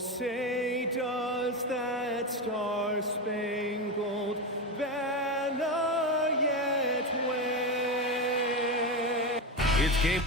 say does that star-spangled banner yet wave? It's game.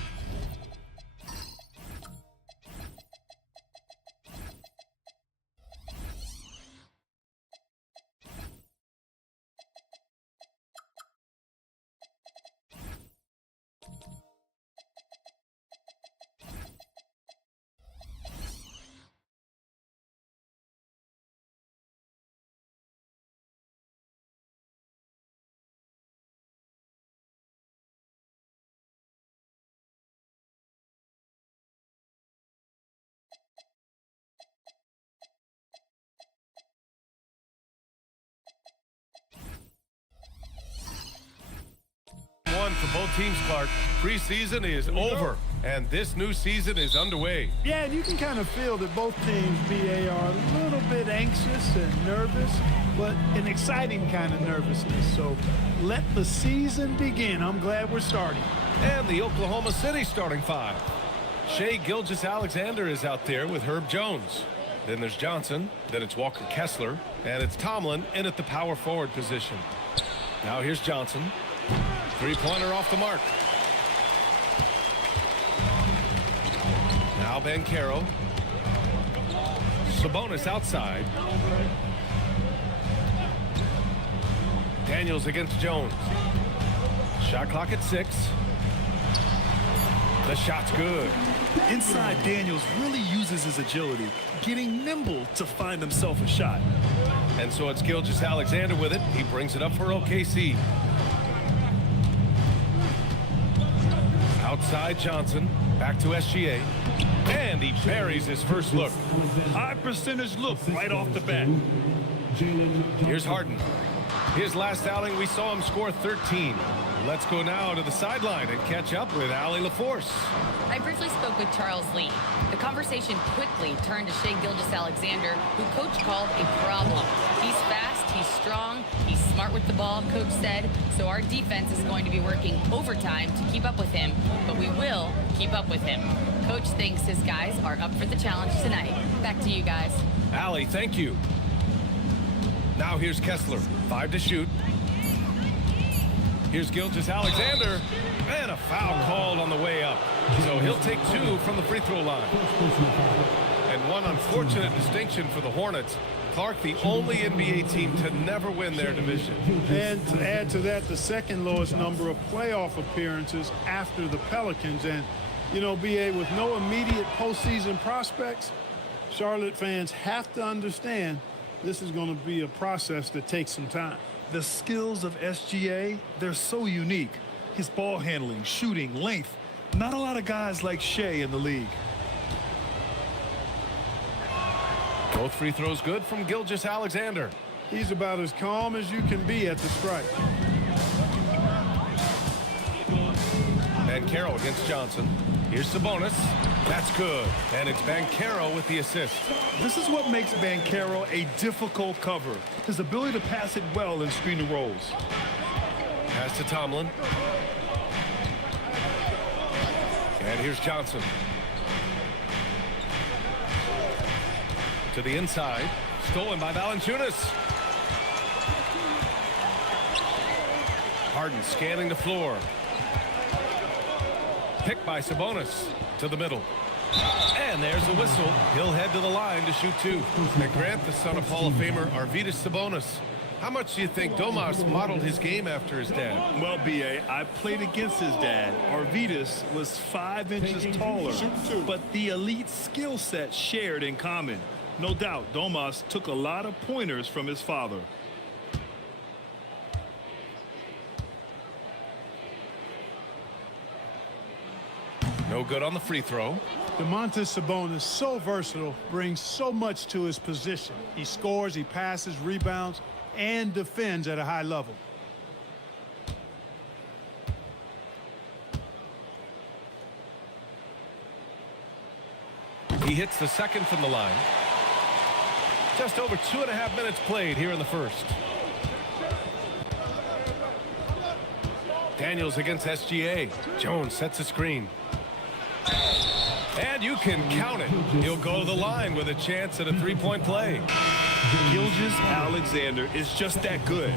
For both teams, Clark. Preseason is over, and this new season is underway. Yeah, and you can kind of feel that both teams, BA, are a little bit anxious and nervous, but an exciting kind of nervousness. So let the season begin. I'm glad we're starting. And the Oklahoma City starting five. Shai Gilgeous-Alexander is out there with Herb Jones. Then there's Johnson, then it's Walker Kessler, and it's Tomlin in at the power forward position. Now here's Johnson. Three-pointer off the mark. Now Banchero. Sabonis outside. Daniels against Jones. Shot clock at 6. The shot's good. Inside, Daniels really uses his agility, getting nimble to find himself a shot. And so it's Gilgeous-Alexander with it. He brings it up for OKC. Outside Johnson, back to SGA, and he buries his first look. High percentage look right off the bat. Here's Harden. His last outing, we saw him score 13. Let's go now to the sideline and catch up with Allie LaForce. I briefly spoke with Charles Lee. The conversation quickly turned to Shai Gilgeous-Alexander, who Coach called a problem. He's fast, he's strong, he's smart with the ball, Coach said, so our defense is going to be working overtime to keep up with him, but we will keep up with him. Coach thinks his guys are up for the challenge tonight. Back to you guys. Allie, thank you. Now here's Kessler, 5 to shoot. Here's Gilgeous-Alexander, and a foul called on the way up. So he'll take 2 from the free throw line. And one unfortunate distinction for the Hornets. Clark, the only NBA team to never win their division. And to add to that, the second lowest number of playoff appearances after the Pelicans. And, you know, BA, with no immediate postseason prospects, Charlotte fans have to understand this is going to be a process that takes some time. The skills of SGA, they're so unique. His ball handling, shooting, length. Not a lot of guys like Shai in the league. Both free throws good from Gilgeous-Alexander. He's about as calm as you can be at the strike. Banchero against Johnson. Here's Sabonis. That's good. And it's Banchero with the assist. This is what makes Banchero a difficult cover. His ability to pass it well in screen and rolls. Pass to Tomlin. And here's Johnson. To the inside. Stolen by Valanciunas. Harden scanning the floor. Picked by Sabonis. To the middle. And there's a whistle. He'll head to the line to shoot 2. And Grant, the son of Hall of Famer Arvydas Sabonis. How much do you think Domas modeled his game after his dad? Well, BA, I played against his dad. Arvydas was 5 inches taller, but the elite skill set shared in common. No doubt, Domas took a lot of pointers from his father. No good on the free throw. Domantas Sabonis, so versatile, brings so much to his position. He scores, he passes, rebounds, and defends at a high level. He hits the second from the line. Just over 2.5 minutes played here in the first. Daniels against SGA. Jones sets a screen. And you can count it. He'll go to the line with a chance at a three-point play. Gilgeous-Alexander is just that good,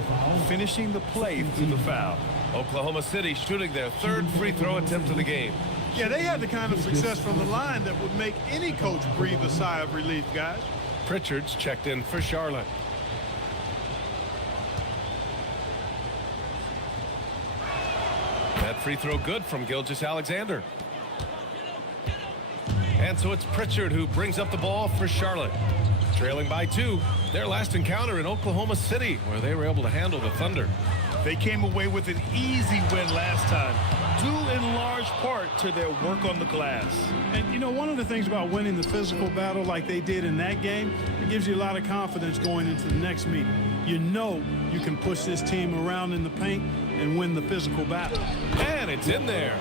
finishing the play through the foul. Oklahoma City shooting their third free throw attempt of the game. Yeah, they had the kind of success from the line that would make any coach breathe a sigh of relief, guys. Pritchard's checked in for Charlotte. That free throw good from Gilgeous-Alexander. And so it's Pritchard who brings up the ball for Charlotte. Trailing by 2. Their last encounter in Oklahoma City, where they were able to handle the Thunder. They came away with an easy win last time, due in large part to their work on the glass. And, you know, one of the things about winning the physical battle like they did in that game, it gives you a lot of confidence going into the next meeting. You know you can push this team around in the paint and win the physical battle. And it's in there.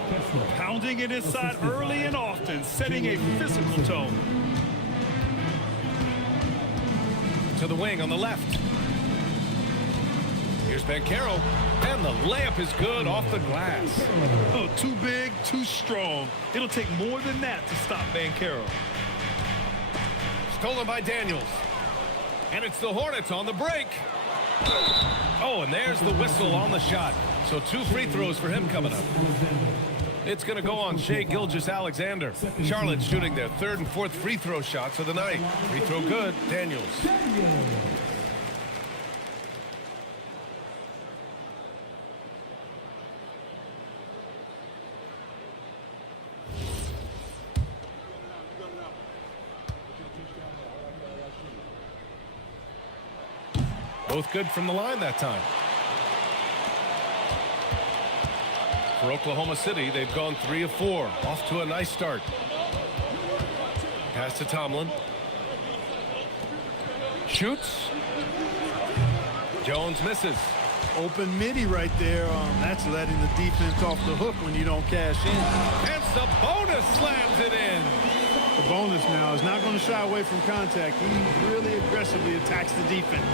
Pounding it inside early and often, setting a physical tone. To the wing on the left. Here's Banchero, and the layup is good off the glass. Oh, too big, too strong. It'll take more than that to stop Banchero. Stolen by Daniels. And it's the Hornets on the break. Oh, and there's the whistle on the shot. So 2 free throws for him coming up. It's going to go on Shai Gilgeous-Alexander. Charlotte shooting their 3rd and 4th free throw shots of the night. Free throw good, Daniels. Both good from the line that time. For Oklahoma City, they've gone 3 of 4. Off to a nice start. Pass to Tomlin. Shoots. Jones misses. Open midi right there. That's letting the defense off the hook when you don't cash in. And Sabonis slams it in. The bonus now is not going to shy away from contact. He really aggressively attacks the defense.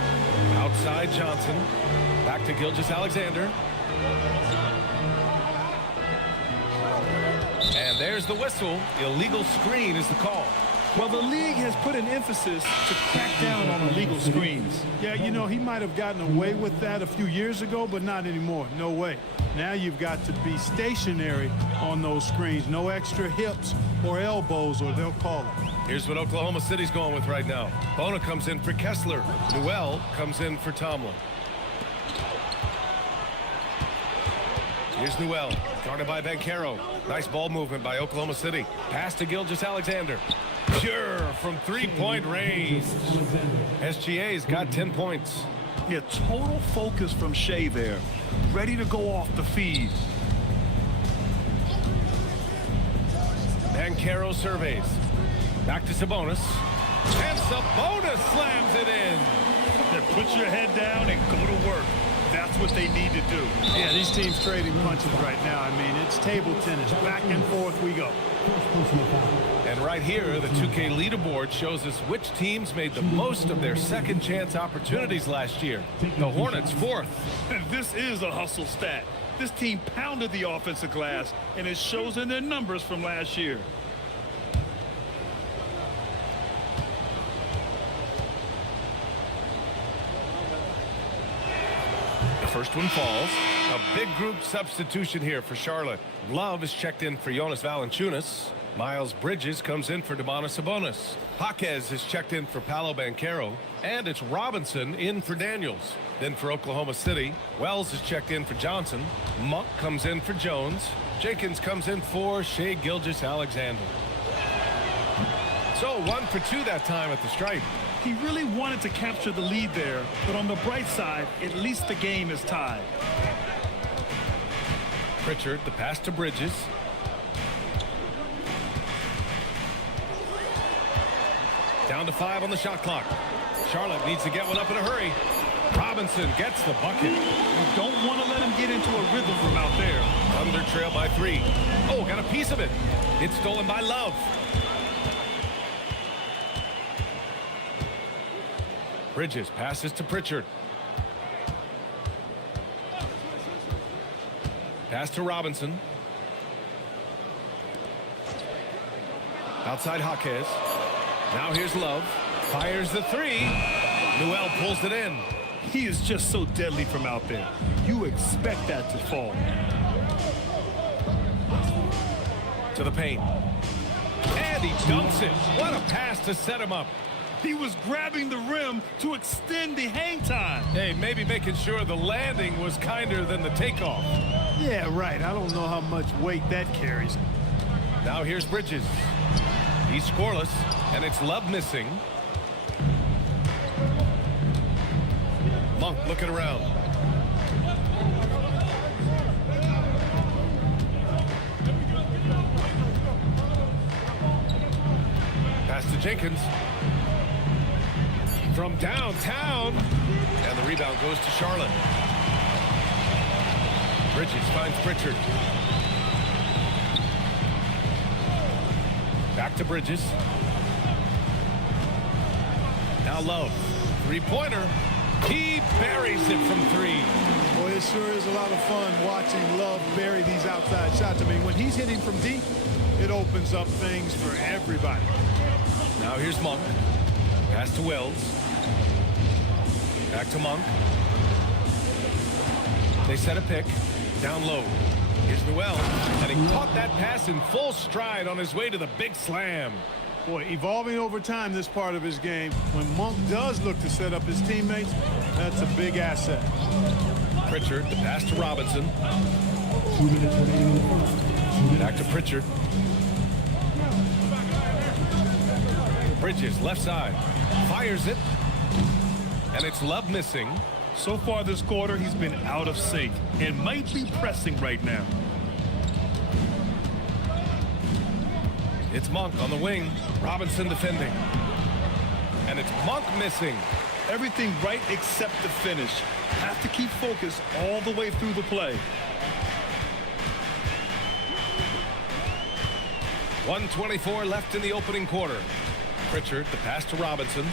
Outside Johnson. Back to Gilgeous-Alexander. And there's the whistle. Illegal screen is the call. Well, the league has put an emphasis to crack down on illegal screens. Yeah, you know, he might have gotten away with that a few years ago, but not anymore. No way. Now you've got to be stationary on those screens. No extra hips or elbows, or they'll call it. Here's what Oklahoma City's going with right now. Bona comes in for Kessler. Newell comes in for Tomlin. Here's Newell, guarded by Banchero. Nice ball movement by Oklahoma City. Pass to Gilgeous-Alexander. Pure from 3-point range. SGA's got 10 points. Yeah, total focus from Shai there. Ready to go off the feed. Banchero surveys. Back to Sabonis. And Sabonis slams it in. Yeah, put your head down and go to work. That's what they need to do. Yeah, these teams trading punches right now. I mean, it's table tennis. Back and forth we go. And right here, the 2K leaderboard shows us which teams made the most of their second chance opportunities last year. The Hornets 4th. This is a hustle stat. This team pounded the offensive glass, and it shows in their numbers from last year. The first one falls. A big group substitution here for Charlotte. Love is checked in for Jonas Valanciunas. Miles Bridges comes in for Domantas Sabonis. Jaquez is checked in for Paolo Banchero. And it's Robinson in for Daniels. Then for Oklahoma City, Wells is checked in for Johnson. Monk comes in for Jones. Jenkins comes in for Shai Gilgeous-Alexander. So 1 for 2 that time at the stripe. He really wanted to capture the lead there, but on the bright side, at least the game is tied. Pritchard, the pass to Bridges. Down to 5 on the shot clock. Charlotte needs to get one up in a hurry. Robinson gets the bucket. You don't want to let him get into a rhythm from out there. Thunder trail by 3. Oh, got a piece of it. It's stolen by Love. Bridges passes to Pritchard. Pass to Robinson. Outside Jaquez. Now here's Love. Fires the three. Newell pulls it in. He is just so deadly from out there. You expect that to fall. To the paint. And he dumps it. What a pass to set him up. He was grabbing the rim to extend the hang time. Hey, maybe making sure the landing was kinder than the takeoff. Yeah, right. I don't know how much weight that carries. Now here's Bridges. He's scoreless, and it's Love missing. Monk looking around. Pass to Jenkins. From downtown. And the rebound goes to Charlotte. Bridges finds Pritchard. Back to Bridges. Now Love. Three-pointer. He buries it from three. Boy, it sure is a lot of fun watching Love bury these outside shots. I mean, when he's hitting from deep, it opens up things for everybody. Now here's Monk. Pass to Wells. Back to Monk. They set a pick. Down low. Here's Newell. And he caught that pass in full stride on his way to the big slam. Boy, evolving over time, this part of his game. When Monk does look to set up his teammates, that's a big asset. Pritchard, the pass to Robinson. Back to Pritchard. Bridges, left side. Fires it. And it's Love missing. So far this quarter, he's been out of sync and might be pressing right now. It's Monk on the wing. Robinson defending. And it's Monk missing. Everything right except the finish. Have to keep focus all the way through the play. 1:24 left in the opening quarter. Pritchard, the pass to Robinson.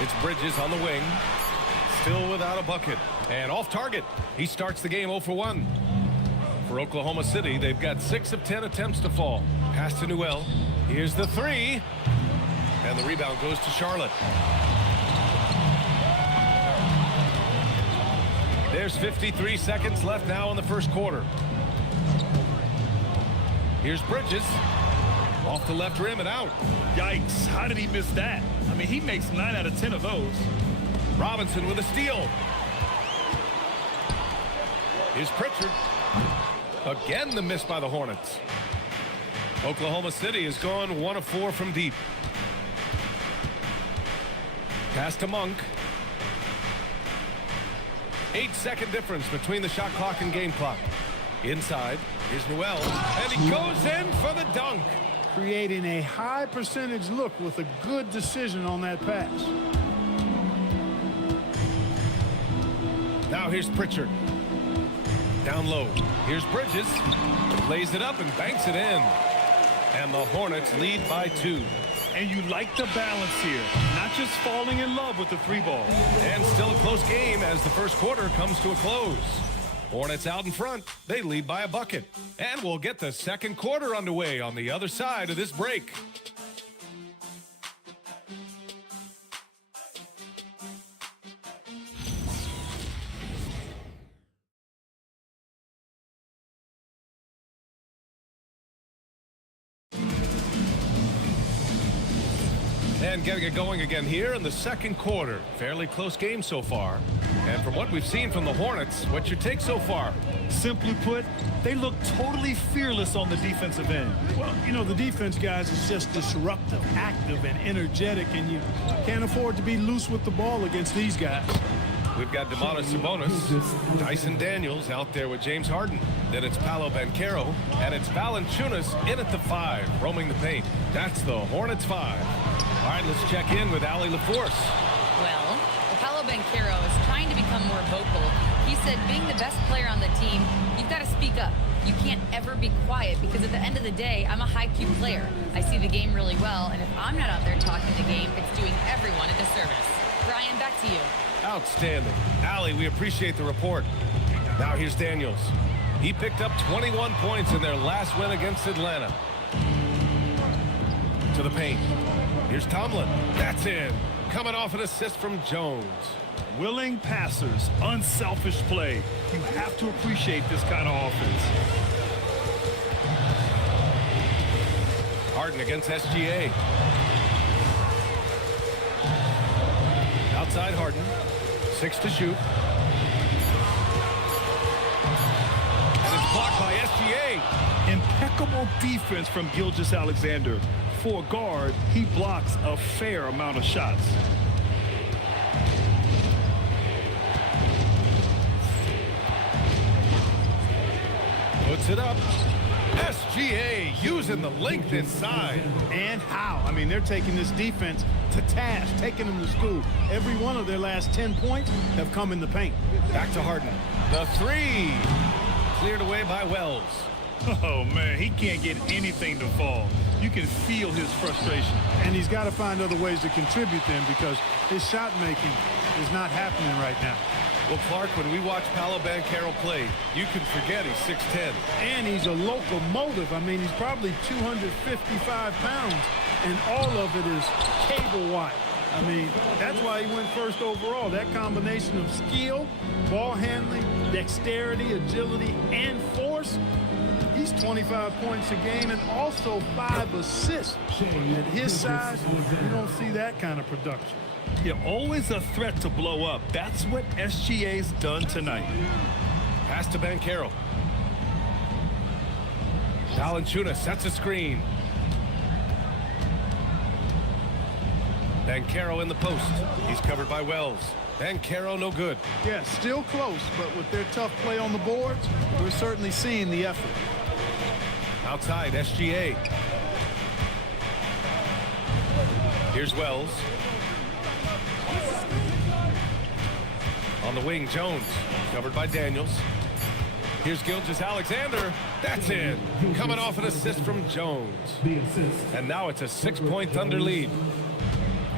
It's Bridges on the wing. Still without a bucket. And off target. He starts the game 0 for 1. For Oklahoma City, they've got 6 of 10 attempts to fall. Pass to Newell. Here's the three. And the rebound goes to Charlotte. There's 53 seconds left now in the first quarter. Here's Bridges. Off the left rim and out. Yikes, how did he miss that? I mean, he makes 9 out of 10 of those. Robinson with a steal. Here's Pritchard. Again, the miss by the Hornets. Oklahoma City has gone 1 of 4 from deep. Pass to Monk. 8-second difference between the shot clock and game clock. Inside is Newell, and he goes in for the dunk. Creating a high percentage look with a good decision on that pass. Now here's Pritchard. Down low. Here's Bridges. Lays it up and banks it in. And the Hornets lead by 2. And you like the balance here. Not just falling in love with the three ball. And still a close game as the first quarter comes to a close. Hornets out in front. They lead by a bucket. And we'll get the second quarter underway on the other side of this break. And getting it going again here in the second quarter. Fairly close game so far. And from what we've seen from the Hornets, what's your take so far? Simply put, they look totally fearless on the defensive end. Well, you know, the defense, guys, is just disruptive, active, and energetic, and you can't afford to be loose with the ball against these guys. We've got Domantas Sabonis, Dyson Daniels out there with James Harden. Then it's Paolo Banchero, and it's Valanciunas in at the 5, roaming the paint. That's the Hornets 5. All right, let's check in with Allie LaForce. Well, Paolo Banchero is trying to become more vocal. He said being the best player on the team, you've got to speak up. You can't ever be quiet because at the end of the day, I'm a high-Q player. I see the game really well, and if I'm not out there talking the game, it's doing everyone a disservice. Brian, back to you. Outstanding. Allie, we appreciate the report. Now here's Daniels. He picked up 21 points in their last win against Atlanta. To the paint. Here's Tomlin. That's in. Coming off an assist from Jones. Willing passers, unselfish play. You have to appreciate this kind of offense. Harden against SGA. Outside Harden. 6 to shoot. And it's blocked by SGA. Impeccable defense from Gilgeous-Alexander. For a guard, he blocks a fair amount of shots. Puts it up. SGA using the length inside. And how? I mean, they're taking this defense to task, taking them to school. Every one of their last 10 points have come in the paint. Back to Harden. The three. Cleared away by Wells. Oh, man, he can't get anything to fall. You can feel his frustration. And he's got to find other ways to contribute them because his shot making is not happening right now. Well, Clark, when we watch Paolo Banchero play, you can forget he's 6'10". And he's a locomotive. I mean, he's probably 255 pounds, and all of it is cable wire. I mean, that's why he went first overall. That combination of skill, ball handling, dexterity, agility, and force. He's 25 points a game and also 5 assists. At his size, you don't see that kind of production. You're always a threat to blow up. That's what SGA's done tonight. Pass to Banchero. Valanciunas sets a screen. Banchero in the post. He's covered by Wells. Banchero no good. Yeah, still close, but with their tough play on the boards, we're certainly seeing the effort. Outside, SGA. Here's Wells. On the wing, Jones. Covered by Daniels. Here's Gilgeous-Alexander. That's in. Coming off an assist from Jones. And now it's a 6-point Thunder lead.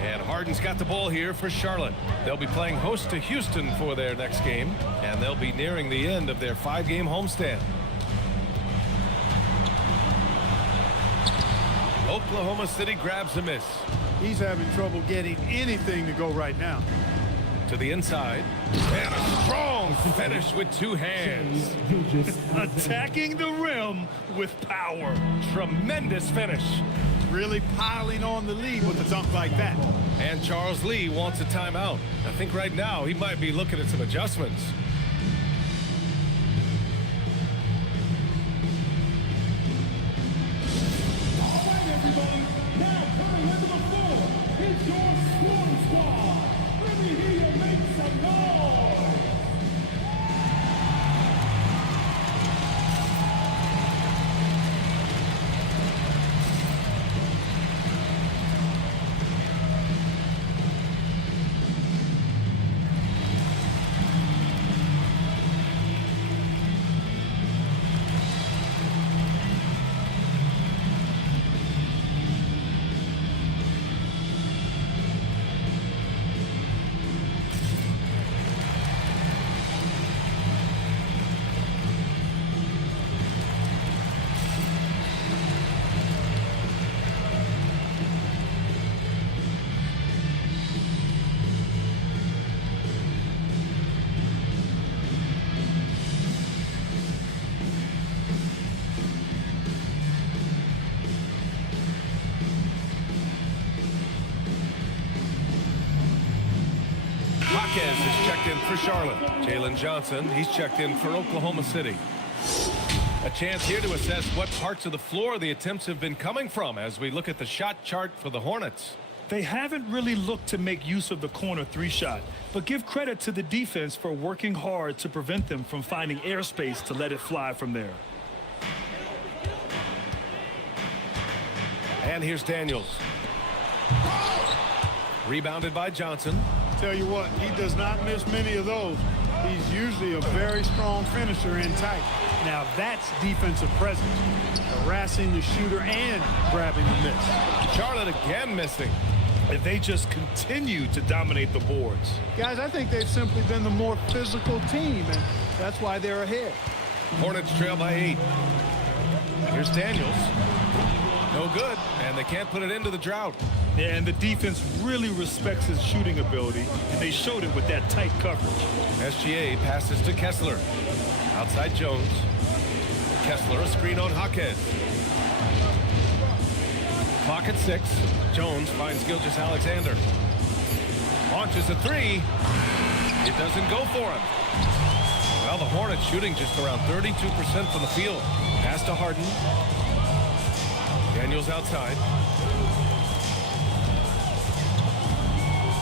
And Harden's got the ball here for Charlotte. They'll be playing host to Houston for their next game. And they'll be nearing the end of their 5-game homestand. Oklahoma City grabs a miss. He's having trouble getting anything to go right now. To the inside. And a strong finish with 2 hands. Attacking the rim with power. Tremendous finish. Really piling on the lead with a dunk like that. And Charles Lee wants a timeout. I think right now he might be looking at some adjustments. Jaquez is checked in for Charlotte. Jalen Johnson, he's checked in for Oklahoma City. A chance here to assess what parts of the floor the attempts have been coming from as we look at the shot chart for the Hornets. They haven't really looked to make use of the corner 3-shot, but give credit to the defense for working hard to prevent them from finding airspace to let it fly from there. And here's Daniels. Rebounded by Johnson. Tell you what, he does not miss many of those. He's usually a very strong finisher in tight. Now that's defensive presence, harassing the shooter and grabbing the miss. Charlotte again missing. And they just continue to dominate the boards. Guys, I think they've simply been the more physical team, and that's why they're ahead. Hornets trail by 8. Here's Daniels. No good, and they can't put it into the drought. Yeah, and the defense really respects his shooting ability, and they showed it with that tight coverage. SGA passes to Kessler. Outside Jones. Kessler, a screen on Jaquez. Clock at 6. Jones finds Gilgeous-Alexander. Launches a 3. It doesn't go for him. Well, the Hornets shooting just around 32% from the field. Pass to Harden. Daniels outside.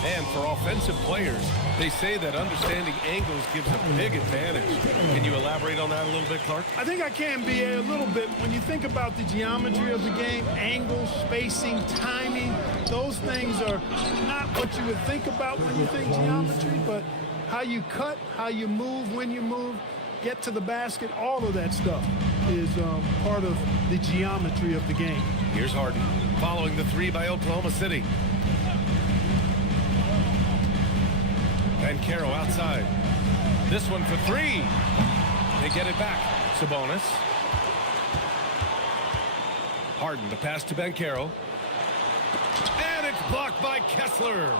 And for offensive players, they say that understanding angles gives a big advantage. Can you elaborate on that a little bit, Clark? I think I can be a little bit. When you think about the geometry of the game, angles, spacing, timing, those things are not what you would think about when you think geometry, but how you cut, how you move, when you move, get to the basket, all of that stuff is part of the geometry of the game. Here's Harden following the 3 by Oklahoma City. Banchero outside. This one for 3. They get it back. Sabonis. Harden, the pass to Banchero. And it's blocked by Kessler.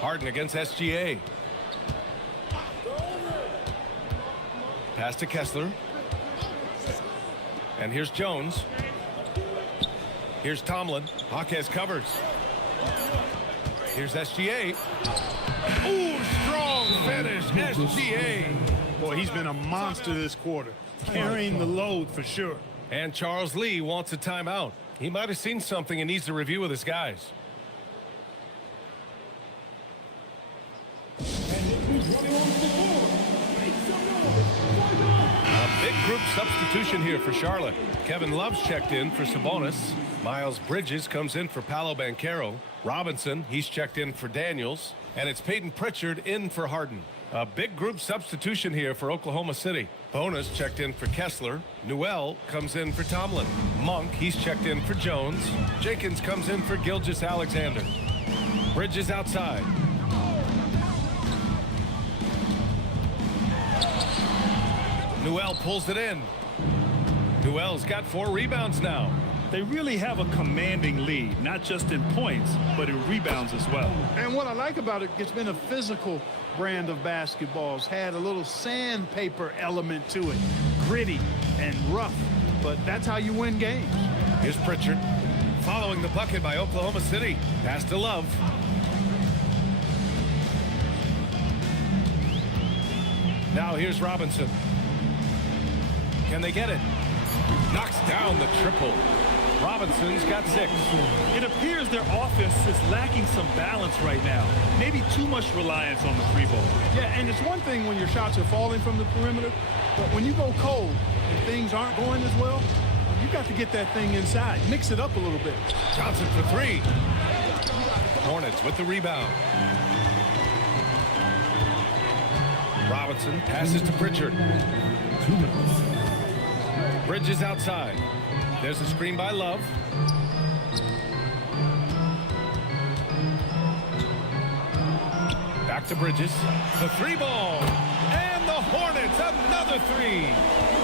Harden against SGA. Pass to Kessler. And here's Jones. Here's Tomlin. Jaquez covers. Here's SGA. Ooh, strong finish. SGA. Boy, he's been a monster this quarter, carrying the load for sure. And Charles Lee wants a timeout. He might have seen something and needs to review with his guys. A big group substitution here for Charlotte. Kevin Love's checked in for Sabonis. Miles Bridges comes in for Paolo Banchero. Robinson, he's checked in for Daniels. And it's Peyton Pritchard in for Harden. A big group substitution here for Oklahoma City. Bonus checked in for Kessler. Newell comes in for Tomlin. Monk, he's checked in for Jones. Jenkins comes in for Gilgeous-Alexander. Bridges outside. Newell pulls it in. Newell's got 4 rebounds now. They really have a commanding lead, not just in points, but in rebounds as well. And what I like about it, it's been a physical brand of basketball. It's had a little sandpaper element to it. Gritty and rough, but that's how you win games. Here's Pritchard following the bucket by Oklahoma City. Pass to Love. Now here's Robinson. Can they get it? Knocks down the triple. Robinson's got 6. It appears their offense is lacking some balance right now. Maybe too much reliance on the 3 ball. Yeah, and it's one thing when your shots are falling from the perimeter, but when you go cold and things aren't going as well, you got to get that thing inside. Mix it up a little bit. Johnson for 3. Hornets with the rebound. Robinson passes to Pritchard. Bridges outside. There's a screen by Love. Back to Bridges. The 3 ball. And the Hornets, another 3.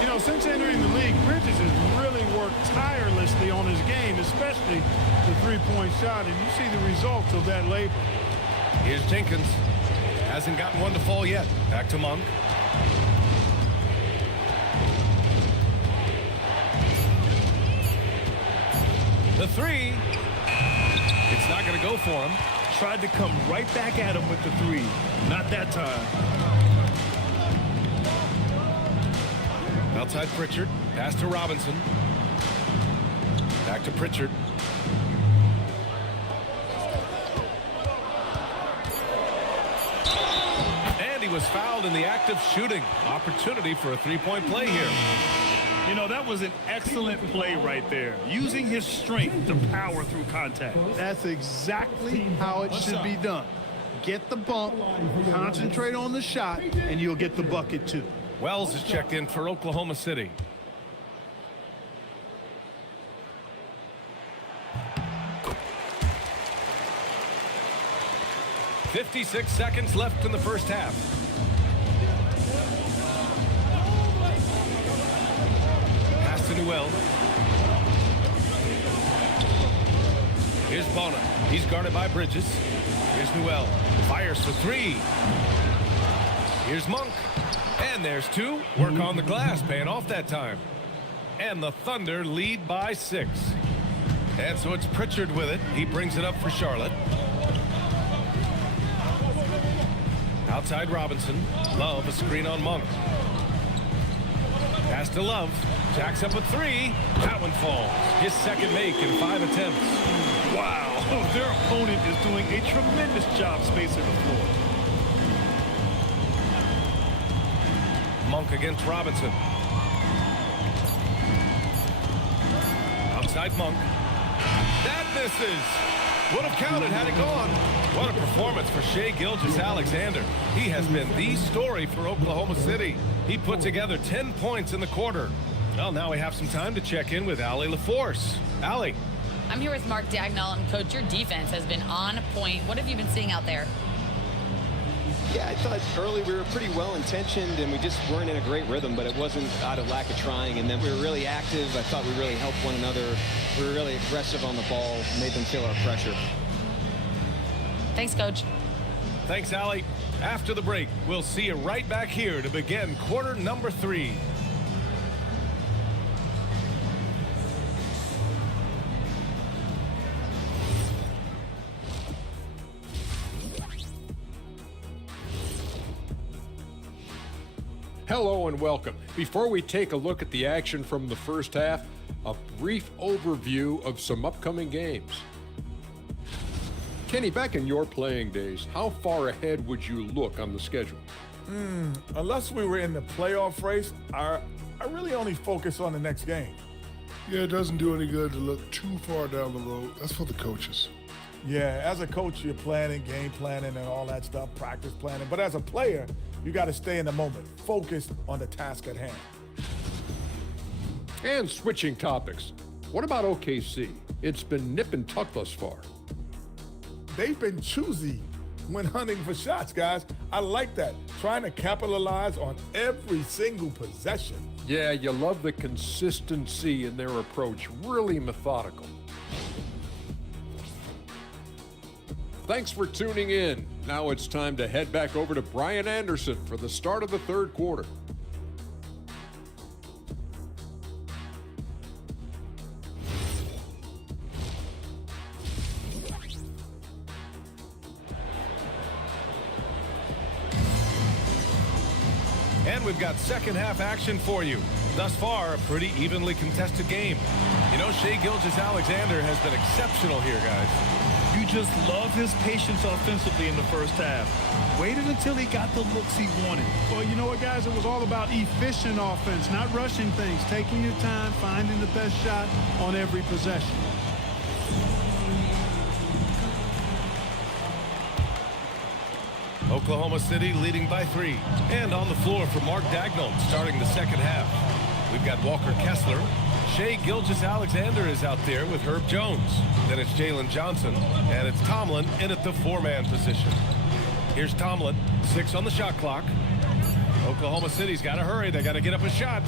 You know, since entering the league, Bridges has really worked tirelessly on his game, especially the 3-point shot, and you see the results of that labor. Here's Jenkins. Hasn't gotten one to fall yet. Back to Monk. The 3. It's not going to go for him. Tried to come right back at him with the 3. Not that time. Outside Pritchard. Pass to Robinson. Back to Pritchard. And he was fouled in the act of shooting. Opportunity for a 3-point play here. You know, that was an excellent play right there. Using his strength to power through contact. That's exactly how it should be done. Get the bump, concentrate on the shot, and you'll get the bucket too. Wells is checked in for Oklahoma City. .56 seconds left in the first half. to Newell. Here's Bona. He's guarded by Bridges. Here's Newell. Fires for three. Here's Monk. And there's two. Work on the glass, paying off that time. And the Thunder lead by 6. And so it's Pritchard with it. He brings it up for Charlotte. Outside Robinson. Love a screen on Monk. Pass to Love. Jacks up a three. That one falls. His second make in 5 attempts. Wow. Their opponent is doing a tremendous job spacing the floor. Monk against Robinson. Outside Monk. That misses. Would have counted had it gone. What a performance for Shai Gilgeous-Alexander. He has been the story for Oklahoma City. He put together 10 points in the quarter. Well, now we have some time to check in with Allie LaForce. Allie. I'm here with Mark Dagnall, and Coach, your defense has been on point. What have you been seeing out there? Yeah, I thought early we were pretty well-intentioned, and we just weren't in a great rhythm, but it wasn't out of lack of trying. And then we were really active. I thought we really helped one another. We were really aggressive on the ball, made them feel our pressure. Thanks, Coach. Thanks, Allie. After the break, we'll see you right back here to begin quarter number 3. Hello and welcome. Before we take a look at the action from the first half, a brief overview of some upcoming games. Kenny, back in your playing days, how far ahead would you look on the schedule? Unless we were in the playoff race, I really only focus on the next game. Yeah, it doesn't do any good to look too far down the road. That's for the coaches. Yeah, as a coach, you're planning, game planning, and all that stuff, practice planning. But as a player, you got to stay in the moment, focused on the task at hand. And switching topics, what about OKC? It's been nip and tuck thus far. They've been choosy when hunting for shots, guys. I like that, trying to capitalize on every single possession. Yeah, you love the consistency in their approach, really methodical. Thanks for tuning in. Now it's time to head back over to Brian Anderson for the start of the third quarter. And we've got second half action for you. Thus far, a pretty evenly contested game. You know, Shai Gilgeous-Alexander has been exceptional here, guys. You just love his patience offensively in the first half. Waited until he got the looks he wanted. Well, you know what, guys? It was all about efficient offense, not rushing things, taking your time, finding the best shot on every possession. Oklahoma City leading by 3. And on the floor for Mark Dagnall starting the second half. We've got Walker Kessler. Shai Gilgeous-Alexander is out there with Herb Jones. Then it's Jalen Johnson. And it's Tomlin in at the 4-man position. Here's Tomlin, 6 on the shot clock. Oklahoma City's got to hurry. They got to get up a shot.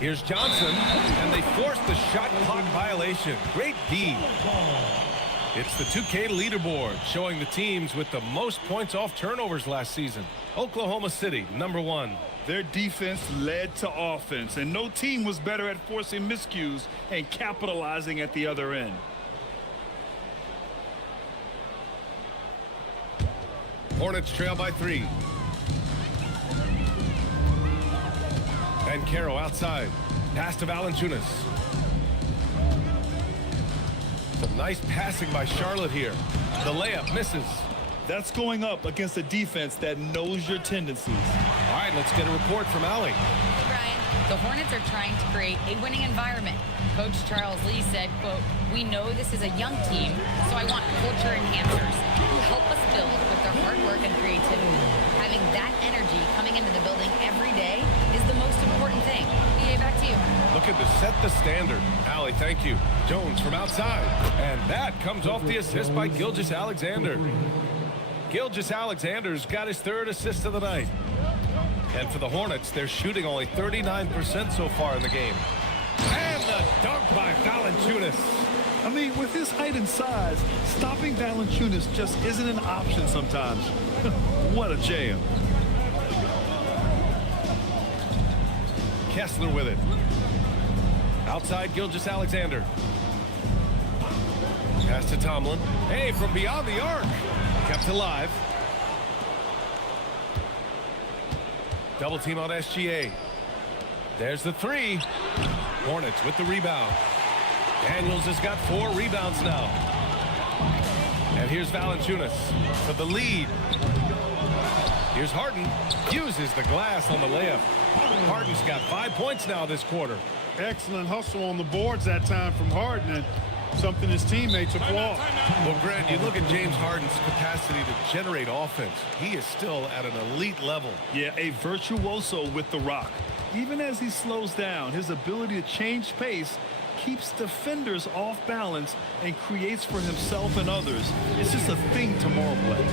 Here's Johnson. And they force the shot clock violation. Great D. It's the 2K leaderboard showing the teams with the most points off turnovers last season. Oklahoma City, number 1. Their defense led to offense, and no team was better at forcing miscues and capitalizing at the other end. Hornets trail by 3. Banchero outside. Pass to Valanciunas. Some nice passing by Charlotte here. The layup misses. That's going up against a defense that knows your tendencies. All right, let's get a report from Allie. Hey, Brian. The Hornets are trying to create a winning environment. Coach Charles Lee said, quote, "We know this is a young team, so I want culture enhancers who help us build with their hard work and creativity. Having that energy coming into the building every day is the most important thing." BA, back to you. Looking to set the standard. Allie, thank you. Jones from outside. And that comes off the assist by Gilgeous-Alexander. Gilgeous-Alexander's got his 3rd assist of the night. And for the Hornets, they're shooting only 39% so far in the game. And a dunk by Valanciunas. I mean, with his height and size, stopping Valanciunas just isn't an option sometimes. What a jam. Kessler with it. Outside Gilgeous-Alexander. Pass to Tomlin. Hey, from beyond the arc. Kept alive. Double team on SGA. There's the three. Hornets with the rebound. Daniels has got 4 rebounds now. And here's Valanciunas for the lead. Here's Harden. Uses the glass on the layup. Harden's got 5 points now this quarter. Excellent hustle on the boards that time from Harden, and something his teammates applaud. Well, Grant, you look at James Harden's capacity to generate offense. He is still at an elite level. Yeah, a virtuoso with the rock. Even as he slows down, his ability to change pace keeps defenders off balance and creates for himself and others. It's just a thing to play.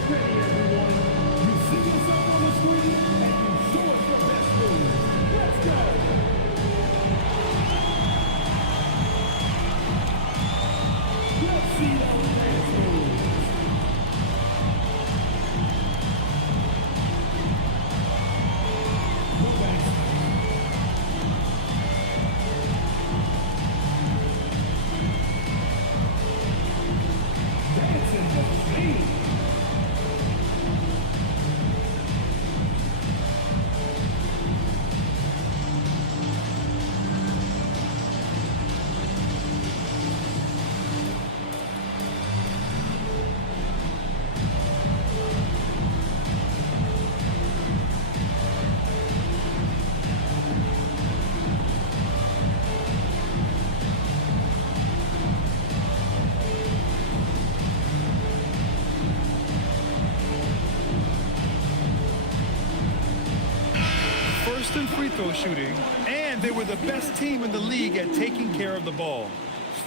And free throw shooting, and they were the best team in the league at taking care of the ball.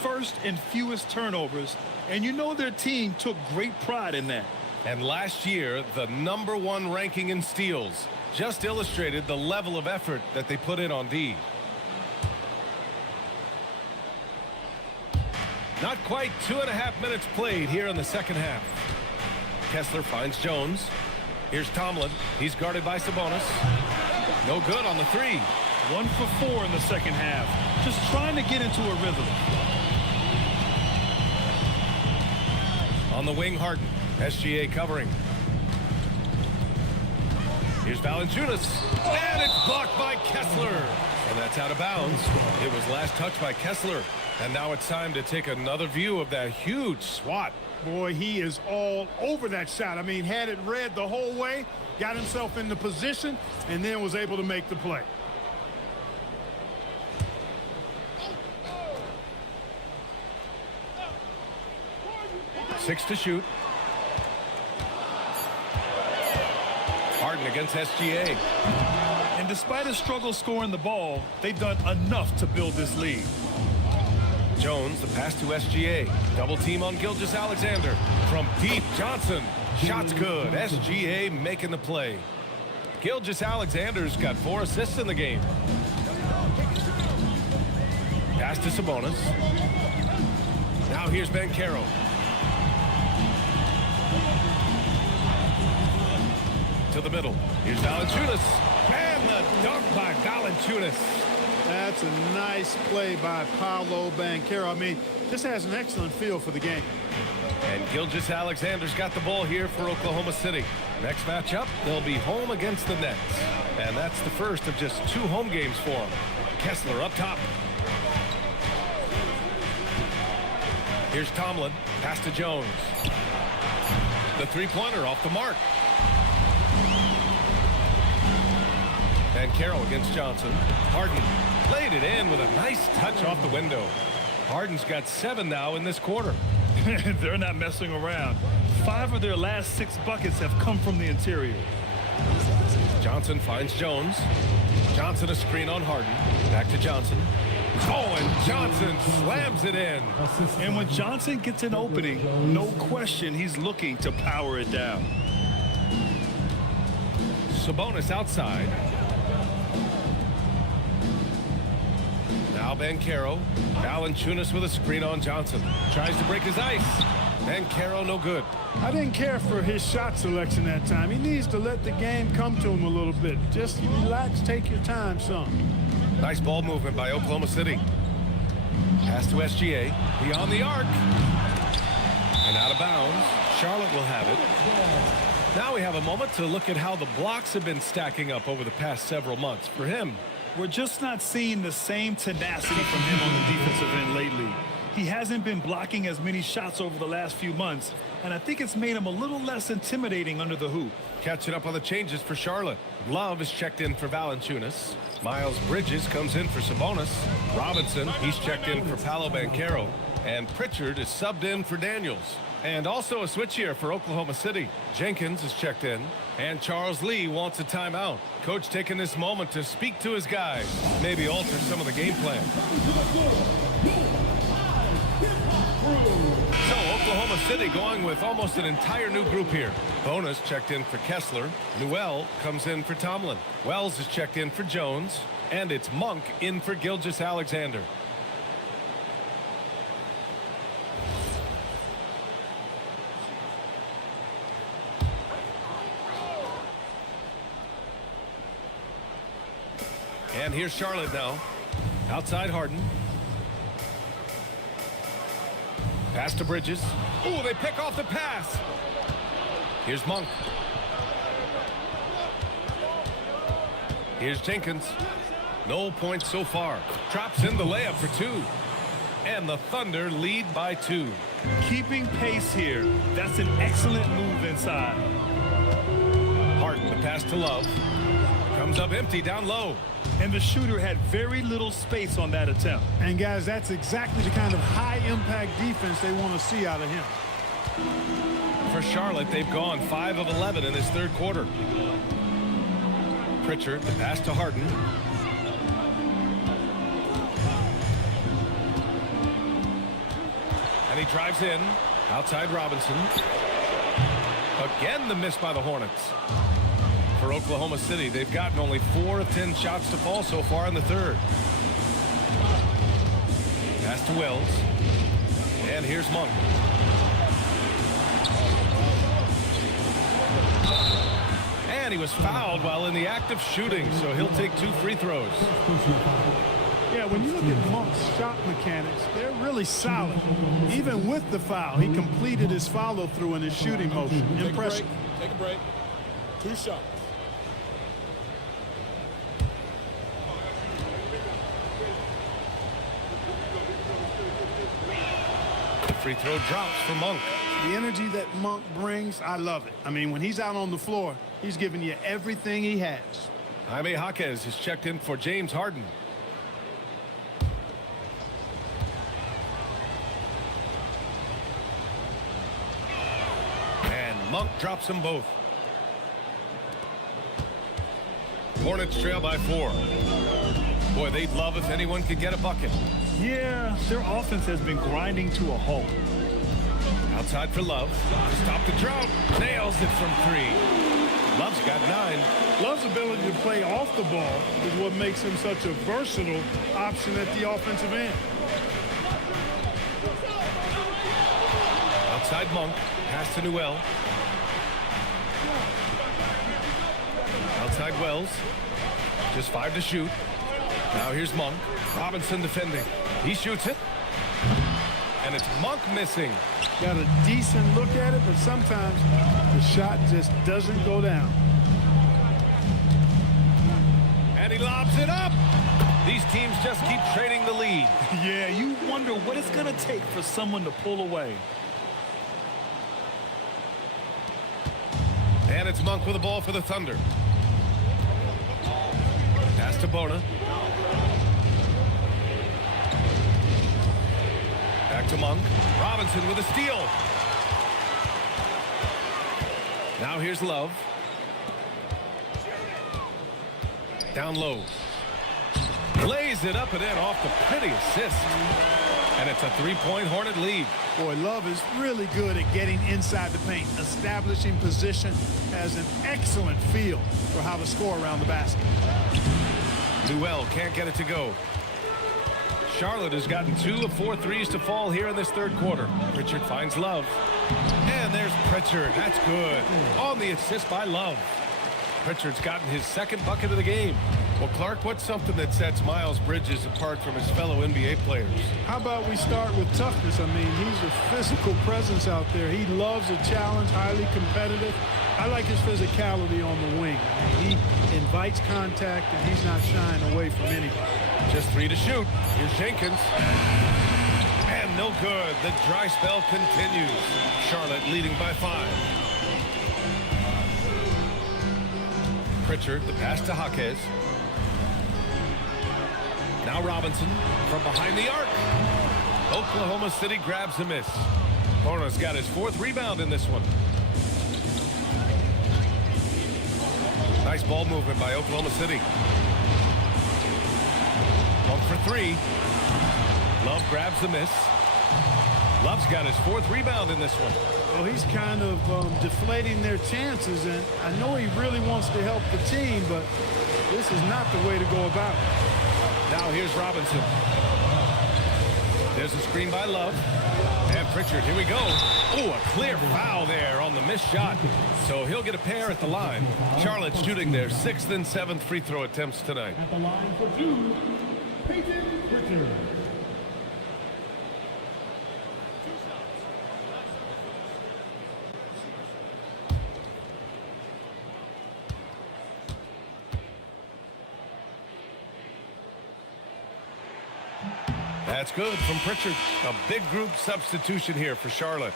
First and fewest turnovers, and you know their team took great pride in that. And last year, the #1 ranking in steals just illustrated the level of effort that they put in on D. Not quite 2.5 minutes played here in the second half. Kessler finds Jones. Here's Tomlin. He's guarded by Sabonis. No good on the three. 1 for 4 in the second half. Just trying to get into a rhythm. On the wing, Harden. SGA covering. Here's Valanciunas. And it's blocked by Kessler. And that's out of bounds. It was last touched by Kessler. And now it's time to take another view of that huge swat. Boy, he is all over that shot. I mean, had it read the whole way, got himself in the position, and then was able to make the play. Six to shoot. Harden against SGA. And despite a struggle scoring the ball, they've done enough to build this lead. Jones, the pass to SGA. Double team on Gilgeous-Alexander. From deep, Johnson. Shot's good. SGA making the play. Gilgeous-Alexander's got 4 assists in the game. Pass to Sabonis. Now here's Banchero. To the middle. Here's Valanciunas. And the dunk by Valanciunas. That's a nice play by Paolo Banchero. I mean, just has an excellent feel for the game. And Gilgeous-Alexander's got the ball here for Oklahoma City. Next matchup, they'll be home against the Nets. And that's the first of just 2 home games for them. Kessler up top. Here's Tomlin. Pass to Jones. The three-pointer off the mark. And Carroll against Johnson. Harden laid it in with a nice touch off the window. Harden's got 7 now in this quarter. They're not messing around. 5 of their last 6 buckets have come from the interior. Johnson finds Jones. Johnson a screen on Harden. Back to Johnson. Oh, and Johnson slams it in. And when Johnson gets an opening, no question he's looking to power it down. Sabonis outside. Now Now Banchero. Valanciunas with a screen on Johnson. Tries to break his ice. Banchero no good. I didn't care for his shot selection that time. He needs to let the game come to him a little bit. Just relax, take your time some. Nice ball movement by Oklahoma City. Pass to SGA. Beyond the arc. And out of bounds. Charlotte will have it. Now we have a moment to look at how the blocks have been stacking up over the past several months for him. We're just not seeing the same tenacity from him on the defensive end lately. He hasn't been blocking as many shots over the last few months, and I think it's made him a little less intimidating under the hoop. Catching up on the changes for Charlotte. Love is checked in for Valanciunas. Miles Bridges comes in for Sabonis. Robinson, he's checked in for Paolo Banchero. And Pritchard is subbed in for Daniels. And also a switch here for Oklahoma City. Jenkins is checked in. And Charles Lee wants a timeout. Coach taking this moment to speak to his guys. Maybe alter some of the game plan. So Oklahoma City going with almost an entire new group here. Bonus checked in for Kessler. Newell comes in for Tomlin. Wells is checked in for Jones. And it's Monk in for Gilgeous-Alexander. And here's Charlotte now. Outside Harden. Pass to Bridges. Ooh, they pick off the pass. Here's Monk. Here's Jenkins. No points so far. Drops in the layup for two. And the Thunder lead by 2. Keeping pace here. That's an excellent move inside. Harden, the pass to Love. Comes up empty down low. And the shooter had very little space on that attempt. And guys, that's exactly the kind of high-impact defense they want to see out of him. For Charlotte, they've gone 5 of 11 in this third quarter. Pritchard, the pass to Harden. And he drives in. Outside Robinson. Again, the miss by the Hornets. For Oklahoma City, they've gotten only 4 of 10 shots to fall so far in the third. Pass to Wells. And here's Monk. And he was fouled while in the act of shooting, so he'll take 2 free throws. Yeah, when you look at Monk's shot mechanics, they're really solid. Even with the foul, he completed his follow-through in his shooting motion. Impressive. Take a break. 2 shots. Free throw drops for Monk. The energy that Monk brings, I love it. I mean, when he's out on the floor, he's giving you everything he has. Jaime Jaquez is checked in for James Harden. And Monk drops them both. Hornets trail by 4. Boy, they'd love if anyone could get a bucket. Yeah, their offense has been grinding to a halt. Outside for Love. Stop the drought. Nails it from 3. Love's got 9. Love's ability to play off the ball is what makes him such a versatile option at the offensive end. Outside Monk. Pass to Newell. Outside Wells. Just 5 to shoot. Now here's Monk. Robinson defending. He shoots it. And it's Monk missing. Got a decent look at it, but sometimes the shot just doesn't go down. And he lobs it up. These teams just keep trading the lead. Yeah, you wonder what it's going to take for someone to pull away. And it's Monk with the ball for the Thunder. Pass to Bona. Back to Monk. Robinson with a steal. Now here's Love. Down low. Lays it up and in off the pretty assist. And it's a 3-point Hornet lead. Boy, Love is really good at getting inside the paint, establishing position, has an excellent feel for how to score around the basket. Newell can't get it to go. Charlotte has gotten 2 of 4 threes to fall here in this third quarter. Pritchard finds Love. And there's Pritchard. That's good. On the assist by Love. Pritchard's gotten his second bucket of the game. Well, Clark, what's something that sets Miles Bridges apart from his fellow NBA players? How about we start with toughness? I mean, he's a physical presence out there. He loves a challenge, highly competitive. I like his physicality on the wing. I mean, he invites contact, and he's not shying away from anybody. Just 3 to shoot. Here's Jenkins. And no good. The dry spell continues. Charlotte leading by 5. Pritchard, the pass to Jaquez. Now Robinson from behind the arc. Oklahoma City grabs a miss. Hornets got his 4th rebound in this one. Nice ball movement by Oklahoma City. Pump for 3. Love grabs the miss. Love's got his 4th rebound in this one. Well, he's kind of deflating their chances, and I know he really wants to help the team, but this is not the way to go about it. Now here's Robinson. There's a screen by Love. And Pritchard, here we go. Oh, a clear foul there on the missed shot. So he'll get a pair at the line. Charlotte shooting their 6th and 7th free throw attempts tonight. At the line for 2, Peyton Pritchard. That's good from Pritchard. A big group substitution here for Charlotte.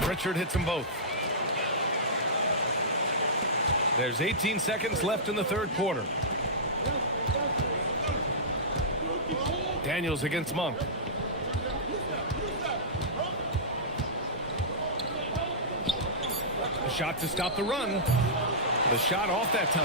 Pritchard hits them both. There's 18 seconds left in the third quarter. Daniels against Monk. A shot to stop the run. The shot off that time.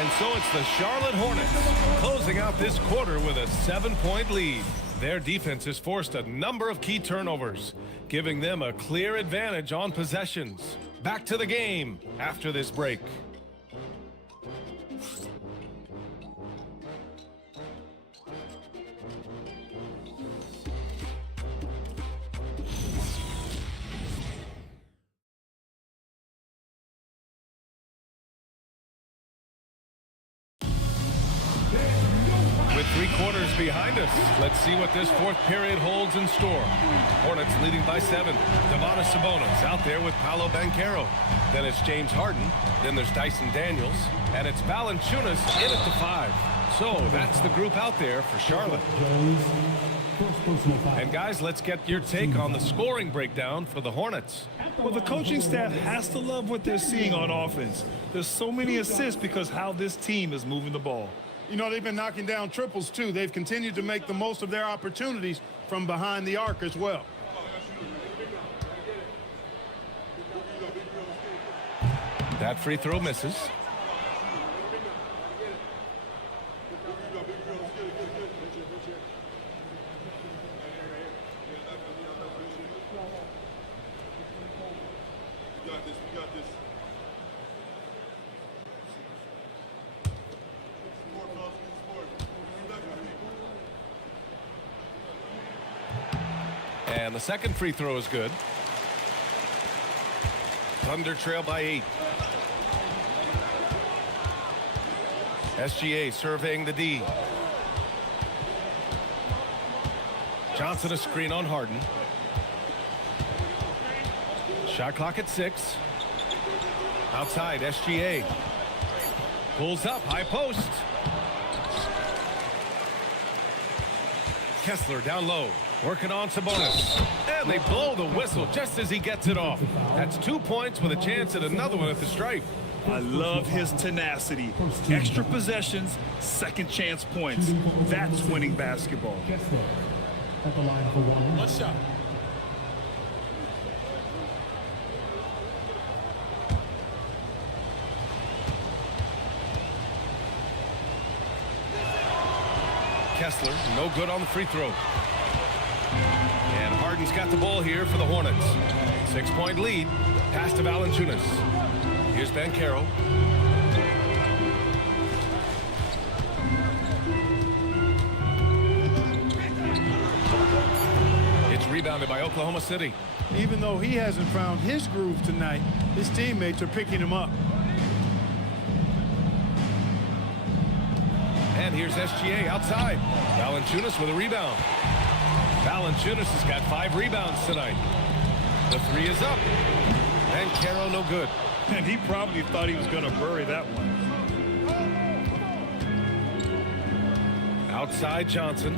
And so it's the Charlotte Hornets closing out this quarter with a 7-point lead. Their defense has forced a number of key turnovers, giving them a clear advantage on possessions. Back to the game after this break. With 3 quarters behind us, let's see what this 4th period holds in store. Hornets leading by 7. Domantas Sabonis out there with Paolo Banchero. Then it's James Harden. Then there's Dyson Daniels. And it's Valanciunas in at the 5. So that's the group out there for Charlotte. And guys, let's get your take on the scoring breakdown for the Hornets. Well, the coaching staff has to love what they're seeing on offense. There's so many assists because how this team is moving the ball. You know, they've been knocking down triples, too. They've continued to make the most of their opportunities from behind the arc as well. That free throw misses. And the second free throw is good. Thunder trail by 8. SGA surveying the D. Johnson a screen on Harden. Shot clock at 6. Outside, SGA. Pulls up, high post. Kessler down low. Working on Sabonis. And they blow the whistle just as he gets it off. That's 2 points with a chance at another one at the stripe. I love his tenacity. Extra possessions, second chance points. That's winning basketball. Kessler at the line for 1. One shot. Kessler. No good on the free throw. And Harden's got the ball here for the Hornets. 6-point lead. Pass to Valanciunas. Here's Banchero. It's rebounded by Oklahoma City. Even though he hasn't found his groove tonight, his teammates are picking him up. And here's SGA outside. Valanciunas with a rebound. Valanciunas has got 5 rebounds tonight. The 3 is up. Banchero no good. And he probably thought he was going to bury that one. Outside Johnson.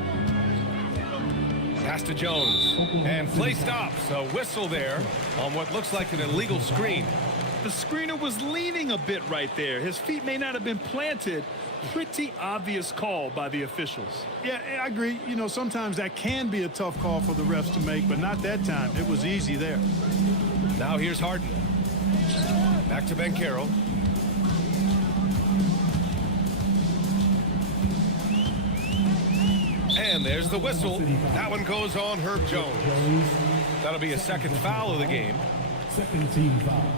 Pass to Jones. And play stops. A whistle there on what looks like an illegal screen. The screener was leaning a bit right there. His feet may not have been planted. Pretty obvious call by the officials. Yeah, I agree. You know, sometimes that can be a tough call for the refs to make, but not that time. It was easy there. Now here's Harden. Back to Banchero. And there's the whistle. That one goes on Herb Jones. That'll be a second foul of the game. Second team foul.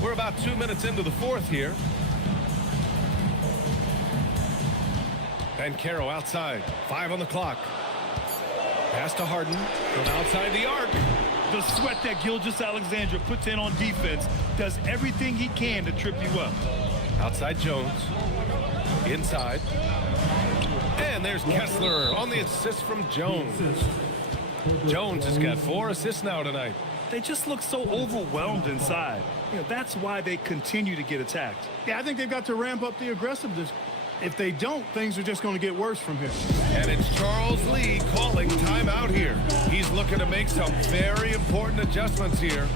We're about 2 minutes into the fourth here. Banchero outside. 5 on the clock. Pass to Harden from outside the arc. The sweat that Gilgeous-Alexander puts in on defense does everything he can to trip you up. Outside Jones. Inside. And there's Kessler on the assist from Jones. Jones has got 4 assists now tonight. They just look so overwhelmed inside. You know, that's why they continue to get attacked. Yeah, I think they've got to ramp up the aggressiveness. If they don't, things are just going to get worse from here. And it's Charles Lee calling timeout here. He's looking to make some very important adjustments here.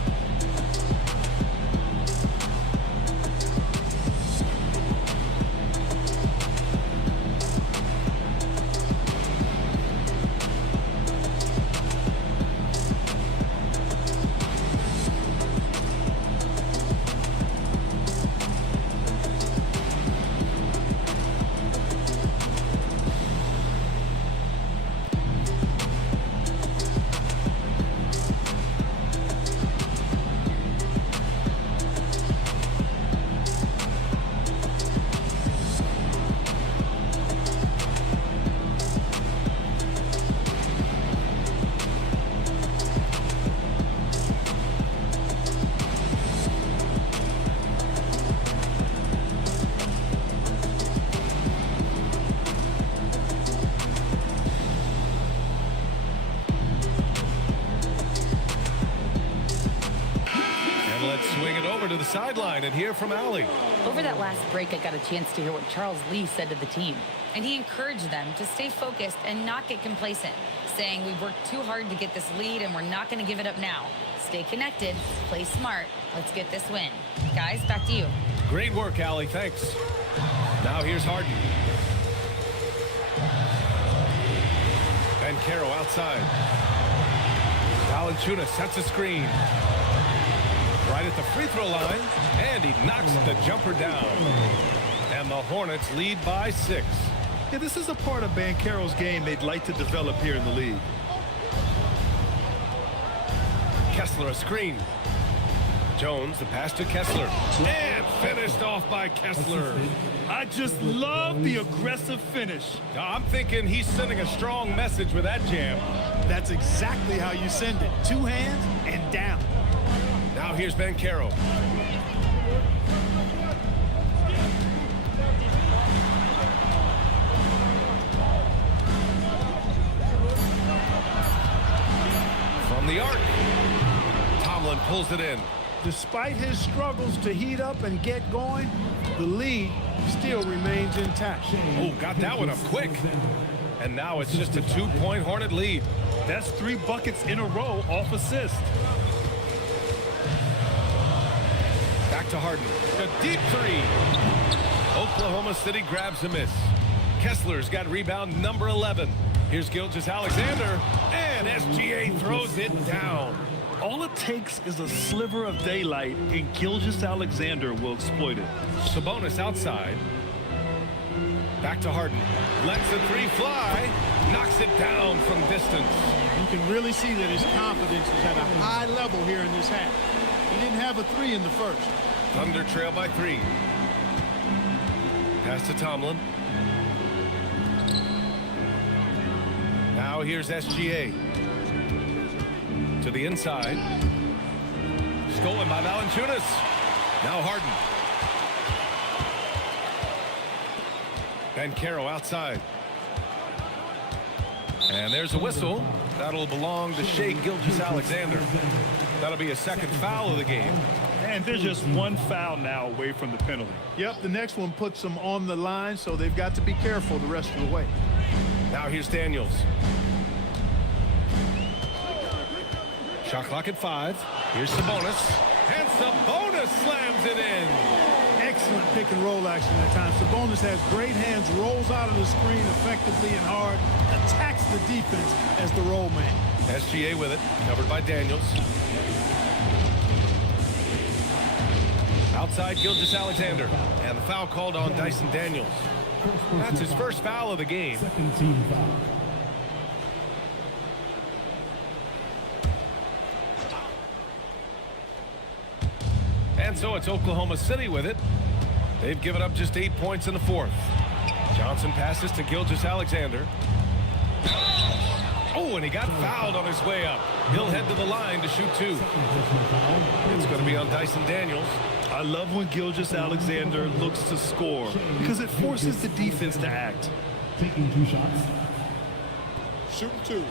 To the sideline and hear from Allie. Over that last break, I got a chance to hear what Charles Lee said to the team. And he encouraged them to stay focused and not get complacent, saying we worked too hard to get this lead and we're not going to give it up now. Stay connected, play smart, let's get this win. Guys, back to you. Great work, Allie. Thanks. Now here's Harden. Banchero outside. Valanciunas sets a screen. Right at the free throw line, and he knocks the jumper down. And the Hornets lead by 6. Yeah, this is a part of Banchero's game they'd like to develop here in the league. Kessler a screen. Jones, the pass to Kessler. And finished off by Kessler. I just love the aggressive finish. I'm thinking he's sending a strong message with that jam. That's exactly how you send it. 2 hands and down. Now here's Banchero. From the arc. Tomlin pulls it in. Despite his struggles to heat up and get going, the lead still remains intact. Oh, got that one up quick. And now it's just a 2-point Hornet lead. That's 3 buckets in a row off assist. Back to Harden. A deep 3. Oklahoma City grabs a miss. Kessler's got rebound number 11. Here's Gilgeous-Alexander. And SGA throws it down. All it takes is a sliver of daylight, and Gilgeous-Alexander will exploit it. Sabonis outside. Back to Harden. Lets the three fly. Knocks it down from distance. You can really see that his confidence is at a high level here in this half. He didn't have a three in the first. Thunder trail by 3. Pass to Tomlin. Now here's SGA. To the inside. Stolen by Valanciunas. Now Harden. Banchero outside. And there's a whistle. That'll belong to Shai Gilgeous-Alexander. That'll be a second foul of the game. And they're just one foul now away from the penalty. Yep, the next one puts them on the line, so they've got to be careful the rest of the way. Now here's Daniels. Shot clock at 5. Here's Sabonis. And Sabonis slams it in. Excellent pick and roll action that time. Sabonis has great hands, rolls out of the screen effectively and hard, attacks the defense as the roll man. SGA with it, covered by Daniels. Outside Gilgeous-Alexander, and the foul called on Dyson Daniels. That's his first foul of the game. Second team foul. And so it's Oklahoma City with it. They've given up just 8 points in the fourth. Johnson passes to Gilgeous-Alexander. Oh, and he got fouled on his way up. He'll head to the line to shoot 2. It's going to be on Dyson Daniels. I love when Gilgeous-Alexander looks to score because it forces the defense to act. Taking 2 shots. Shooting 2.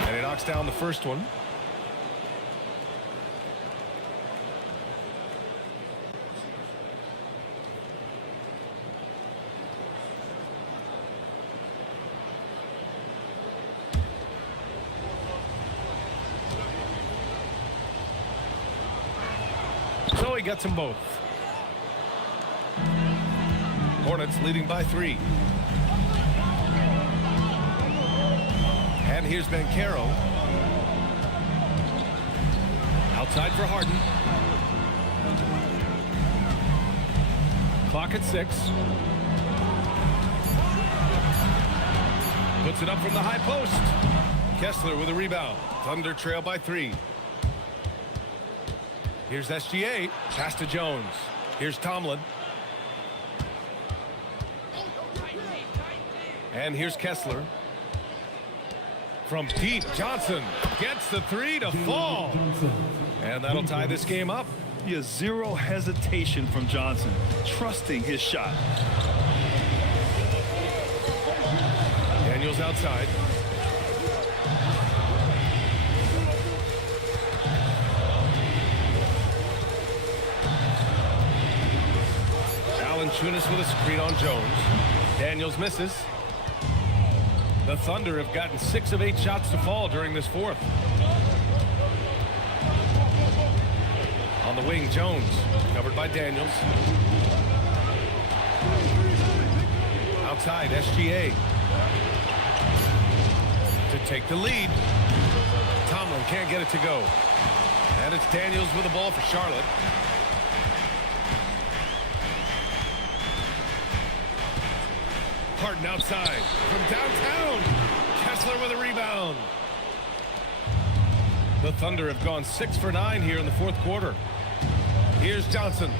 And he knocks down the first one. So he gets them both. Hornets leading by 3. And here's Banchero. Outside for Harden. Clock at 6. Puts it up from the high post. Kessler with a rebound. Thunder trail by 3. Here's SGA. Pass to Jones. Here's Tomlin. And here's Kessler. From deep, Johnson gets the 3 to fall. And that'll tie this game up. He has zero hesitation from Johnson, trusting his shot. Daniels outside. Valanciunas with a screen on Jones. Daniels misses. The Thunder have gotten 6 of 8 shots to fall during this fourth. On the wing, Jones, covered by Daniels. Outside, SGA. To take the lead. Tomlin can't get it to go. And it's Daniels with the ball for Charlotte. Harden outside from downtown. Kessler with a rebound. The Thunder have gone 6 for 9 here in the fourth quarter. Here's Johnson.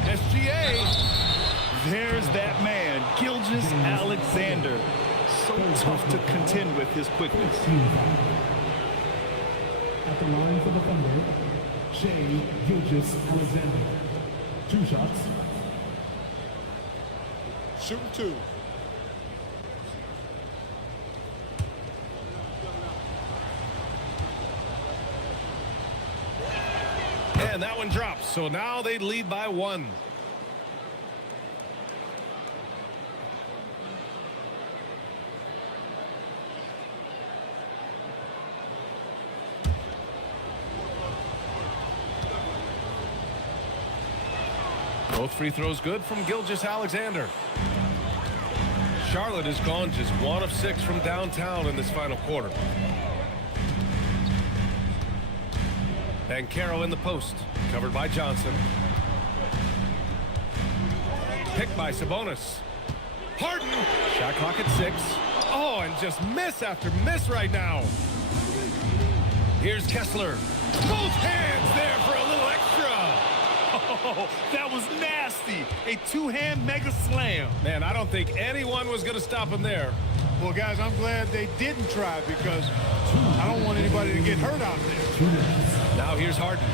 SGA. There's that man, Gilgeous-Alexander. So tough to contend with his quickness. At the line for the Thunder, Shai Gilgeous-Alexander. 2 shots. Shooting 2. And that one drops. So now they lead by 1. Both free throws good from Gilgeous-Alexander. Charlotte has gone just 1 of 6 from downtown in this final quarter. Banchero in the post, covered by Johnson. Picked by Sabonis. Harden, shot clock at 6. Oh, and just miss after miss right now. Here's Kessler. Both hands there for a little extra. Oh, that was nasty. A two-hand mega slam. Man, I don't think anyone was going to stop him there. Well, guys, I'm glad they didn't try because I don't want anybody to get hurt out there. Now here's Harden.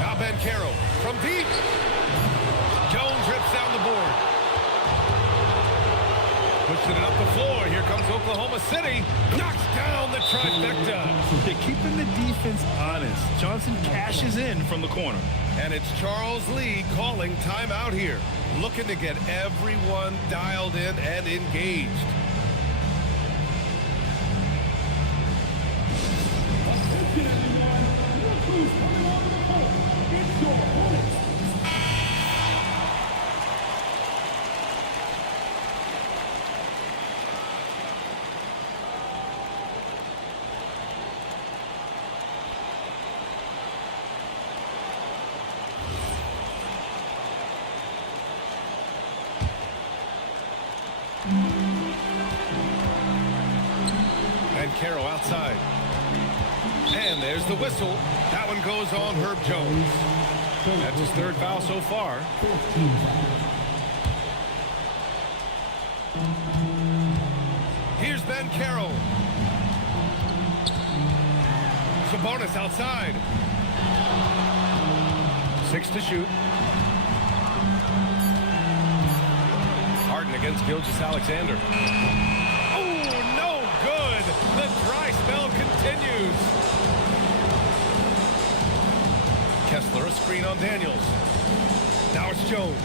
Now Banchero from deep. Jones rips down the board. Pushing it up the floor. Here comes Oklahoma City. Knocks down the trifecta. They're keeping the defense honest. Johnson cashes in from the corner. And it's Charles Lee calling timeout here. Looking to get everyone dialed in and engaged. Banchero outside. And there's the whistle. That one goes on Herb Jones. That's his 3rd foul so far. Here's Banchero. Sabonis outside. 6 to shoot. Harden against Gilgeous-Alexander. Good. The dry spell continues. Kessler, a screen on Daniels. Now it's Jones.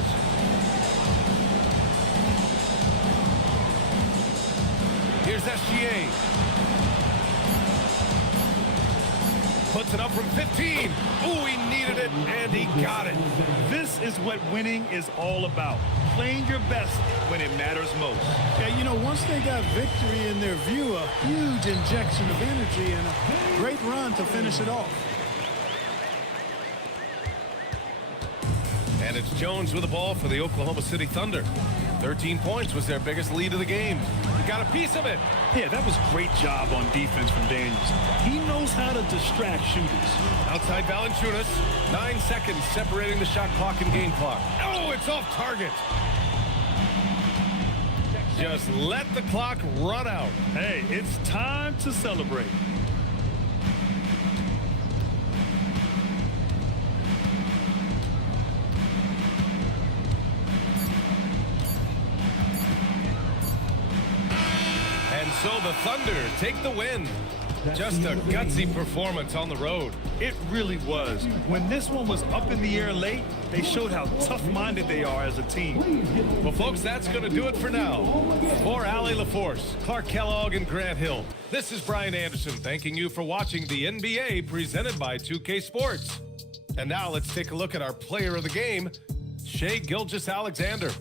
Here's SGA. Puts it up from 15. Ooh, he needed it, and he got it. This is what winning is all about. Playing your best when it matters most. Yeah, you know, once they got victory in their view, a huge injection of energy and a great run to finish it off. And it's Jones with the ball for the Oklahoma City Thunder. 13 points was their biggest lead of the game. He got a piece of it. Yeah, that was great job on defense from Daniels. He knows how to distract shooters. Outside Valanciunas, 9 seconds separating the shot clock and game clock. Oh, it's off target. Just let the clock run out. Hey, it's time to celebrate. And so the Thunder take the win. Just a gutsy performance on the road. It really was. When this one was up in the air late, they showed how tough-minded they are as a team. Well, folks, that's going to do it for now. For Allie LaForce, Clark Kellogg, and Grant Hill, this is Brian Anderson thanking you for watching the NBA presented by 2K Sports. And now let's take a look at our player of the game, Shai Gilgeous-Alexander.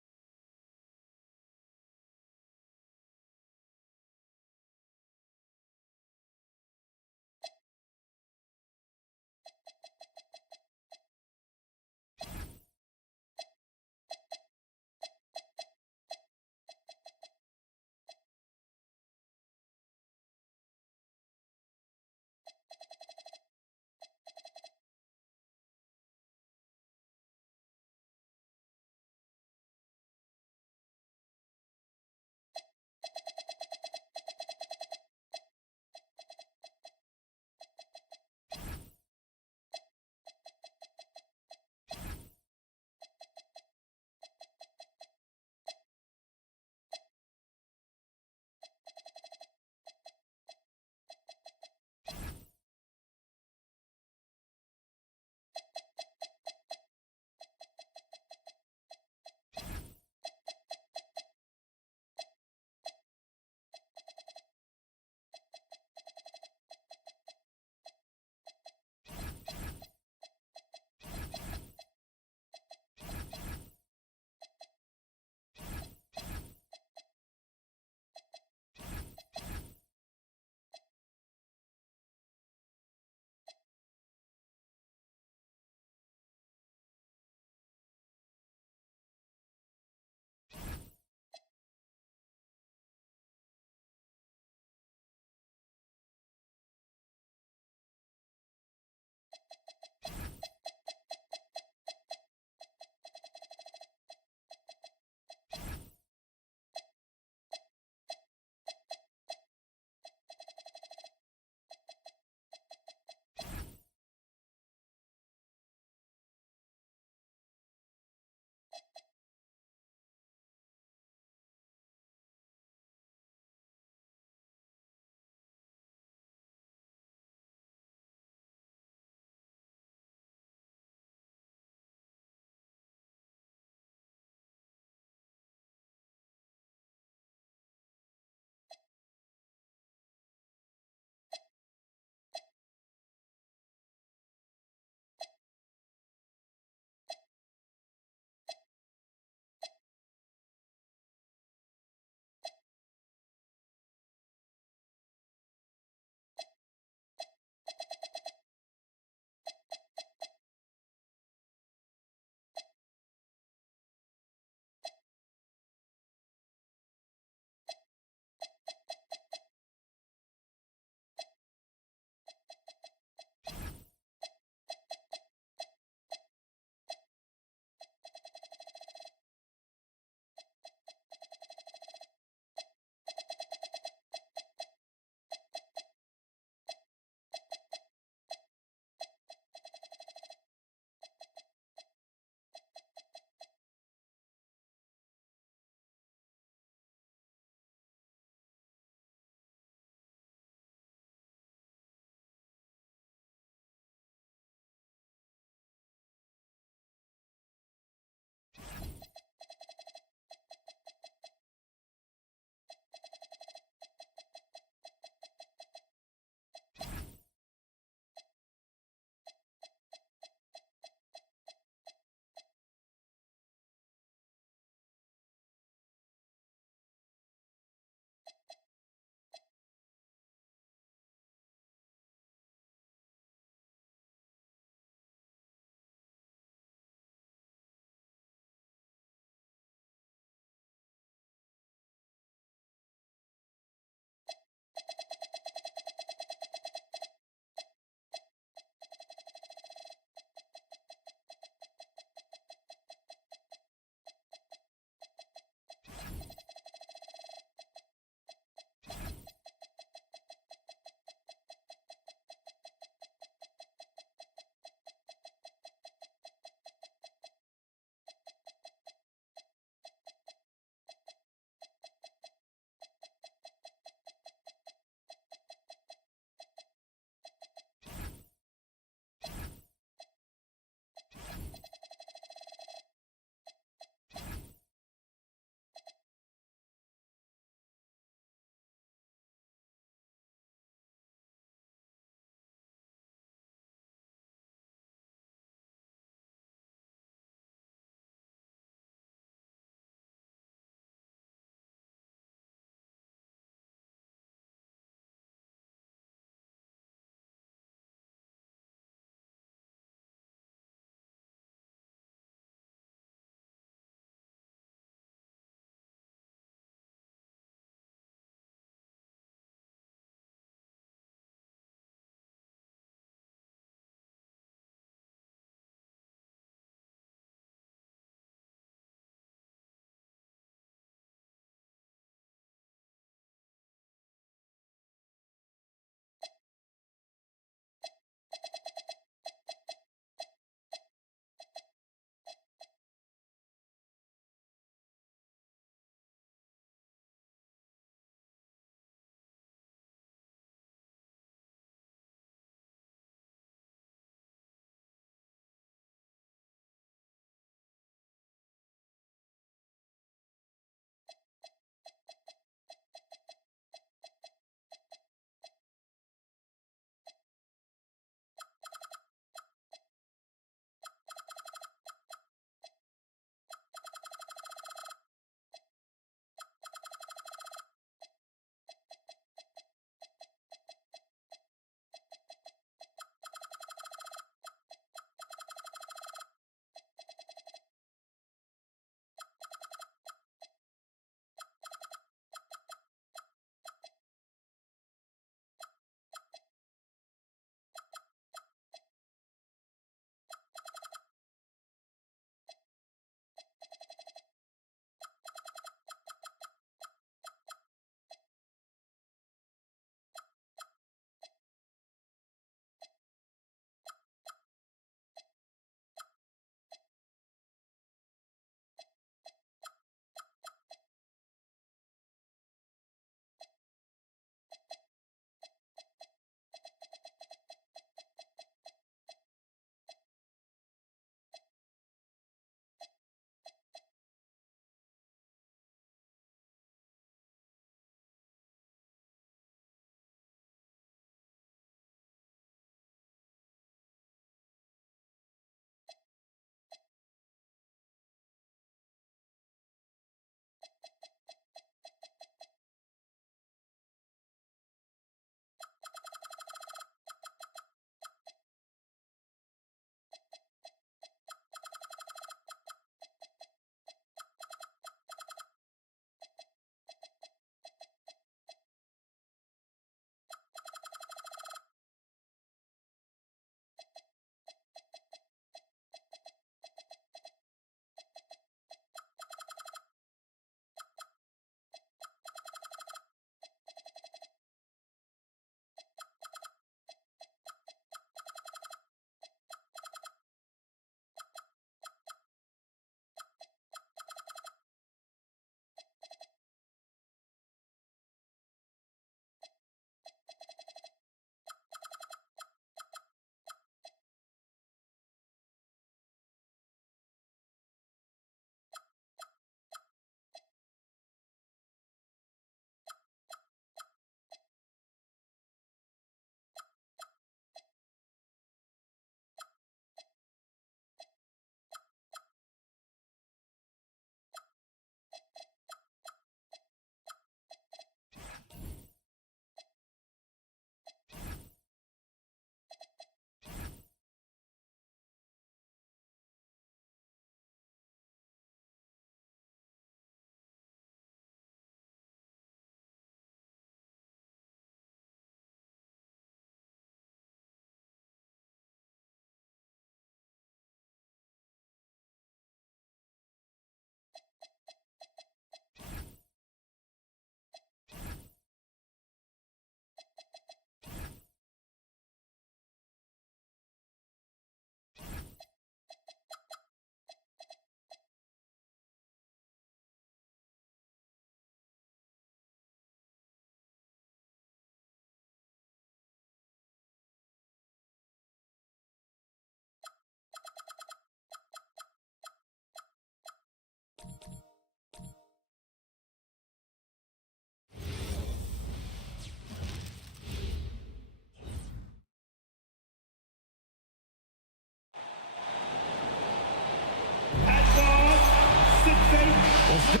State will still.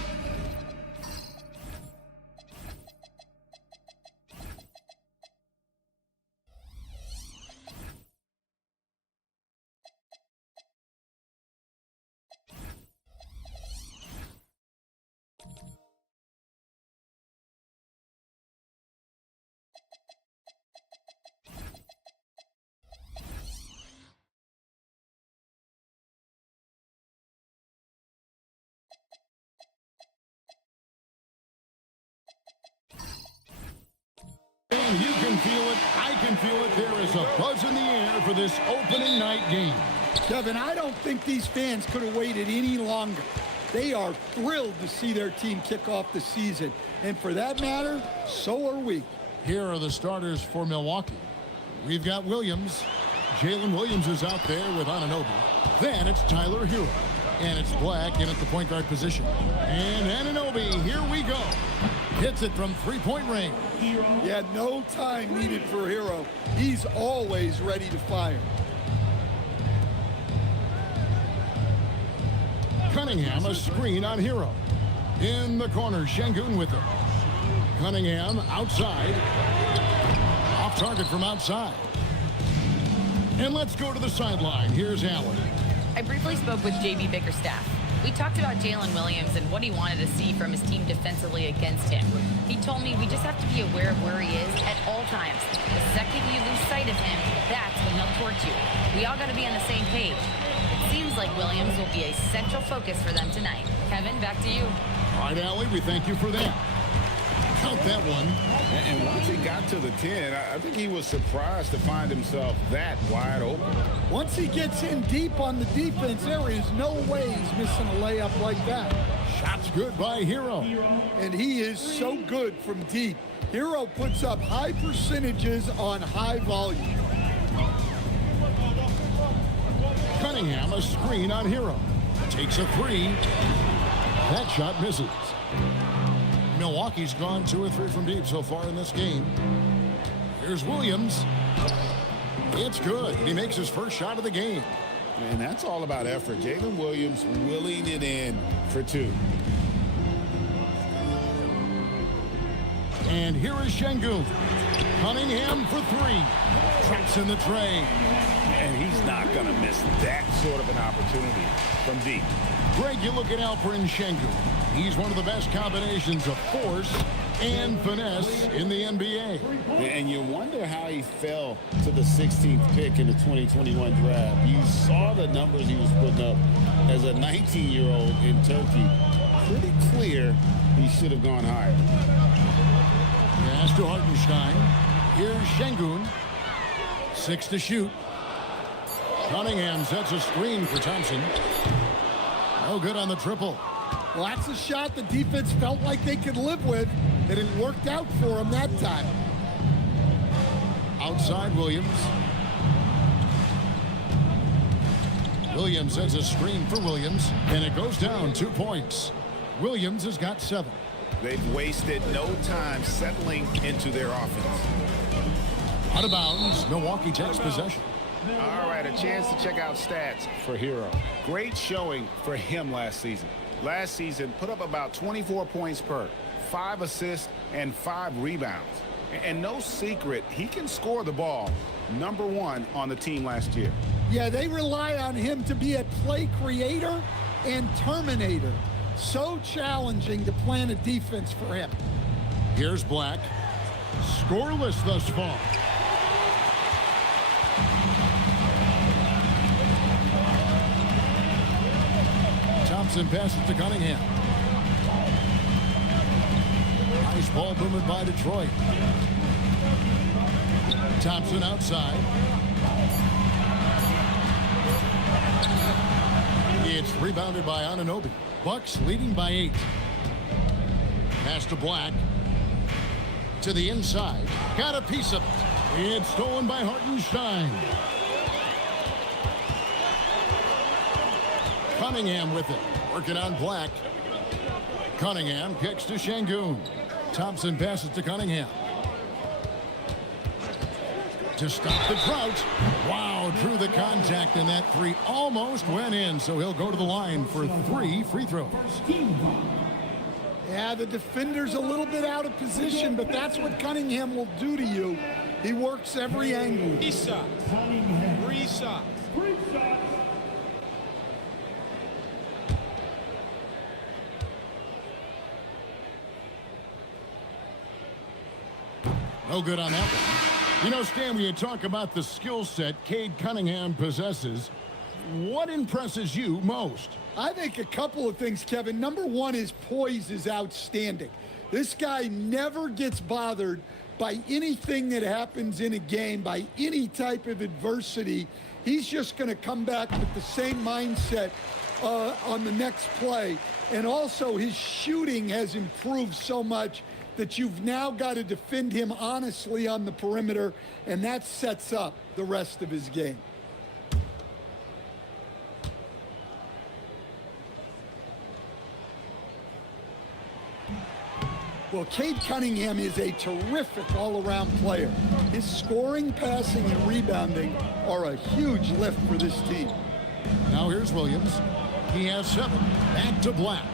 And you can feel it. I can feel it. There is a buzz in the air for this opening night game. Kevin, I don't think these fans could have waited any longer. They are thrilled to see their team kick off the season. And for that matter, so are we. Here are the starters for Milwaukee. We've got Williams. Jalen Williams is out there with Anunoby. Then it's Tyler Hero. And it's Black in at the point guard position. And Anunoby, here we go. Hits it from three-point range. Yeah, no time needed for Hero. He's always ready to fire. Cunningham, a screen on Hero. In the corner, Şengün with it. Cunningham outside. Off target from outside. And let's go to the sideline. Here's Allen. I briefly spoke with J.B. Bickerstaff. We talked about Jalen Williams and what he wanted to see from his team defensively against him. He told me we just have to be aware of where he is at all times. The second you lose sight of him, that's when he'll torch you. We all got to be on the same page. It seems like Williams will be a central focus for them tonight. Kevin, back to you. All right, Allie, we thank you for that. Count that one. And once he got to the 10, I think he was surprised to find himself that wide open. Once he gets in deep on the defense, there is no way he's missing a layup like that. Shots good by Hero. And he is so good from deep. Hero puts up high percentages on high volume. Cunningham, a screen on Hero. Takes a three. That shot misses. Milwaukee's gone 2 or 3 from deep so far in this game. Here's Williams. It's good. He makes his first shot of the game. And that's all about effort. Jalen Williams willing it in for 2. And here is Şengün. Cunningham for 3. Traps in the tray. And he's not going to miss that sort of an opportunity from deep. Greg, you look at Alperen Şengün. He's one of the best combinations of force and finesse in the NBA. And you wonder how he fell to the 16th pick in the 2021 draft. You saw the numbers he was putting up as a 19-year-old in Turkey. Pretty clear he should have gone higher. Pass to Hartenstein. Here's Şengün. 6 to shoot. Cunningham sets a screen for Thompson. No good on the triple. Well, that's a shot the defense felt like they could live with, and it worked out for him that time. Outside Williams. Williams sets a screen for Williams, and it goes down 2 points. Williams has got 7. They've wasted no time settling into their offense. Out of bounds, Milwaukee takes possession. All right, a chance to check out stats for Hero. Great showing for him last season. Last season, put up about 24 points per, 5 assists, and 5 rebounds. And no secret, he can score the ball. #1 on the team last year. Yeah, they rely on him to be a play creator and terminator. So challenging to plan a defense for him. Here's Black. Scoreless thus far. Thompson passes to Cunningham. Nice ball movement by Detroit. Thompson outside. It's rebounded by Anunoby. Bucks leading by 8. Pass to Black. To the inside. Got a piece of it. It's stolen by Hartenstein. Cunningham with it. Working on Black. Cunningham kicks to Şengün. Thompson passes to Cunningham. to stop the drought. Wow, drew the contact, and that three almost went in, so he'll go to the line for 3 free throws. Yeah, the defender's a little bit out of position, but that's what Cunningham will do to you. He works every angle. Free shot. Free shot. No good on that one. You know, Stan, when you talk about the skill set Cade Cunningham possesses, what impresses you most? I think a couple of things, Kevin. Number one, his poise is outstanding. This guy never gets bothered by anything that happens in a game, by any type of adversity. He's just going to come back with the same mindset on the next play. And also, his shooting has improved so much that you've now got to defend him honestly on the perimeter, and that sets up the rest of his game. Well, Cade Cunningham is a terrific all-around player. His scoring, passing, and rebounding are a huge lift for this team. Now here's Williams. He has 7. Back to Black.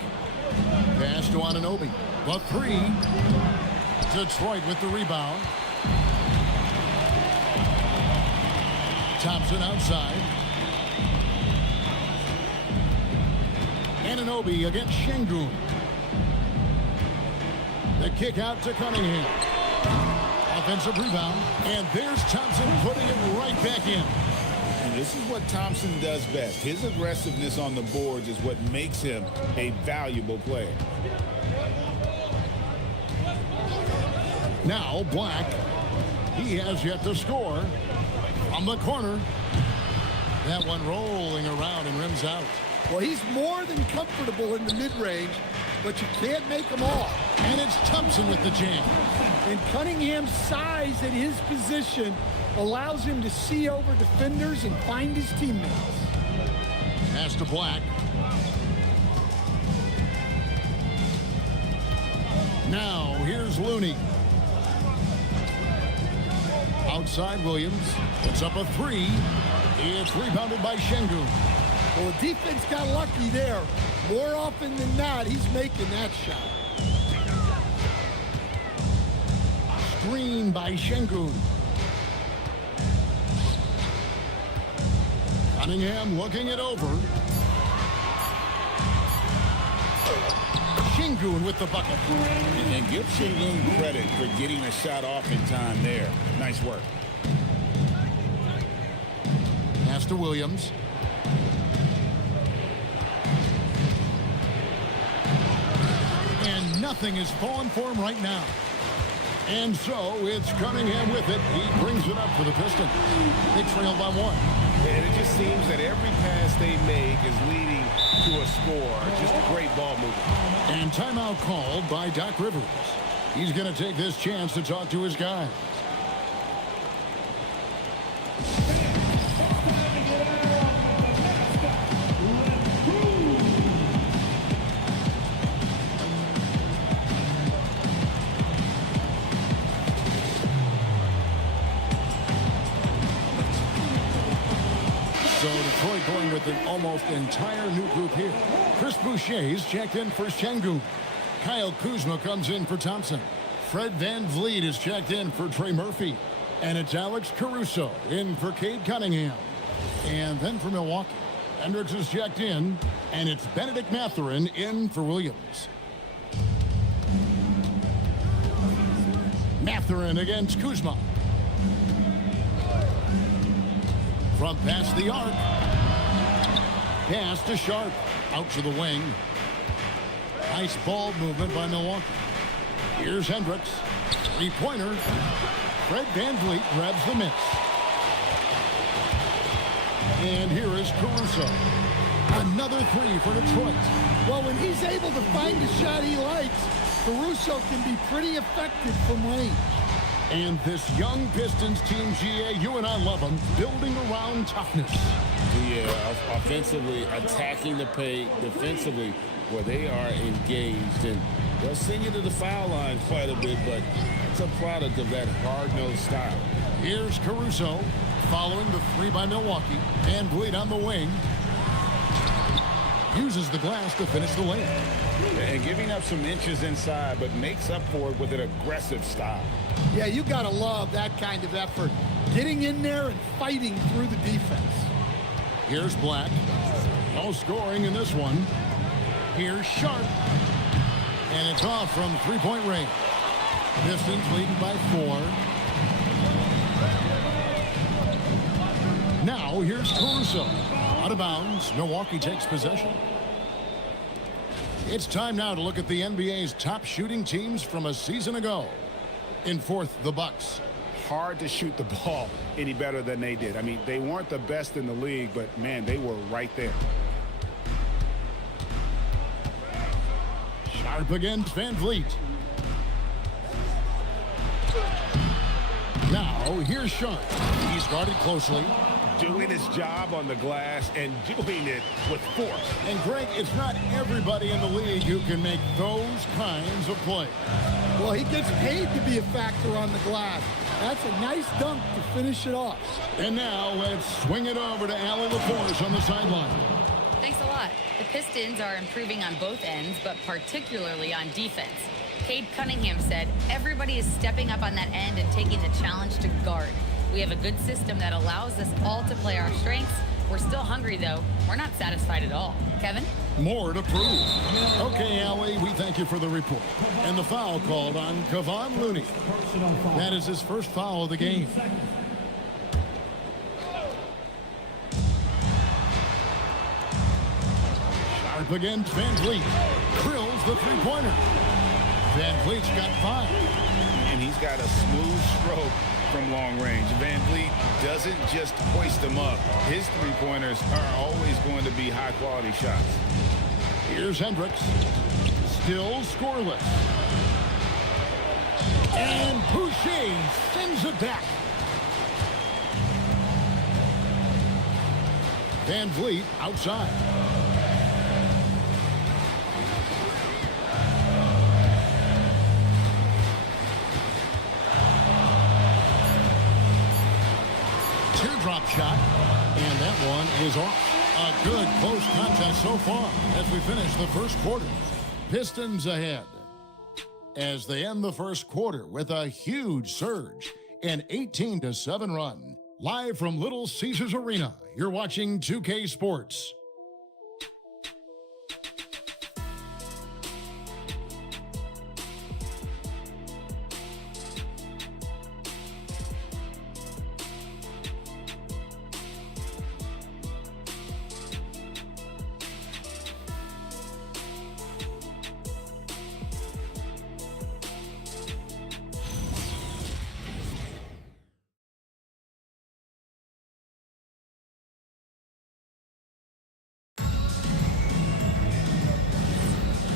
Pass to Anunoby. The 3. Detroit with the rebound. Thompson outside. Anunoby against Şengün. The kick out to Cunningham. Offensive rebound. And there's Thompson putting it right back in. And this is what Thompson does best. His aggressiveness on the boards is what makes him a valuable player. Now Black. He has yet to score. From the corner. That one rolling around and rims out. Well, he's more than comfortable in the mid-range, but you can't make them all. And it's Thompson with the jam. And Cunningham's size at his position allows him to see over defenders and find his teammates. Pass to Black. Now here's Looney. Outside Williams. Puts up a 3. It's rebounded by Şengün. Well, the defense got lucky there. More often than not, he's making that shot. Screen by Şengün. Cunningham looking it over. Şengün with the bucket. And give Şengün credit for getting a shot off in time there. Nice work. Pass to Williams. And nothing is falling for him right now. And so it's Cunningham with it. He brings it up for the Pistons. They trail by 1. And it just seems that every pass they make is leading to a score. Just great ball movement. And timeout called by Doc Rivers. He's going to take this chance to talk to his guys. So Detroit going with an almost entire new group here. Chris Boucher's checked in for Şengün. Kyle Kuzma comes in for Thompson. Fred VanVleet is checked in for Trey Murphy. And it's Alex Caruso in for Cade Cunningham. And then for Milwaukee, Hendricks is checked in. And it's Benedict Mathurin in for Williams. Mathurin against Kuzma. From past the arc. Pass to Sharp. Out to the wing. Nice ball movement by Milwaukee. Here's Hendricks. Three-pointer. Fred VanVleet grabs the miss. And here is Caruso. Another 3 for Detroit. Well, when he's able to find a shot he likes, Caruso can be pretty effective from range. And this young Pistons team, GA, you and I love them, building around toughness. Yeah, offensively, attacking the paint, defensively, where they are engaged. And They'll send you to the foul line quite a bit, but it's a product of that hard-nosed style. Here's Caruso following the three by Milwaukee. VanVleet on the wing. Uses the glass to finish the lane. And giving up some inches inside, but makes up for it with an aggressive style. Yeah, you got to love that kind of effort. Getting in there and fighting through the defense. Here's Black. No scoring in this one. Here's Sharp. And it's off from three-point range. Pistons leading by 4. Now here's Caruso. Out of bounds. Milwaukee takes possession. It's time now to look at the NBA's top shooting teams from a season ago. In fourth, the Bucks. Hard to shoot the ball any better than they did. I mean, they weren't the best in the league, but, man, they were right there. Sharp against VanVleet. Now, here's Sharp. He's guarded closely. Doing his job on the glass and doing it with force. And, Greg, it's not everybody in the league who can make those kinds of plays. Well, he gets paid to be a factor on the glass. That's a nice dunk to finish it off. And now let's swing it over to Allie LaForce on the sideline. Thanks a lot. The Pistons are improving on both ends, but particularly on defense. Cade Cunningham said, everybody is stepping up on that end and taking the challenge to guard. We have a good system that allows us all to play our strengths. We're still hungry, though. We're not satisfied at all. Kevin? More to prove. Okay, Allie, we thank you for the report. And the foul called on Kevon Looney. That is his first foul of the game. Sharp against VanVleet. Drills the three-pointer. VanVleet's got 5. And he's got a smooth stroke from long range. VanVleet doesn't just hoist them up. His three-pointers are always going to be high-quality shots. Here's Hendricks. Still scoreless. And Boucher sends it back. VanVleet outside. Teardrop shot, and that one is off. A good close contest so far as we finish the first quarter. Pistons ahead as they end the first quarter with a huge surge, an 18-7 run. Live from Little Caesars Arena, you're watching 2K Sports.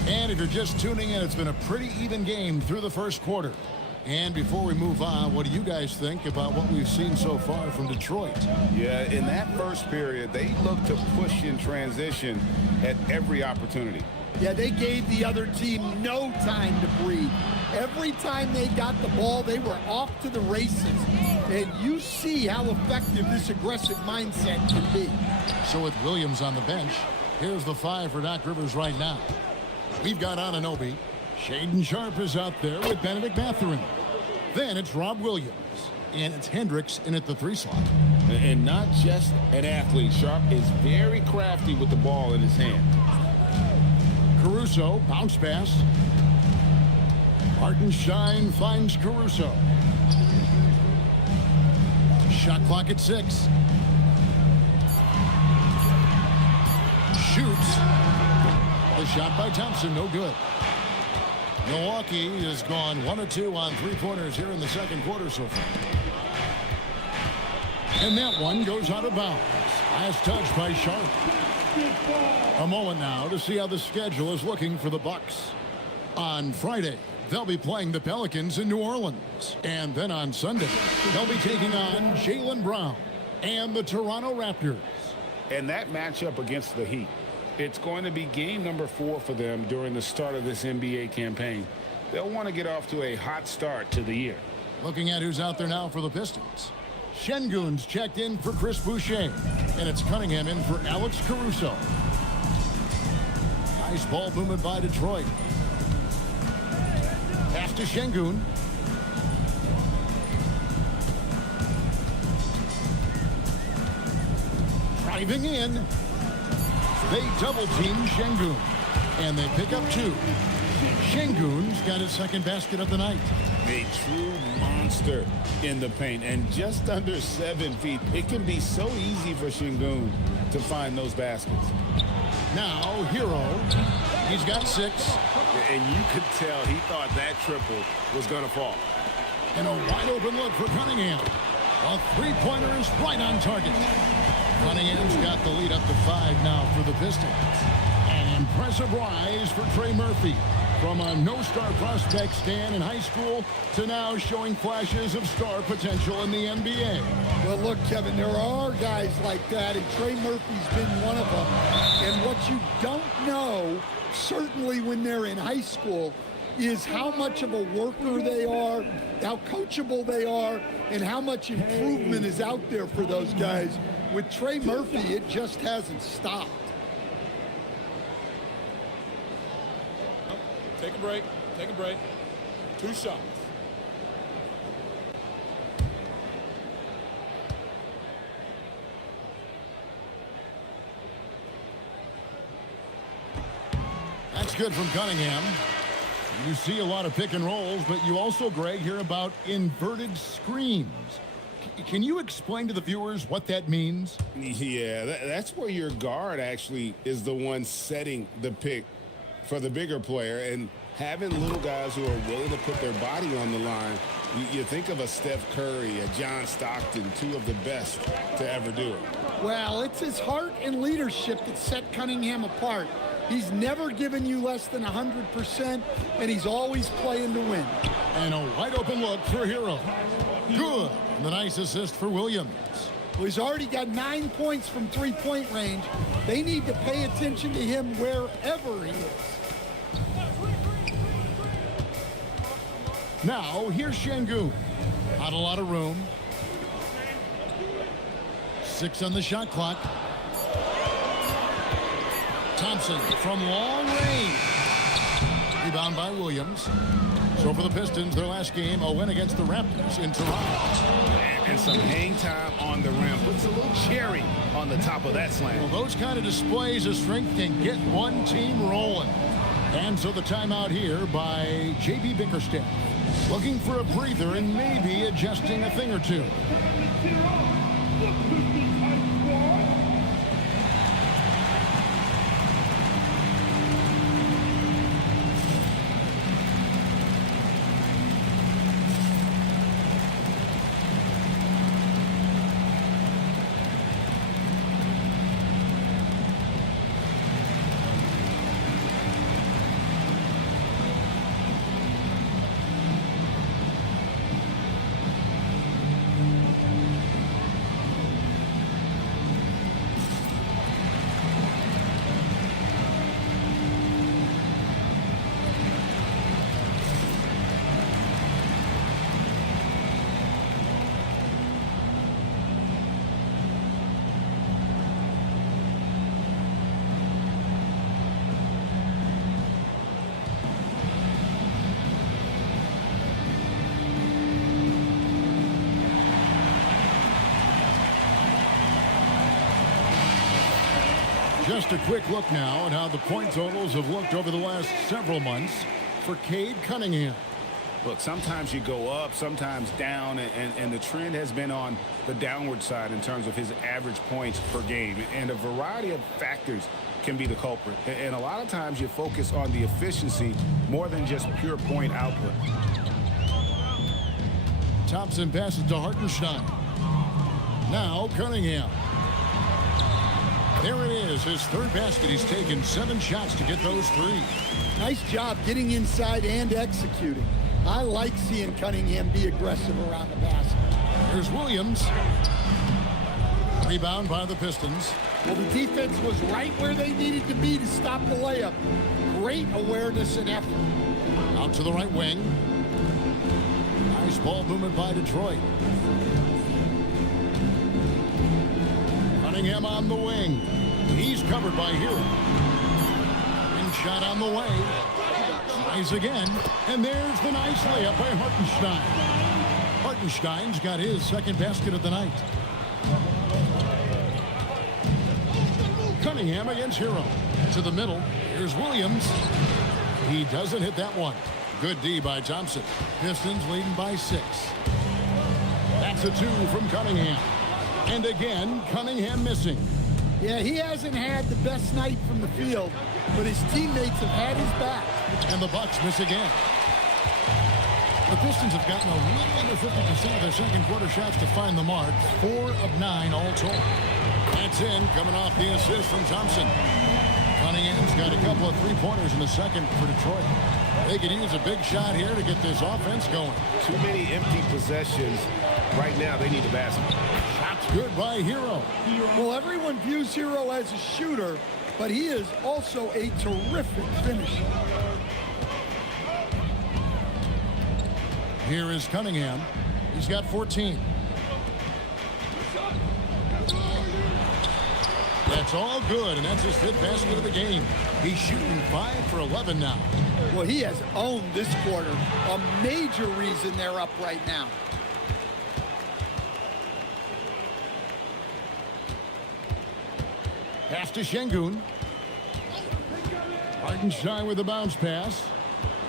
And if you're just tuning in, it's been a pretty even game through the first quarter. And before we move on, what do you guys think about what we've seen so far from Detroit? Yeah, in that first period, they looked to push in transition at every opportunity. Yeah, they gave the other team no time to breathe. Every time they got the ball, they were off to the races. And you see how effective this aggressive mindset can be. So with Williams on the bench, here's the 5 for Doc Rivers right now. We've got Anunoby. Shaedon Sharp is out there with Benedict Mathurin. Then it's Rob Williams. And it's Hendricks in at the 3 slot. And not just an athlete. Sharp is very crafty with the ball in his hand. Caruso, bounce pass. Hartenstein finds Caruso. Shot clock at 6. Shoots. The shot by Thompson, no good. Milwaukee has gone 1 of 2 on 3-pointers here in the second quarter so far. And that one goes out of bounds. Last touch by Sharp. A moment now to see how the schedule is looking for the Bucks. On Friday, they'll be playing the Pelicans in New Orleans. And then on Sunday, they'll be taking on Jaylen Brown and the Toronto Raptors. And that matchup against the Heat, It's going to be game number 4 for them during the start of this NBA campaign. They'll want to get off to a hot start to the year. Looking at who's out there now for the Pistons. Şengün's checked in for Chris Boucher. And it's Cunningham in for Alex Caruso. Nice ball movement by Detroit. Pass to Şengün. Driving in. They double team Şengün. And they pick up 2. Şengün's got his second basket of the night. A true monster in the paint and just under 7 feet. It can be so easy for Şengün to find those baskets. Now, Hero. He's got 6. And you could tell he thought that triple was going to fall. And a wide open look for Cunningham. A three-pointer is right on target. Cunningham's got the lead up to 5 now for the Pistons. An impressive rise for Trey Murphy. From a no-star prospect stand in high school to now showing flashes of star potential in the NBA. Well, look, Kevin, there are guys like that, and Trey Murphy's been one of them. And what you don't know, certainly when they're in high school, is how much of a worker they are, how coachable they are, and how much improvement is out there for those guys. With Trey Murphy, it just hasn't stopped. Take a break. Take a break. 2 shots. That's good from Cunningham. You see a lot of pick and rolls, but you also, Greg, hear about inverted screens. Can you explain to the viewers what that means? Yeah, that's where your guard actually is the one setting the pick for the bigger player, and having little guys who are willing to put their body on the line. You think of a Steph Curry, a John Stockton, 2 of the best to ever do it. Well, it's his heart and leadership that set Cunningham apart. He's never given you less than 100%, and he's always playing to win. And a wide open look for Hero. Good. And the nice assist for Williams. Well, he's already got 9 points from three-point range. They need to pay attention to him wherever he is. Now, here's Şengün. Not a lot of room. 6 on the shot clock. Thompson from long range. Rebound by Williams. So for the Pistons, their last game, a win against the Raptors in Toronto. And some hang time on the rim. Puts a little cherry on the top of that slam. Well, those kind of displays of strength can get one team rolling. And so the timeout here by J.B. Bickerstaff. Looking for a breather and maybe adjusting a thing or two. Just a quick look now at how the point totals have looked over the last several months for Cade Cunningham. Look, sometimes you go up, sometimes down, and the trend has been on the downward side in terms of his average points per game. And a variety of factors can be the culprit. And a lot of times you focus on the efficiency more than just pure point output. Thompson passes to Hartenstein. Now Cunningham. There it is, his third basket. He's taken 7 shots to get those 3. Nice job getting inside and executing. I like seeing Cunningham be aggressive around the basket. Here's Williams. Rebound by the Pistons. Well, the defense was right where they needed to be to stop the layup. Great awareness and effort. Out to the right wing. Nice ball movement by Detroit. Cunningham on the wing. He's covered by Hero. And shot on the way. Tries again. And there's the nice layup by Hartenstein. Hartenstein's got his second basket of the night. Cunningham against Hero. To the middle. Here's Williams. He doesn't hit that one. Good D by Thompson. Pistons leading by 6. That's a 2 from Cunningham. And again, Cunningham missing. Yeah, he hasn't had the best night from the field, but his teammates have had his back. And the Bucks miss again. The Pistons have gotten a little under 50% of their second quarter shots to find the mark. 4 of 9 all told. That's in, coming off the assist from Thompson. Cunningham's got a couple of three-pointers in the second for Detroit. They could use a big shot here to get this offense going. Too many empty possessions. Right now, they need a basket. Shot's good by Hero. Well, everyone views Hero as a shooter, but he is also a terrific finisher. Here is Cunningham. He's got 14. That's all good, and that's his 5th basket of the game. He's shooting 5 for 11 now. Well, he has owned this quarter. A major reason they're up right now. Pass to Şengün. Hartenstein with the bounce pass.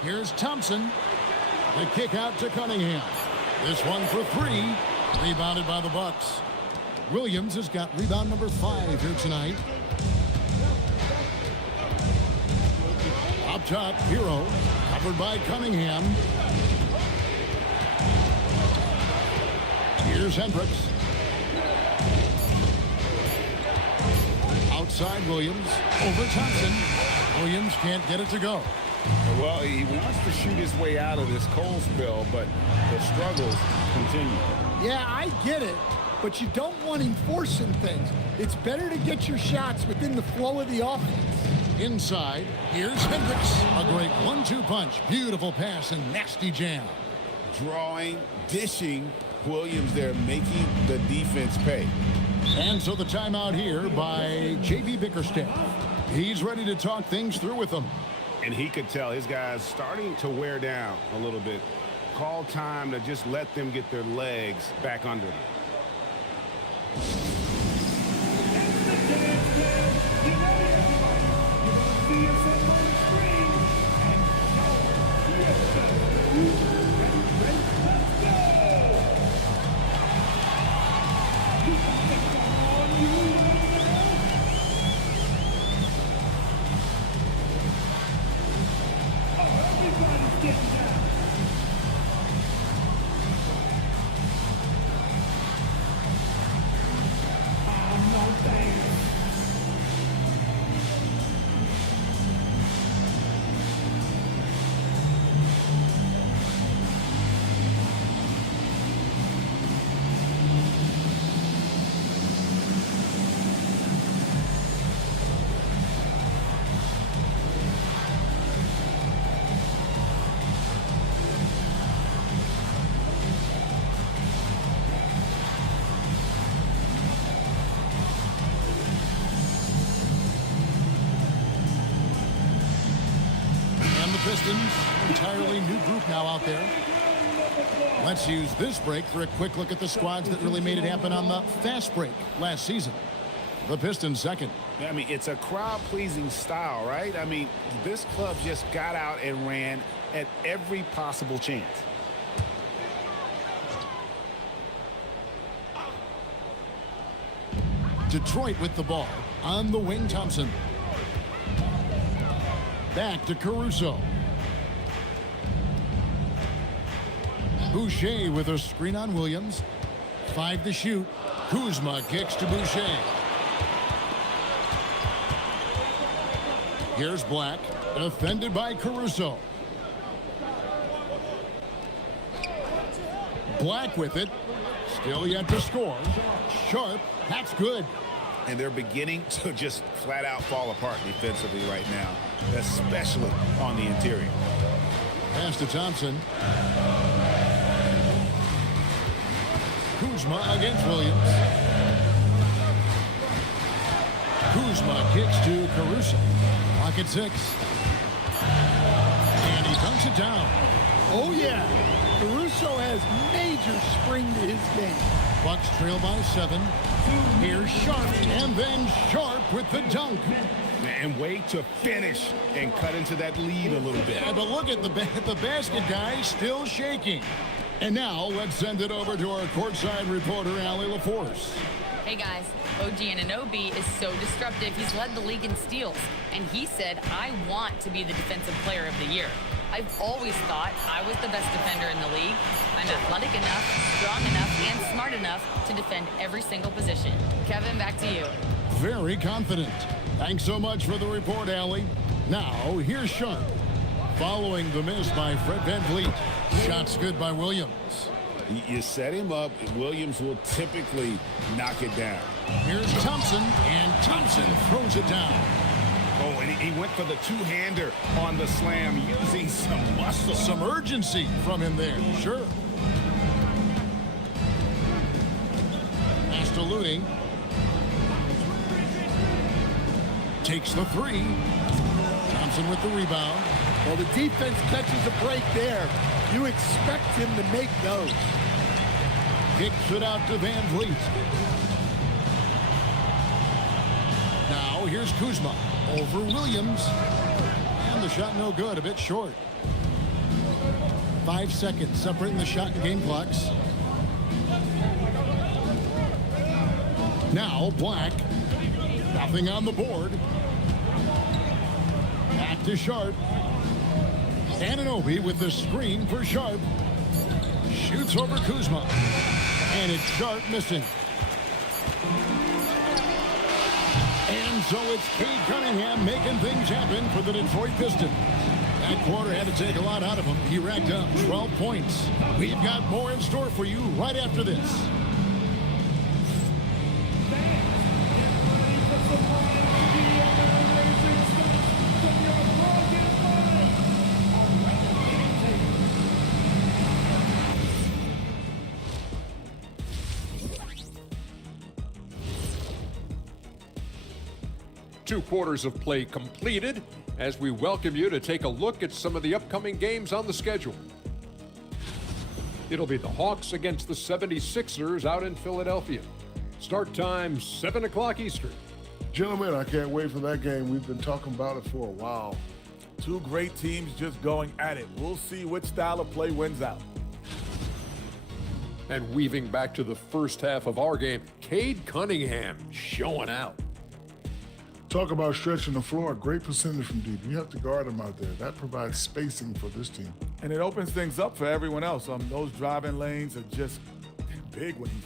Here's Thompson. The kick out to Cunningham. This one for 3. Rebounded by the Bucks. Williams has got rebound number 5 here tonight. Up top, Hero. Covered by Cunningham. Here's Hendricks. Outside Williams. Over Thompson. Williams can't get it to go. Well, he wants to shoot his way out of this cold spell, but the struggles continue. Yeah, I get it, but you don't want him forcing things. It's better to get your shots within the flow of the offense. Inside, here's Hendricks. A great 1-2 punch. Beautiful pass and nasty jam. Drawing, dishing, Williams there making the defense pay. And so the timeout here by J.B. Bickerstaff. He's ready to talk things through with them. And he could tell his guys starting to wear down a little bit. Call time to just let them get their legs back under them. Pistons, entirely new group now out there. Let's use this break for a quick look at the squads that really made it happen on the fast break last season. The Pistons second. I mean, it's a crowd-pleasing style, right? I mean, this club just got out and ran at every possible chance. Detroit with the ball. On the wing, Thompson. Back to Caruso. Boucher with a screen on Williams. 5 to shoot. Kuzma kicks to Boucher. Here's Black. Defended by Caruso. Black with it. Still yet to score. Sharp. That's good. and they're beginning to just flat out fall apart defensively right now, especially on the interior. Pass to Thompson. Kuzma against Williams. Kuzma kicks to Caruso. Clock at 6. And he dunks it down. Oh, yeah. Caruso has major spring to his game. Bucks trail by 7. Here's Sharp, and then Sharp with the dunk. And way to finish and cut into that lead a little bit. Yeah, but look at the basket guy still shaking. And now let's send it over to our courtside reporter, Allie LaForce. Hey guys, OG Anunoby is so disruptive. He's led the league in steals, and he said, "I want to be the defensive player of the year. I've always thought I was the best defender in the league. I'm athletic enough, strong enough, and smart enough to defend every single position." Kevin, back to you. Very confident. Thanks so much for the report, Allie. Now, here's Sharp. Following the miss by Fred VanVleet. Shots good by Williams. You set him up, Williams will typically knock it down. Here's Thompson, and Thompson throws it down. Oh, and he went for the two-hander on the slam, using some muscle. Some urgency from him there, sure. Pass to Looney. Takes the 3. Thompson with the rebound. Well, the defense catches a break there. You expect him to make those. Kicks it out to VanVleet. Now here's Kuzma over Williams. And the shot no good, a bit short. 5 seconds separating the shot and game clocks. Now Black. Nothing on the board. Back to Sharp. Anunoby with the screen for Sharp. Shoots over Kuzma. And it's Sharp missing. And so it's Cade Cunningham making things happen for the Detroit Pistons. That quarter had to take a lot out of him. He racked up 12 points. We've got more in store for you right after this. Two quarters of play completed as we welcome you to take a look at some of the upcoming games on the schedule. It'll be the Hawks against the 76ers out in Philadelphia. Start time 7 o'clock Eastern. Gentlemen, I can't wait for that game. We've been talking about it for a while. Two great teams just going at it. We'll see which style of play wins out. And weaving back to the first half of our game, Cade Cunningham showing out. Talk about stretching the floor. Great percentage from deep. You have to guard him out there. That provides spacing for this team. And it opens things up for everyone else. Those driving lanes are just big when he's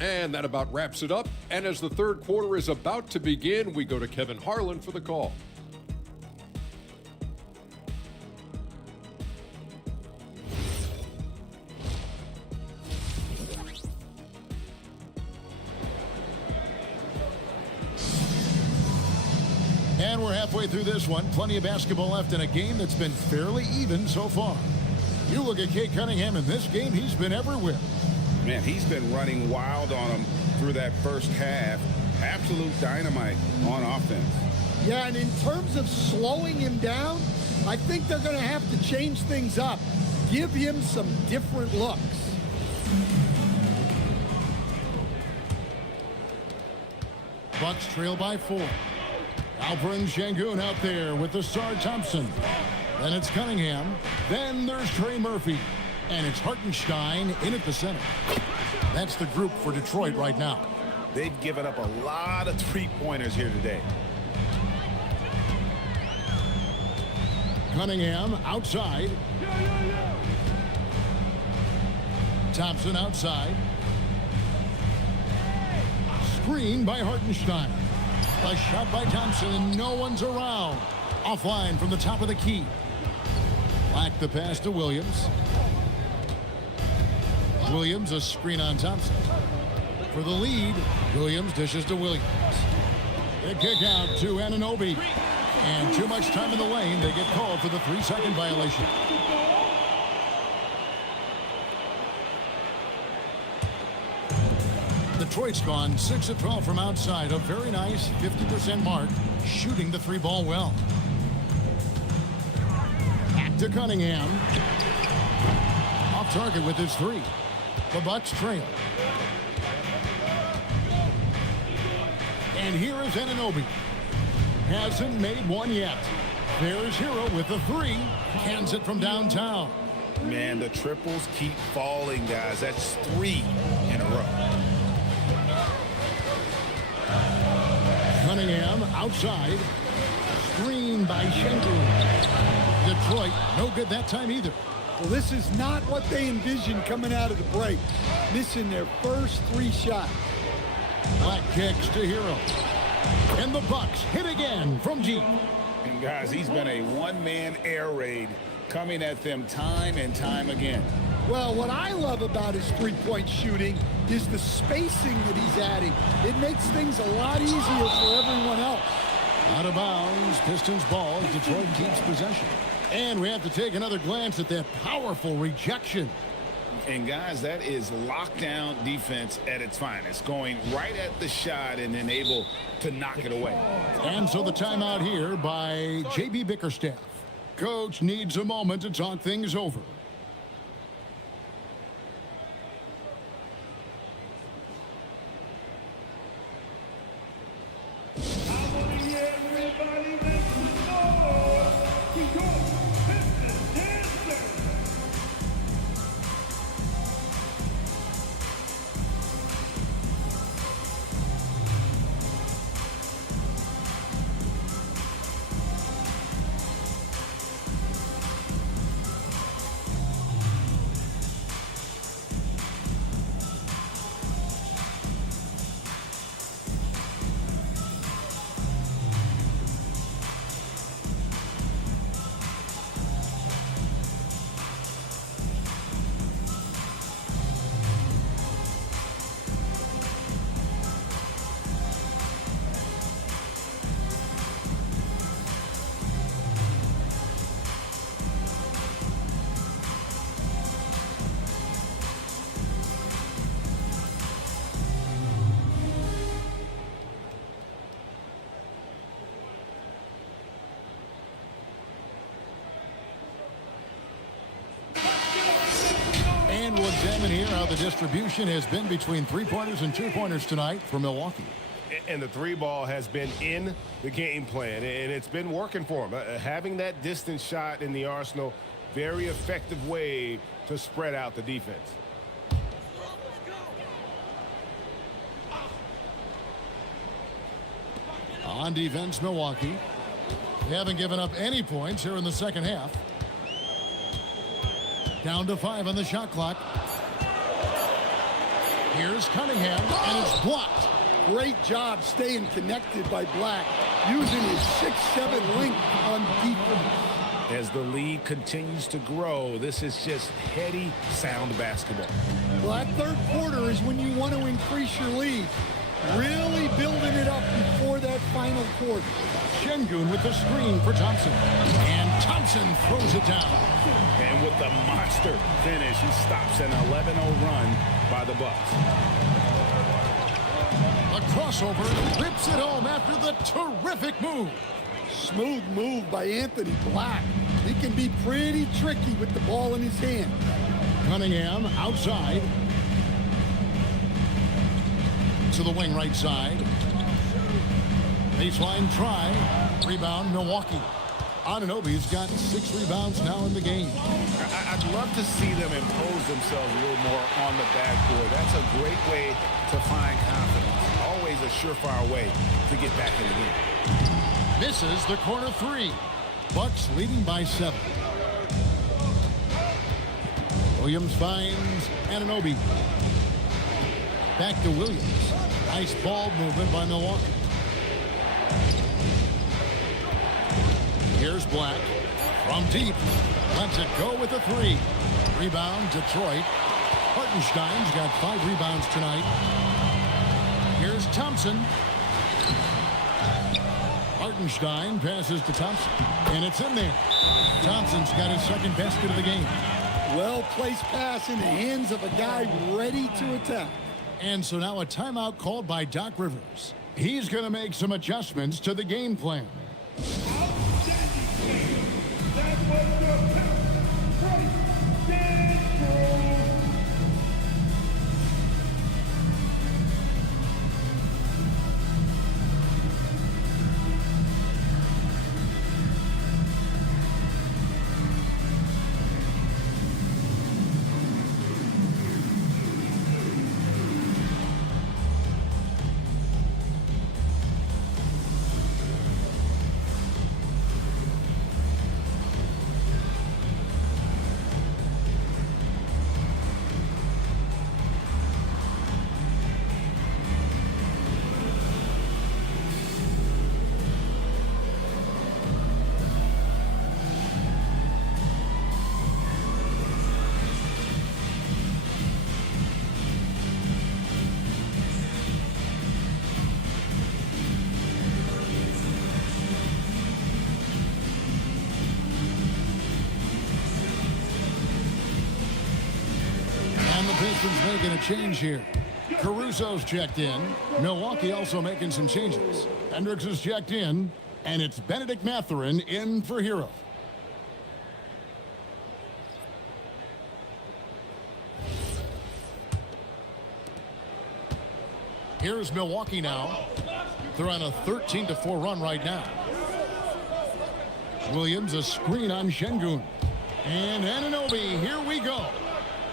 there. And that about wraps it up. And as the third quarter is about to begin, we go to Kevin Harlan for the call. And we're halfway through this one. Plenty of basketball left in a game that's been fairly even so far. You look at Cade Cunningham in this game, he's been everywhere. Man, he's been running wild on him through that first half. Absolute dynamite on offense. Yeah, and in terms of slowing him down, I think they're going to have to change things up. Give him some different looks. Bucks trail by 4. Alperen Sengun out there with the Sar Thompson. Then it's Cunningham. Then there's Trey Murphy. And it's Hartenstein in at the center. That's the group for Detroit right now. They've given up a lot of three-pointers here today. Cunningham outside. Thompson outside. Screen by Hartenstein. A shot by Thompson, and no one's around. Offline from the top of the key. Black the pass to Williams. Williams, a screen on Thompson. For the lead, Williams dishes to Williams. A kick out to Anunoby. And too much time in the lane. They get called for the 3-second violation. Detroit's gone 6 of 12 from outside. A very nice 50% mark, shooting the 3-ball well. Back to Cunningham. Off target with his 3. The Bucks trail. And here is Anunoby. Hasn't made one yet. There's Hero with the 3. Cans it from downtown. Man, the triples keep falling, guys. That's 3 in a row. Cunningham outside. Screen by Şengün. Detroit, no good that time either. Well, this is not what they envisioned coming out of the break. Missing their first 3 shots. Black kicks to Hero. And the Bucks hit again from deep. And guys, he's been a one-man air raid coming at them time and time again. Well, what I love about his three-point shooting is the spacing that he's adding. It makes things a lot easier for everyone else. Out of bounds, Pistons ball as Detroit keeps possession. And we have to take another glance at that powerful rejection. And guys, that is lockdown defense at its finest, going right at the shot and then able to knock it away. And so the timeout here by J.B. Bickerstaff. Coach needs a moment to talk things over. And we'll examine here how the distribution has been between three-pointers and two-pointers tonight for Milwaukee. And the 3-ball has been in the game plan, and it's been working for him. Having that distance shot in the arsenal, very effective way to spread out the defense. On defense, Milwaukee. They haven't given up any points here in the second half. Down to 5 on the shot clock. Here's Cunningham, and it's blocked. Great job staying connected by Black, using his 6'7" length on defense. As the lead continues to grow, this is just heady, sound basketball. Well, that third quarter is when you want to increase your lead. Really building it up before that final quarter. Şengün with the screen for Thompson. And Thompson throws it down. And with the monster finish, he stops an 11-0 run by the Bucks. A crossover rips it home after the terrific move. Smooth move by Anthony Black. He can be pretty tricky with the ball in his hand. Cunningham outside. To the wing right side. Baseline try. Rebound Milwaukee. Anunoby's got 6 rebounds now in the game. I'd love to see them impose themselves a little more on the backboard. That's a great way to find confidence. Always a surefire way to get back in the game. Misses the corner 3. Bucks leading by 7. Williams finds Anunoby. Back to Williams. Nice ball movement by Milwaukee. Here's Black from deep. Lets it go with a 3. Rebound Detroit. But Hartenstein's got 5 rebounds tonight. Here's Thompson. Hartenstein passes to Thompson, and it's in there. Thompson's got his second basket of the game. Well-placed pass in the hands of a guy ready to attack. And so now a timeout called by Doc Rivers. He's going to make some adjustments to the game plan. Pistons making a change here. Caruso's checked in. Milwaukee also making some changes. Hendricks is checked in, and it's Benedict Mathurin in for Hero. Here's Milwaukee now. They're on a 13-4 run right now. Williams, a screen on Şengün. And Anunoby, here we go.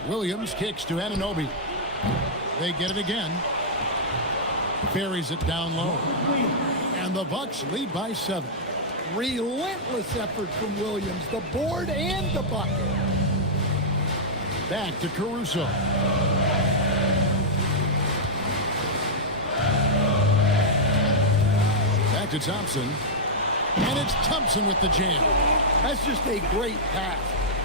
Williams kicks to Anunoby. They get it again. Buries it down low. And the Bucks lead by 7. Relentless effort from Williams. The board and the bucket. Back to Caruso. Back to Thompson. And it's Thompson with the jam. That's just a great pass.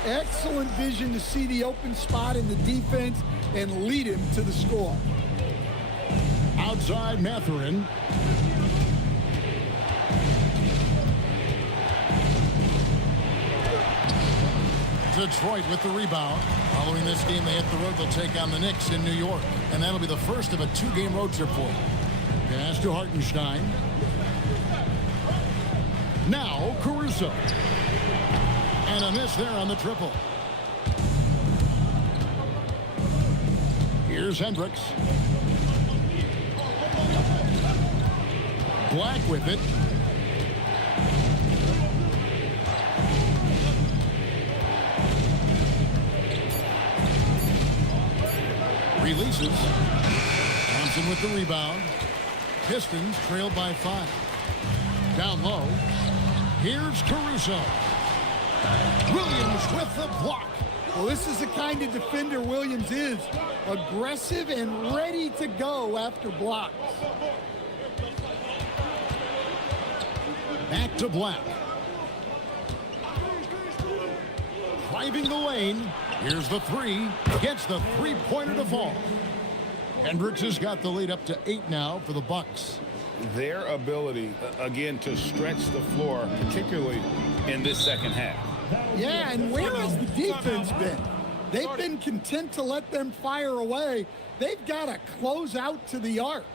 Excellent vision to see the open spot in the defense and lead him to the score. Outside Mathurin. Detroit with the rebound. Following this game, they hit the road. They'll take on the Knicks in New York. And that'll be the first of a 2-game road trip for them. Pass to Hartenstein. Now Caruso. And a miss there on the triple. Here's Hendricks. Black with it. Releases. Thompson with the rebound. Pistons trailed by 5. Down low. Here's Caruso. Williams with the block. Well, this is the kind of defender Williams is. Aggressive and ready to go after blocks. Back to Black. Driving the lane. Here's the 3. Gets the 3-pointer to fall. Hendricks has got the lead up to 8 now for the Bucks. Their ability, again, to stretch the floor, particularly in this second half. Yeah, and where has the defense been? They've been content to let them fire away. They've got to close out to the arc.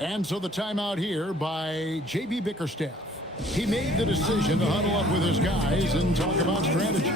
And so the timeout here by J.B. Bickerstaff. He made the decision to huddle up with his guys and talk about strategy.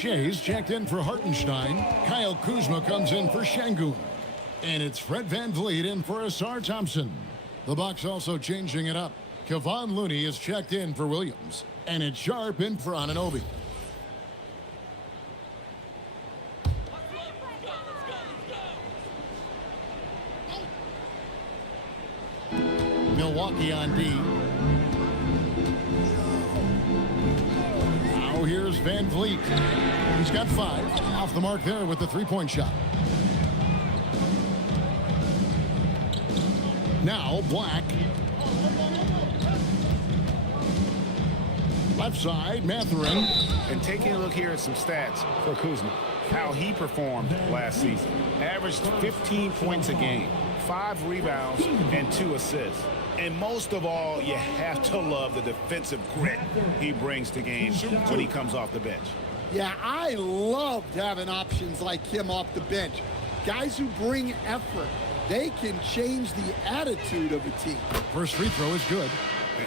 Shea's checked in for Hartenstein. Kyle Kuzma comes in for Şengün. And it's Fred VanVleet in for Asar Thompson. The Bucks also changing it up. Kevon Looney is checked in for Williams. And it's Sharp in for Anunoby. Milwaukee on D. Now here's VanVleet. He's got 5. Off the mark there with the three-point shot. Now Black. Left side, Mathurin. And taking a look here at some stats for Kuzma, how he performed last season. Averaged 15 points a game, 5 rebounds, and 2 assists. And most of all, you have to love the defensive grit he brings to games when he comes off the bench. Yeah, I loved having options like him off the bench. Guys who bring effort. They can change the attitude of a team. First free throw is good.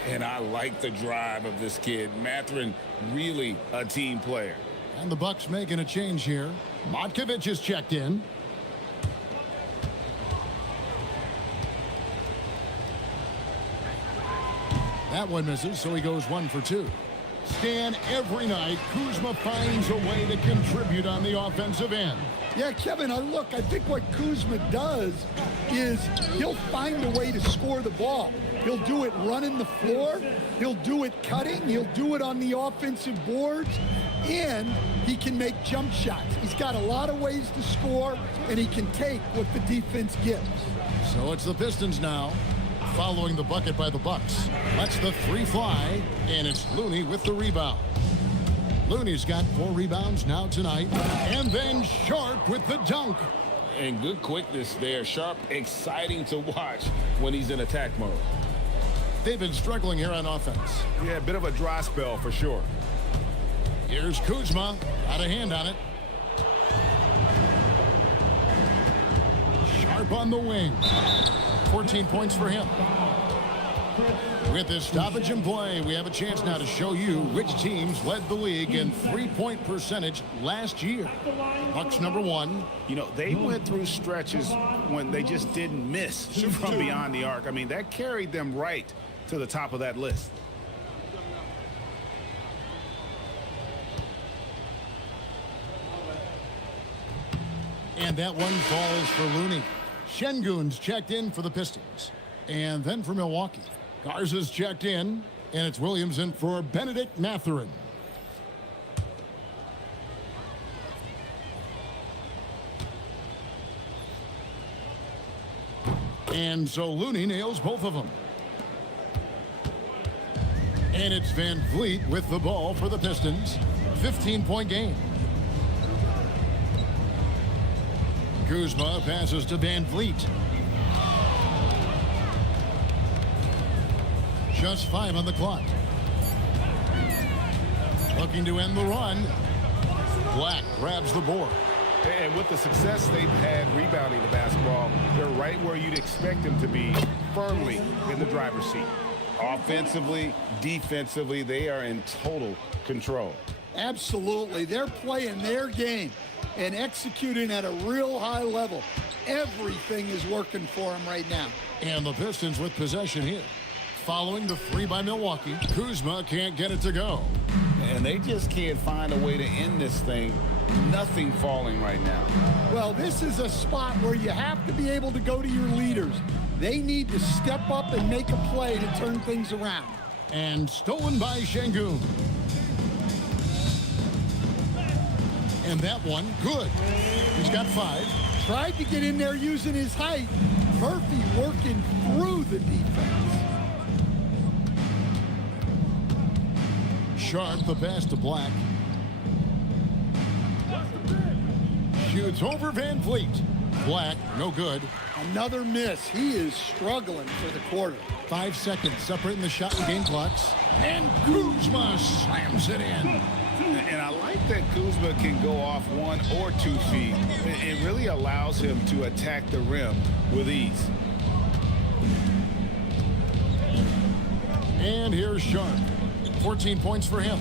And I like the drive of this kid. Mathurin, really a team player. And the Bucks making a change here. Matkovic is checked in. That one misses, so he goes 1 for 2. Stan, every night, Kuzma finds a way to contribute on the offensive end. Yeah, Kevin, I think what Kuzma does is he'll find a way to score the ball. He'll do it running the floor. He'll do it cutting. He'll do it on the offensive boards. And he can make jump shots. He's got a lot of ways to score, and he can take what the defense gives. So it's the Pistons now, following the bucket by the Bucks. Lets the 3 fly, and it's Looney with the rebound. Looney's got 4 rebounds now tonight. And then Sharp with the dunk. And good quickness there. Sharp, exciting to watch when he's in attack mode. They've been struggling here on offense. Yeah, a bit of a dry spell for sure. Here's Kuzma. Got a hand on it. Sharp on the wing. 14 points for him. With this stoppage in play, we have a chance now to show you which teams led the league in three-point percentage last year. Bucks number 1. You know, they went through stretches when they just didn't miss from beyond the arc. I mean, that carried them right to the top of that list. And that one falls for Looney. Şengün's checked in for the Pistons. And then for Milwaukee. Garza's checked in, and it's Williams in for Benedict Mathurin. And so Looney nails both of them. And it's VanVleet with the ball for the Pistons. 15-point game. Kuzma passes to VanVleet. Just 5 on the clock. Looking to end the run. Black grabs the board. And with the success they've had rebounding the basketball, they're right where you'd expect them to be, firmly in the driver's seat. Offensively, defensively, they are in total control. Absolutely. They're playing their game and executing at a real high level. Everything is working for them right now. And the Pistons with possession here. Following the 3 by Milwaukee, Kuzma can't get it to go. And they just can't find a way to end this thing. Nothing falling right now. Well, this is a spot where you have to be able to go to your leaders. They need to step up and make a play to turn things around. And stolen by Şengün. And that one, good. He's got 5. Tried to get in there using his height. Murphy working through the defense. Sharp, the pass to Black. Shoots over VanVleet. Black, no good. Another miss. He is struggling for the quarter. 5 seconds separating the shot and game clocks. And Kuzma slams it in. And I like that Kuzma can go off 1 or 2 feet. It really allows him to attack the rim with ease. And here's Sharp. 14 points for him.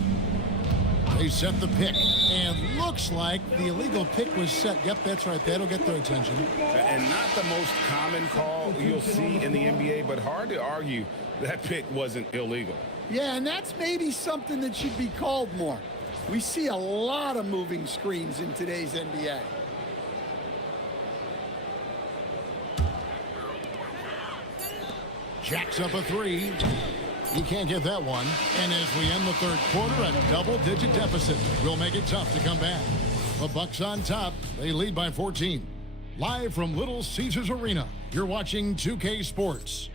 They set the pick. And looks like the illegal pick was set. Yep, that's right. That'll get their attention. And not the most common call you'll see in the NBA, but hard to argue that pick wasn't illegal. Yeah, and that's maybe something that should be called more. We see a lot of moving screens in today's NBA. Jacks up a three. He can't get that one. And as we end the third quarter, a double-digit deficit will make it tough to come back. The Bucks on top. They lead by 14. Live from Little Caesars Arena, you're watching 2K Sports.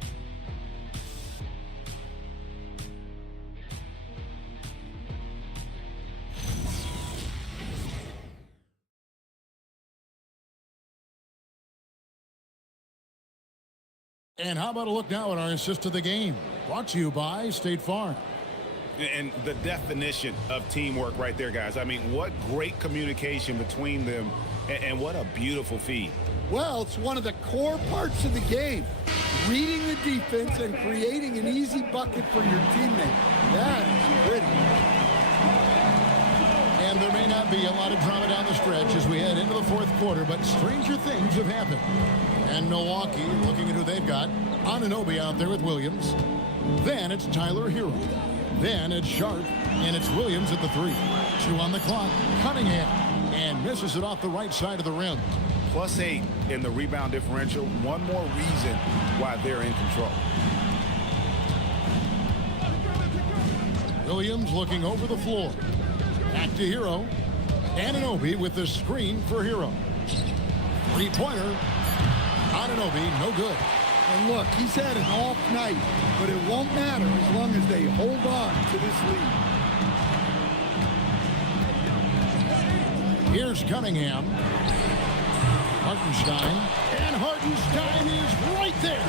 And how about a look now at our assist of the game? Brought to you by State Farm. And the definition of teamwork right there, guys. I mean, what great communication between them, and what a beautiful feed. Well, it's one of the core parts of the game. Reading the defense and creating an easy bucket for your teammate. That is pretty. And there may not be a lot of drama down the stretch as we head into the fourth quarter, but stranger things have happened. And Milwaukee, looking at who they've got, Anunoby out there with Williams. Then it's Tyler Hero. Then it's Sharp, and it's Williams at the three. 2 on the clock. Cunningham, and misses it off the right side of the rim. +8 in the rebound differential. One more reason why they're in control. Williams looking over the floor. Back to Hero. Anunoby with the screen for Hero. Three-pointer. Anunoby, no good. And look, he's had an off night, but it won't matter as long as they hold on to this lead. Here's Cunningham. Hartenstein. And Hartenstein is right there.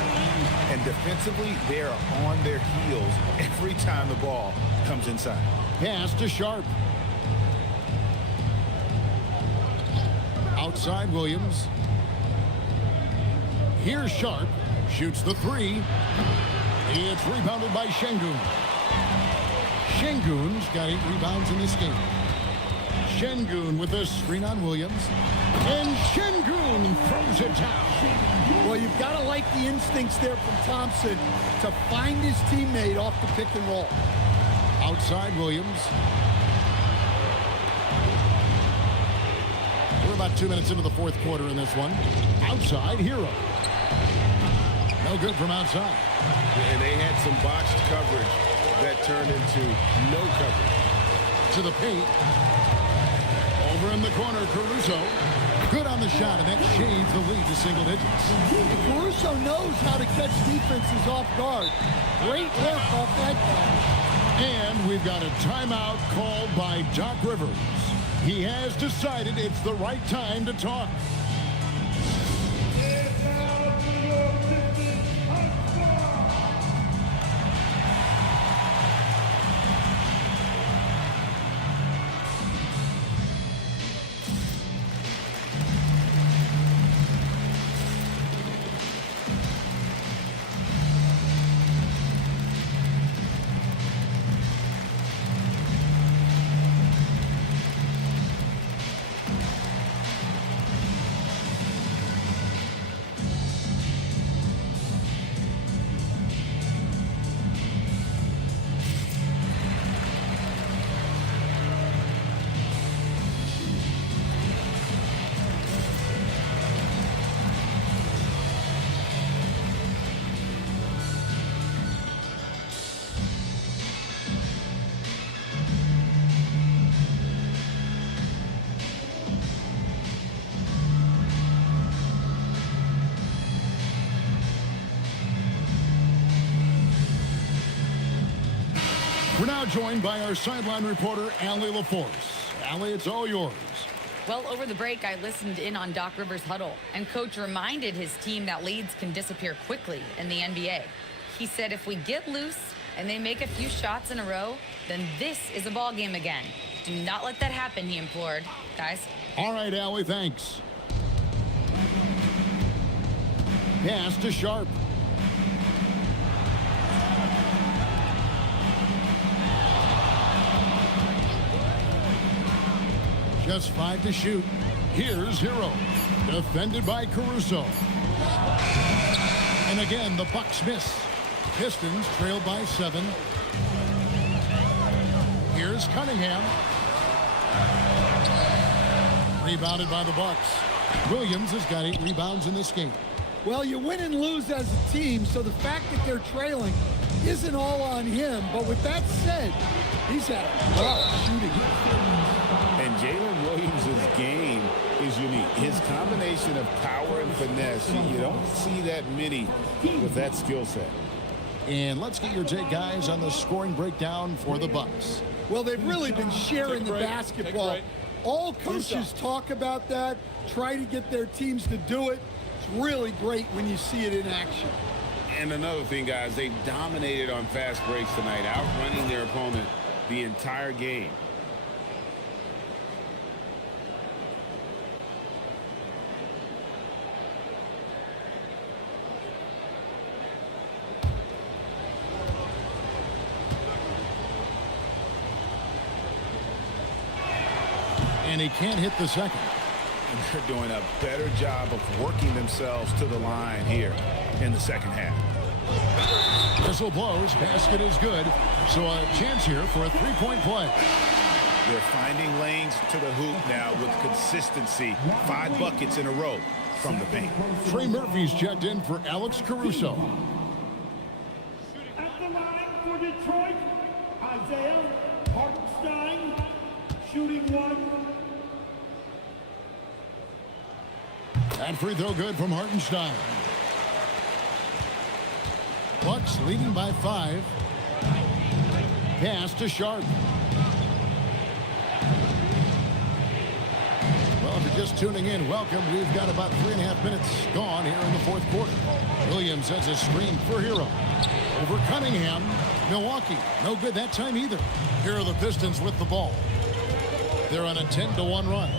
And defensively, they are on their heels every time the ball comes inside. Pass to Sharp. Outside Williams. Here's Sharp. Shoots the three. It's rebounded by Şengün. Şengün's got 8 rebounds in this game. Şengün with a screen on Williams. And Şengün throws it down. Well, you've got to like the instincts there from Thompson to find his teammate off the pick and roll. Outside Williams. We're about 2 minutes into the fourth quarter in this one. Outside Hero. No good from outside. And they had some botched coverage that turned into no coverage. To the paint. Over in the corner, Caruso. Good on the shot, and that shaves the lead to single digits. And Caruso knows how to catch defenses off guard. Great work off that guy. And we've got a timeout called by Doc Rivers. He has decided it's the right time to talk. We're now joined by our sideline reporter, Allie LaForce. Allie, it's all yours. Well, over the break, I listened in on Doc Rivers' huddle, and Coach reminded his team that leads can disappear quickly in the NBA. He said if we get loose and they make a few shots in a row, then this is a ball game again. Do not let that happen, he implored. Guys. All right, Allie, thanks. Pass to Sharp. Just 5 to shoot. Here's Hero. Defended by Caruso. And again, the Bucks miss. Pistons trailed by 7. Here's Cunningham. Rebounded by the Bucks. Williams has got 8 rebounds in this game. Well, you win and lose as a team, so the fact that they're trailing isn't all on him. But with that said, he's had a lot of shooting. And Jalen Williams' game is unique. His combination of power and finesse, you don't see that many with that skill set. And let's get your take, guys, on the scoring breakdown for the Bucks. Well, they've really been sharing the basketball. All coaches talk about that, try to get their teams to do it. It's really great when you see it in action. And another thing, guys, they dominated on fast breaks tonight, outrunning their opponent the entire game. And he can't hit the second. And they're doing a better job of working themselves to the line here in the second half. Whistle blows. Basket is good. So a chance here for a three-point play. They're finding lanes to the hoop now with consistency. 5 buckets in a row from the paint. Trey Murphy's checked in for Alex Caruso. At the line for Detroit, Isaiah Hartenstein, shooting 1. And free throw good from Hartenstein. Bucks leading by 5. Pass to Sharp. Well, if you're just tuning in, welcome. We've got about 3.5 minutes gone here in the fourth quarter. Williams has a screen for Hero. Over Cunningham. Milwaukee, no good that time either. Here are the Pistons with the ball. They're on a 10-1 run.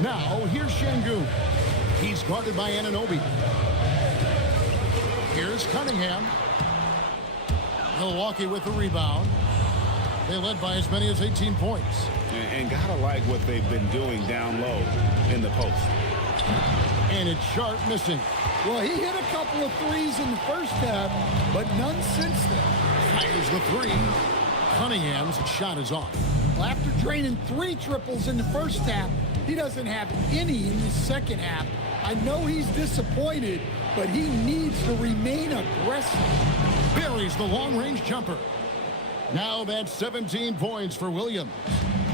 Now, here's Şengün. He's guarded by Anunoby. Here's Cunningham. Milwaukee with the rebound. They led by as many as 18 points. And gotta like what they've been doing down low in the post. And it's Sharp missing. Well, he hit a couple of threes in the first half, but none since then. Fires the 3. Cunningham's shot is off. Well, after draining 3 triples in the first half, he doesn't have any in the second half. I know he's disappointed, but he needs to remain aggressive. Buries the long-range jumper. Now that's 17 points for Williams.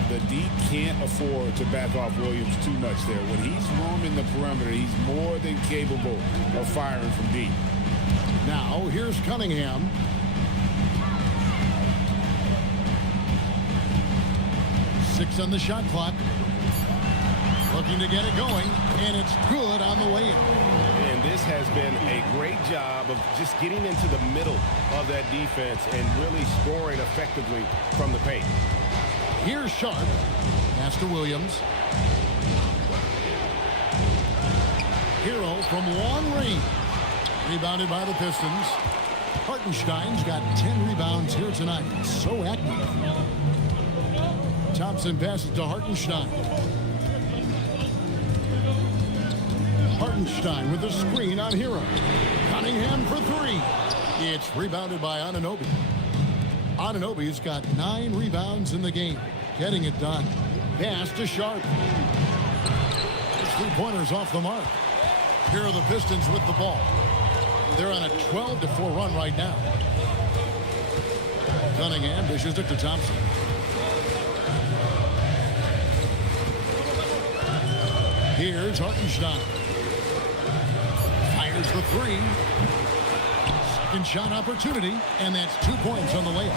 The D can't afford to back off Williams too much there. When he's roaming the perimeter, he's more than capable of firing from deep. Now here's Cunningham. Six on the shot clock. Looking to get it going, and it's good on the way in. And this has been a great job of just getting into the middle of that defense and really scoring effectively from the paint. Here's Sharp. Pass to Williams. Hero from long range. Rebounded by the Pistons. Hartenstein's got 10 rebounds here tonight. So active. Thompson passes to Hartenstein. Hartenstein with a screen on Hero. Cunningham for 3. It's rebounded by Anunoby. Anunoby's got 9 rebounds in the game. Getting it done. Pass to Sharp. His 3-pointers off the mark. Here are the Pistons with the ball. They're on a 12-4 run right now. Cunningham dishes it to Thompson. Here's Hartenstein. Fires the 3. Second shot opportunity, and that's 2 points on the layup.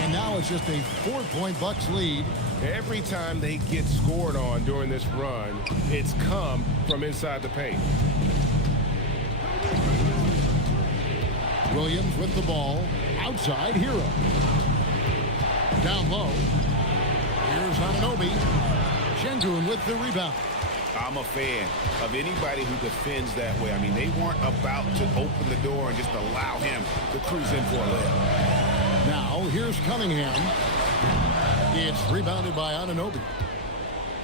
And now it's just a 4-point Bucks lead. Every time they get scored on during this run, it's come from inside the paint. Williams with the ball. Outside, Hero. Down low. Here's Anunoby. Şengün with the rebound. I'm a fan of anybody who defends that way. I mean, they weren't about to open the door and just allow him to cruise in for a layup. Now, here's Cunningham. It's rebounded by Anunoby.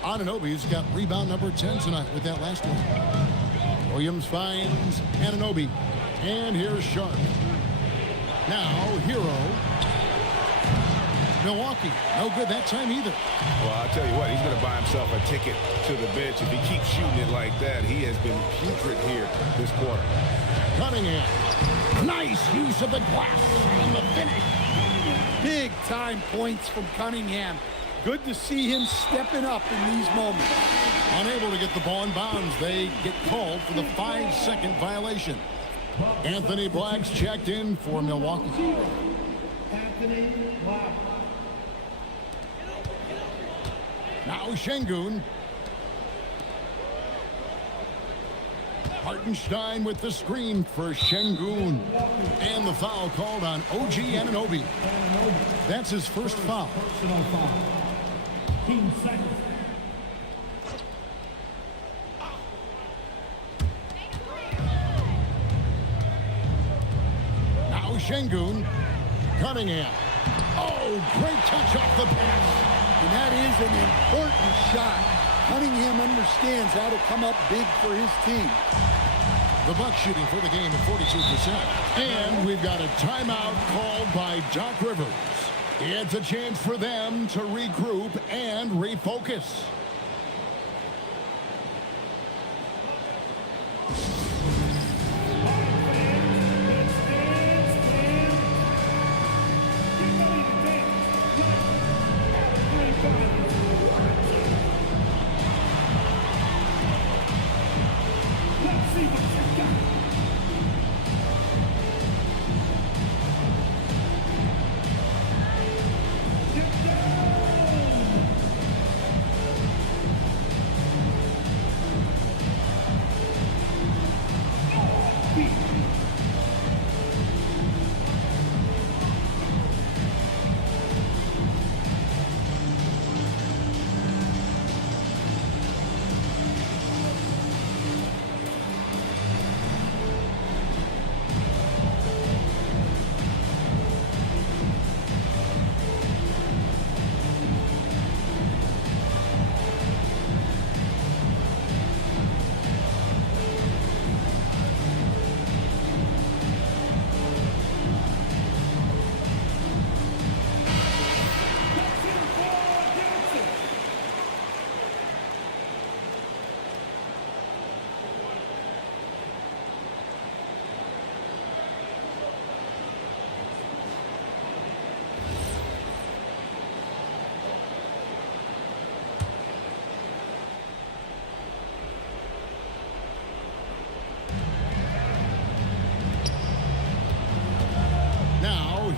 Anunoby's got rebound number 10 tonight with that last one. Williams finds Anunoby. And here's Sharp. Now, Hero. Milwaukee, no good that time either. Well, I'll tell you what, he's going to buy himself a ticket to the bench. If he keeps shooting it like that, he has been putrid here this quarter. Cunningham. Nice use of the glass on the finish. Big time points from Cunningham. Good to see him stepping up in these moments. Unable to get the ball in bounds, they get called for the 5-second violation. Anthony Black's checked in for Milwaukee. Anthony Black. Now Şengün. Hartenstein with the screen for Şengün. And the foul called on OG Anunoby. That's his first foul. Personal foul. Team second. Now Şengün. Cunningham. Oh, great touch off the pass. And that is an important shot. Cunningham understands how to come up big for his team. The Bucks shooting for the game at 42%. And we've got a timeout called by Doc Rivers. It's a chance for them to regroup and refocus.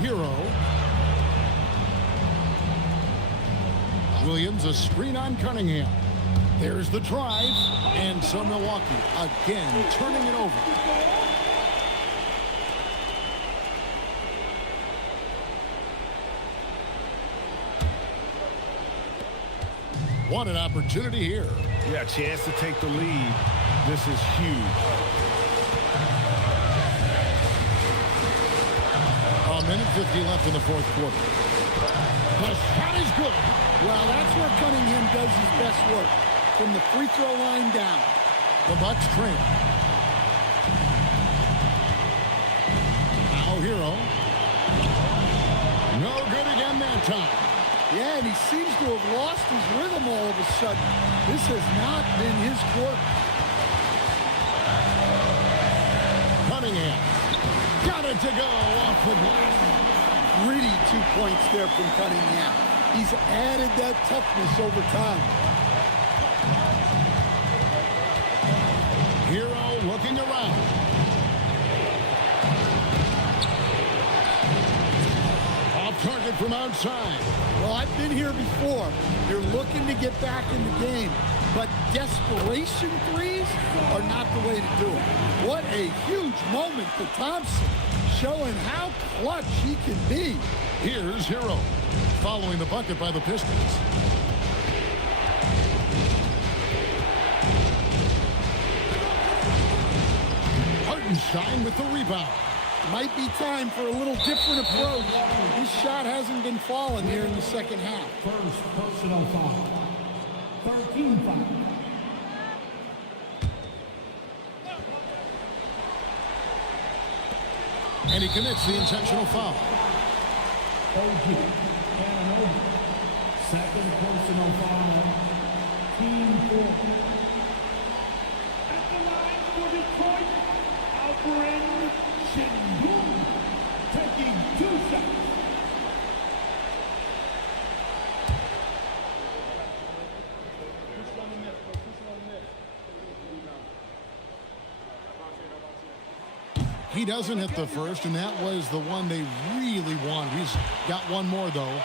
Hero. Williams, a screen on Cunningham. There's the drive. And so Milwaukee again turning it over. What an opportunity here. Yeah, a chance to take the lead. This is huge. A minute 50 left in the fourth quarter. The shot is good. Well, that's where Cunningham does his best work. From the free throw line down. The Bucks trail. Now Hero. No good again that time. Yeah, and he seems to have lost his rhythm all of a sudden. This has not been his quarter. Cunningham. Got it to go off the glass. Gritty 2 points there from Cunningham. He's added that toughness over time. Hero looking around. Off target from outside. Well, I've been here before. They're looking to get back in the game, but desperation threes are not the way to do it. What a huge moment for Thompson, showing how clutch he can be. Here's Hero, following the bucket by the Pistons. Hartenstein with the rebound. Might be time for a little different approach. This shot hasn't been falling here in the second half. First personal foul. 13 foul. And he commits the intentional foul. OG Anunoby. Second personal foul. Team 4. At the line for Detroit, Alperen Sengun taking 2 shots. He doesn't hit the first, and that was the one they really wanted. He's got one more, though.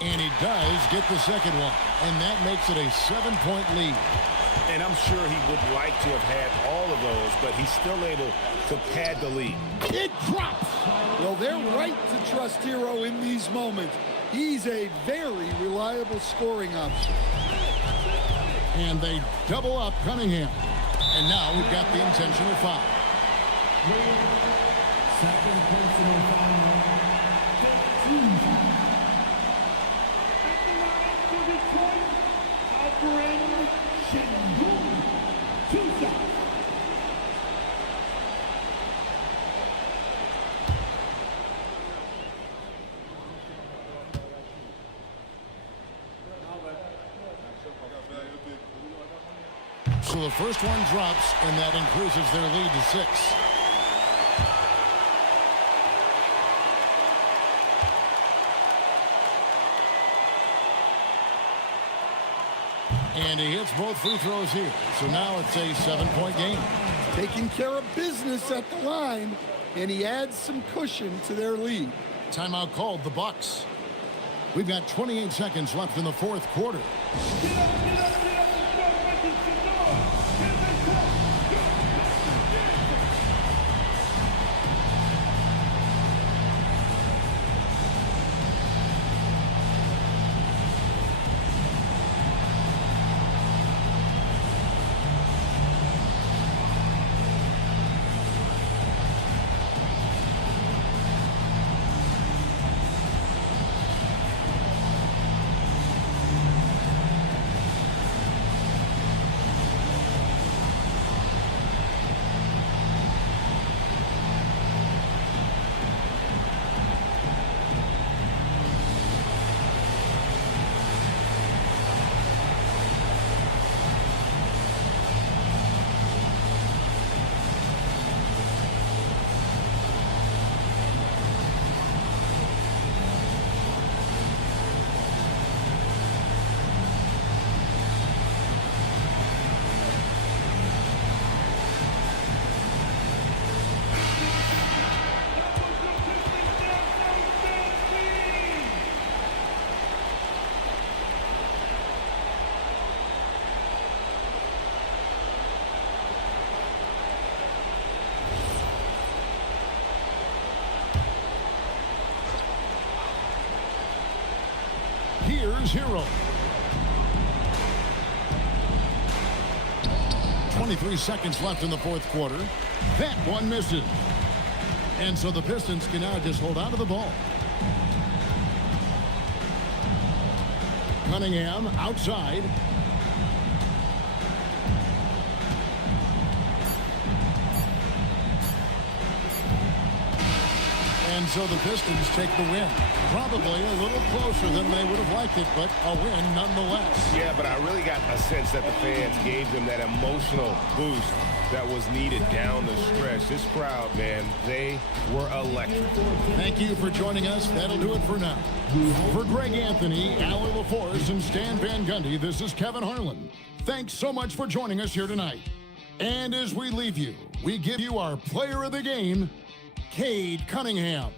And he does get the second one, and that makes it a 7-point lead. And I'm sure he would like to have had all of those, but he's still able to pad the lead. It drops. Well, they're right to trust Hero in these moments. He's a very reliable scoring option. And they double up Cunningham. And now we've got the intentional foul. Second personal foul. 15 foul. At the line for Detroit, Alperen Sengun. 2 shots. So the first one drops, and that increases their lead to 6. And he hits both free throws here. So now it's a 7-point game. Taking care of business at the line, and he adds some cushion to their lead. Timeout called the Bucks. We've got 28 seconds left in the fourth quarter. Here's Hero. 23 seconds left in the fourth quarter. That one misses. And so the Pistons can now just hold on to the ball. Cunningham outside. And so the Pistons take the win. Probably a little closer than they would have liked it, but a win nonetheless. Yeah, but I really got a sense that the fans gave them that emotional boost that was needed down the stretch. This crowd, man, they were electric. Thank you for joining us. That'll do it for now. For Greg Anthony, Allie LaForce, and Stan Van Gundy, this is Kevin Harlan. Thanks so much for joining us here tonight. And as we leave you, we give you our player of the game, Cade Cunningham.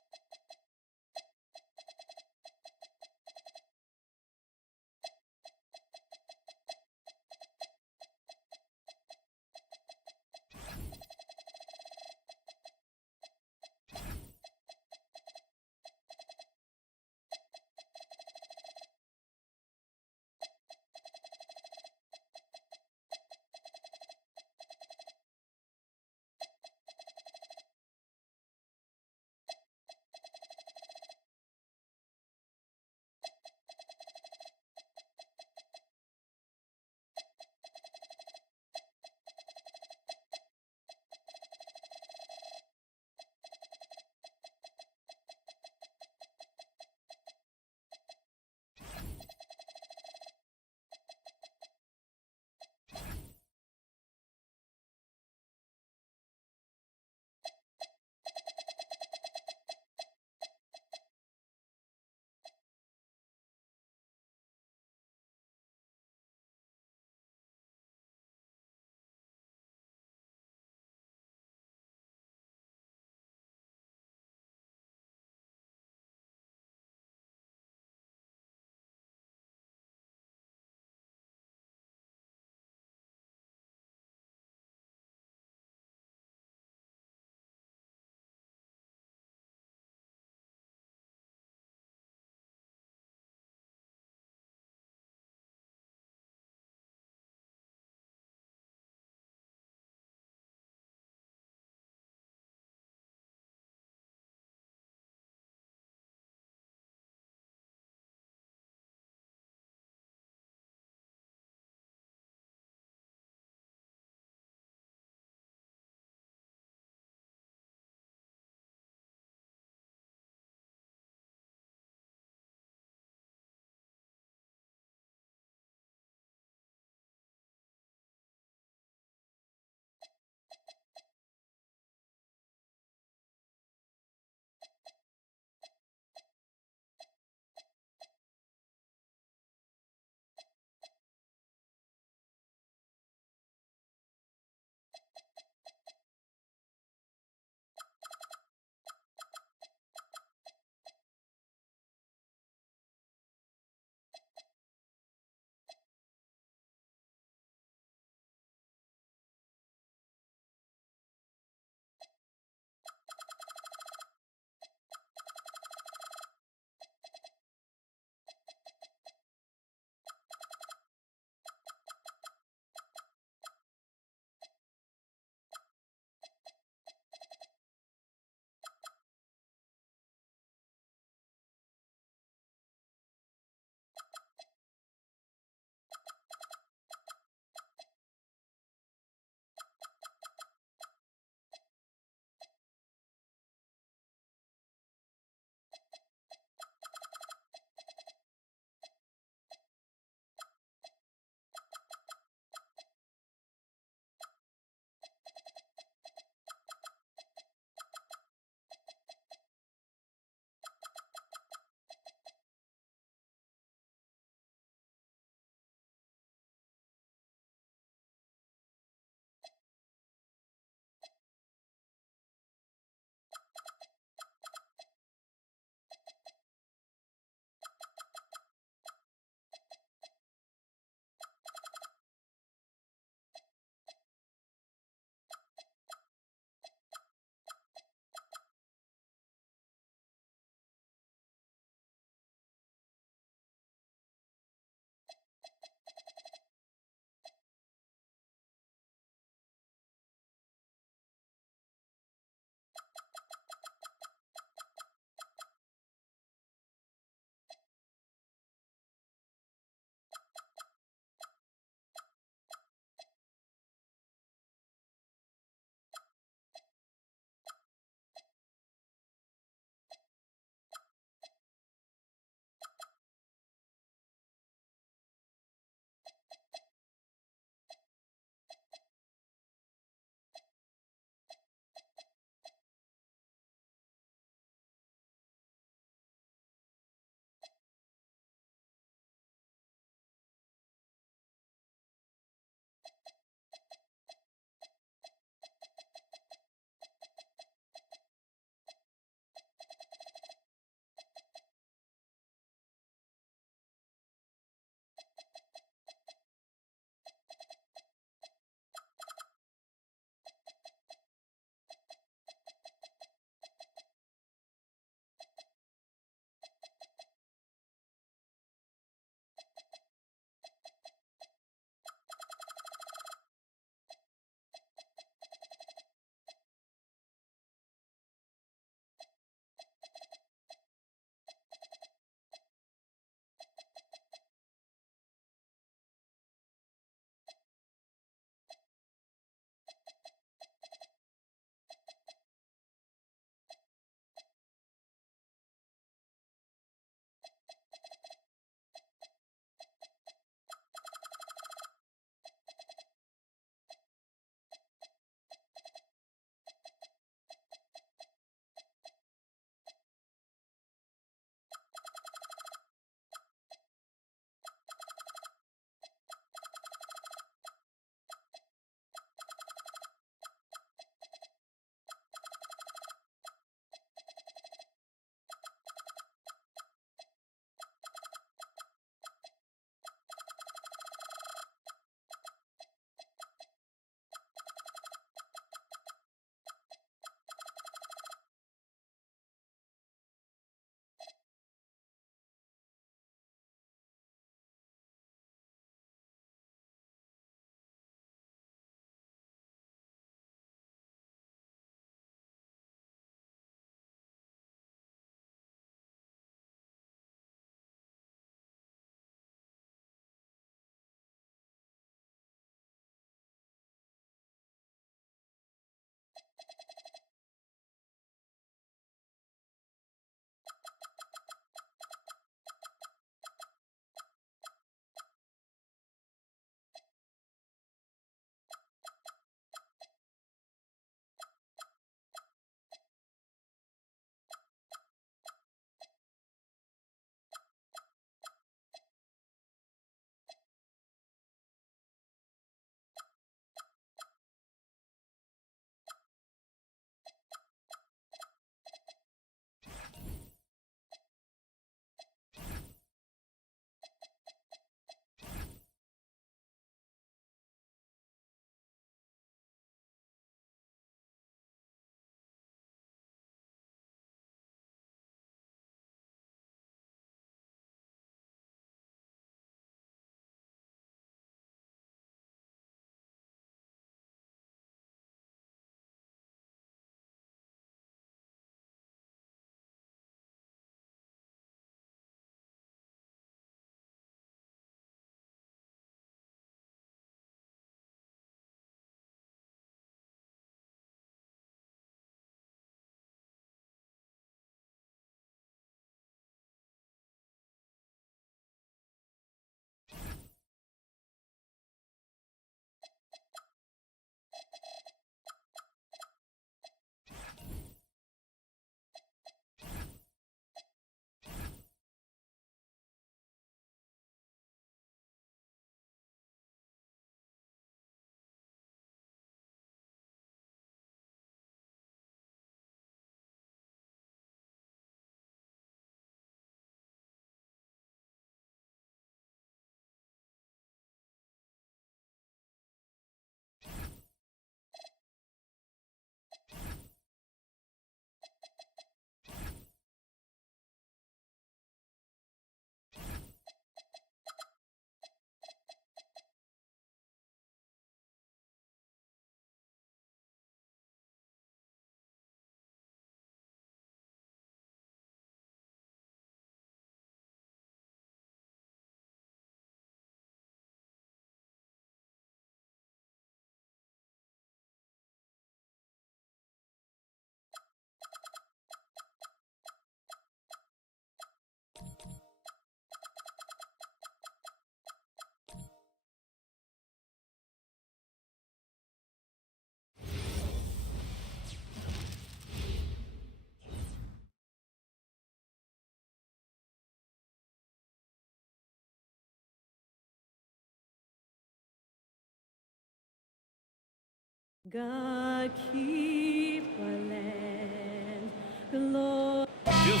God keep our land, the Lord. Feels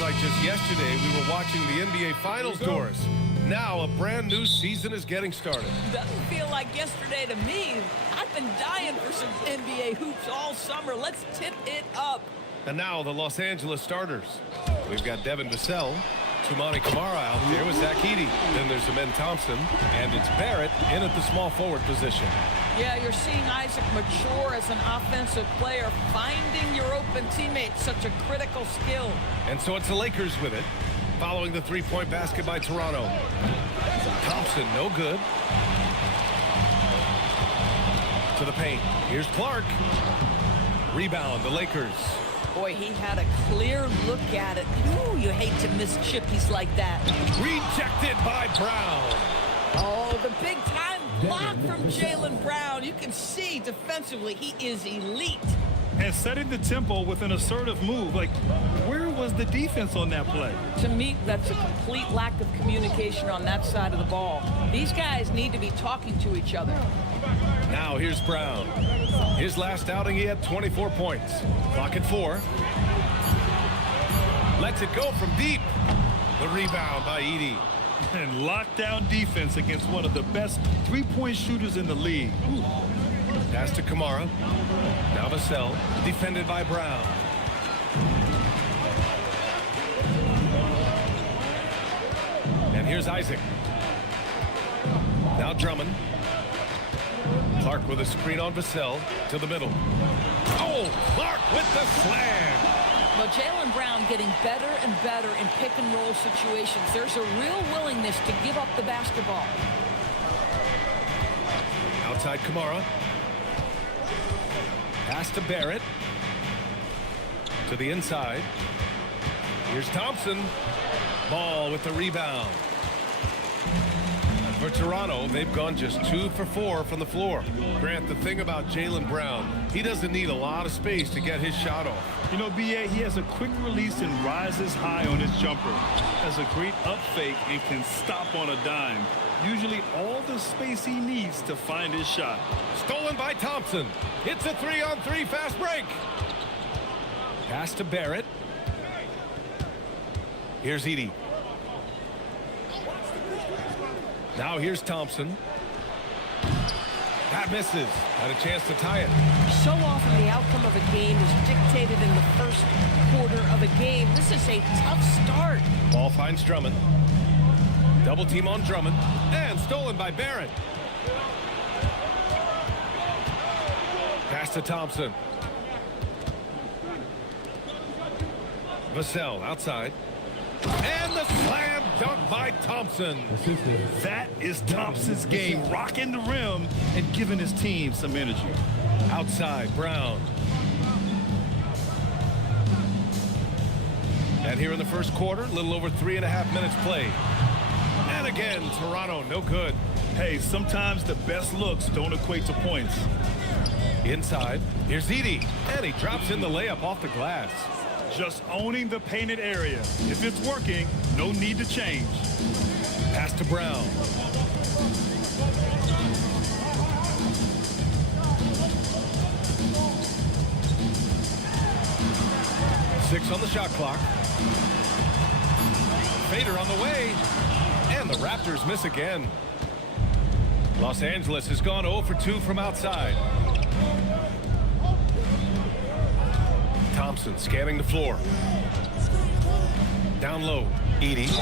like just yesterday, we were watching the NBA Finals, Doris. Now a brand new season is getting started. Doesn't feel like yesterday to me. I've been dying for some NBA hoops all summer. Let's tip it up. And now the Los Angeles starters. We've got Devin Vassell, Toumani Camara out there with Zach Edey. Then there's Amen Thompson, and it's Barrett in at the small forward position. Yeah, you're seeing Isaac mature as an offensive player. Finding your open teammates, such a critical skill. And so it's the Lakers with it, following the three-point basket by Toronto. Thompson, no good. To the paint. Here's Clark. Rebound, the Lakers. Boy, he had a clear look at it. Ooh, you hate to miss chippies like that. Rejected by Brown. Oh, the big-time block from Jaylen Brown. You can see defensively he is elite. And setting the tempo with an assertive move. Like, where was the defense on that play? To me, that's a complete lack of communication on that side of the ball. These guys need to be talking to each other. Now here's Brown. His last outing, he had 24 points. Clock at 4. Lets it go from deep. The rebound by Edey. And lockdown defense against one of the best three-point shooters in the league. Pass to Camara. Now Vassell, defended by Brown. And here's Isaac. Now Drummond. Clark with a screen on Vassell to the middle. Oh, Clark with the slam. Well, Jaylen Brown getting better and better in pick-and-roll situations. There's a real willingness to give up the basketball. Outside Camara. Pass to Barrett. To the inside. Here's Thompson. Ball with the rebound. For Toronto, they've gone just 2 for 4 from the floor. Grant, the thing about Jaylen Brown, he doesn't need a lot of space to get his shot off. You know, B.A., he has a quick release and rises high on his jumper. Has a great up fake and can stop on a dime. Usually all the space he needs to find his shot. Stolen by Thompson. It's a 3-on-3 fast break. Pass to Barrett. Here's Edey. Now here's Thompson. That misses. Had a chance to tie it. So often the outcome of a game is dictated in the first quarter of a game. This is a tough start. Ball finds Drummond. Double team on Drummond. And stolen by Barrett. Pass to Thompson. Vassell outside. And the slam dunk by Thompson. That is Thompson's game, rocking the rim and giving his team some energy. Outside, Brown. And here in the first quarter, a little over 3.5 minutes played. And again, Toronto, no good. Hey, sometimes the best looks don't equate to points. Inside, here's Edey. And he drops in the layup off the glass. Just owning the painted area. If it's working, no need to change. Pass to Brown. Six on the shot clock. Fader on the way. And the Raptors miss again. Los Angeles has gone 0 for 2 from outside. Thompson scanning the floor. Down low, Edey.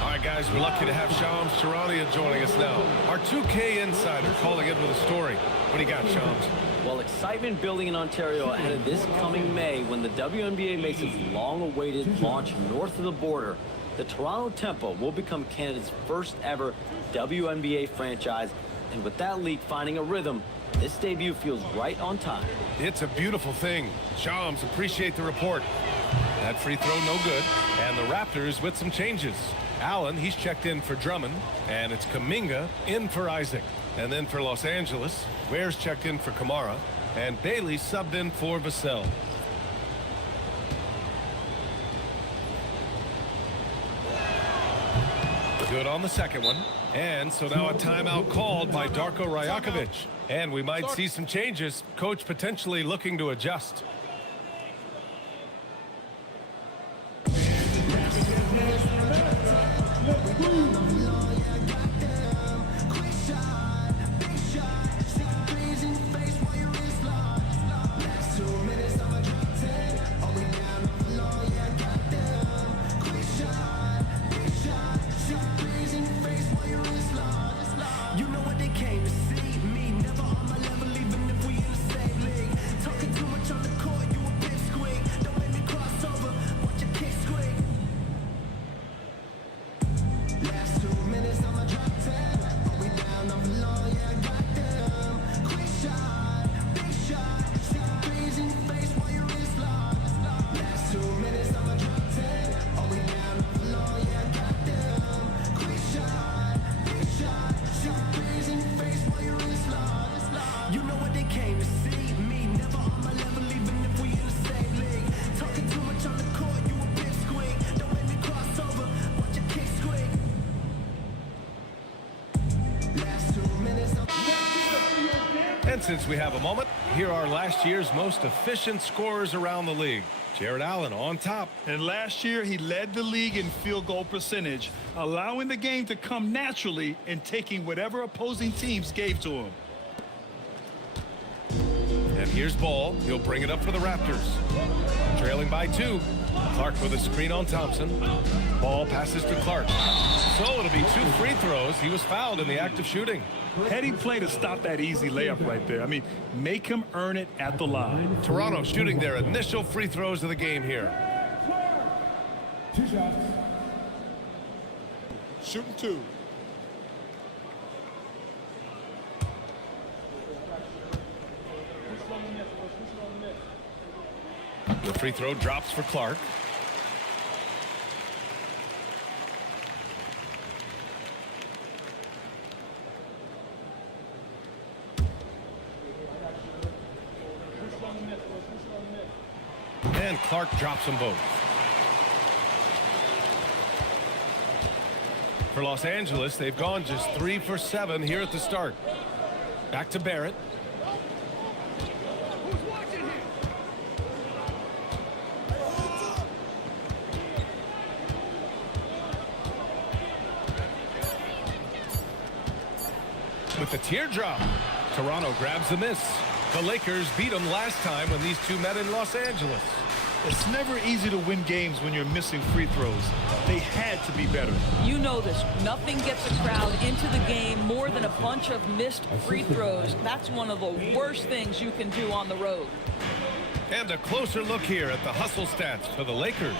All right, guys, we're lucky to have Shams Charania joining us now. Our 2K insider calling in with a story. What do you got, Shams? Well, excitement building in Ontario ahead of this coming May when the WNBA makes its long-awaited launch north of the border. The Toronto Tempo will become Canada's first ever WNBA franchise, and with that league finding a rhythm, This debut feels right on time. It's a beautiful thing. Shams, appreciate the report. That free throw no good. And the Raptors with some changes. Allen, he's checked in for Drummond. And it's Kuminga in for Isaac. And then for Los Angeles, Ware's checked in for Kamara. And Bailey subbed in for Vassell. Good on the second one. And so now a timeout called by Darko Rajakovic. And we might see some changes. Coach potentially looking to adjust. And since we have a moment, here are last year's most efficient scorers around the league. Jared Allen on top. And last year, he led the league in field goal percentage, allowing the game to come naturally and taking whatever opposing teams gave to him. And here's Ball. He'll bring it up for the Raptors. Trailing by 2. Clark with a screen on Thompson. Ball passes to Clark. So it'll be 2 free throws. He was fouled in the act of shooting. Heady play to stop that easy layup right there. I mean, make him earn it at the line. Toronto shooting their initial free throws of the game here. 2 shots. Shooting 2. The free throw drops for Clark. And Clark drops them both. For Los Angeles, they've gone just 3 for 7 here at the start. Back to Barrett. With the teardrop, Toronto grabs the miss. The Lakers beat them last time when these two met in Los Angeles. It's never easy to win games when you're missing free throws. They had to be better. You know this. Nothing gets a crowd into the game more than a bunch of missed free throws. That's one of the worst things you can do on the road. And a closer look here at the hustle stats for the Lakers.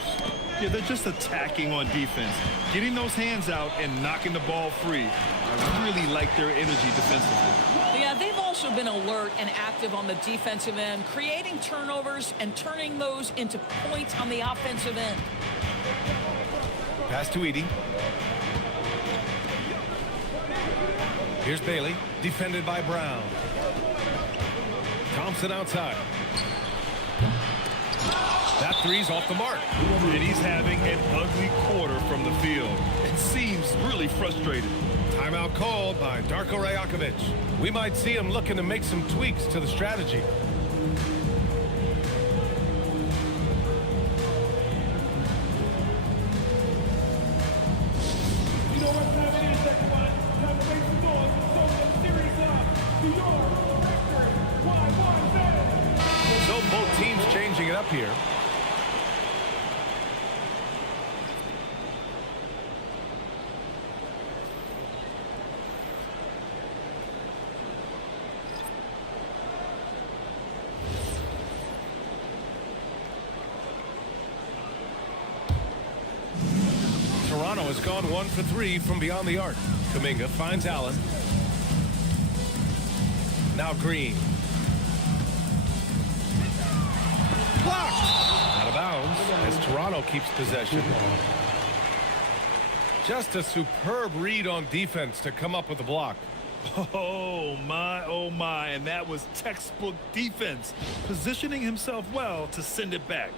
Yeah, they're just attacking on defense, getting those hands out and knocking the ball free. I really like their energy defensively. Yeah, they've also been alert and active on the defensive end, creating turnovers and turning those into points on the offensive end. Pass to Edey. Here's Bailey, defended by Brown. Thompson outside. That three's off the mark. And he's having an ugly quarter from the field. It seems really frustrated. Timeout called by Darko Rajakovic. We might see him looking to make some tweaks to the strategy. You know what time it is, everyone? Time to make some noise. So the series of New York Raptors. So both teams changing it up here. Toronto has gone 1 for 3 from beyond the arc. Kuminga finds Allen. Now Green. Blocked. Out of bounds as Toronto keeps possession. Just a superb read on defense to come up with the block. Oh my, and that was textbook defense, positioning himself well to send it back.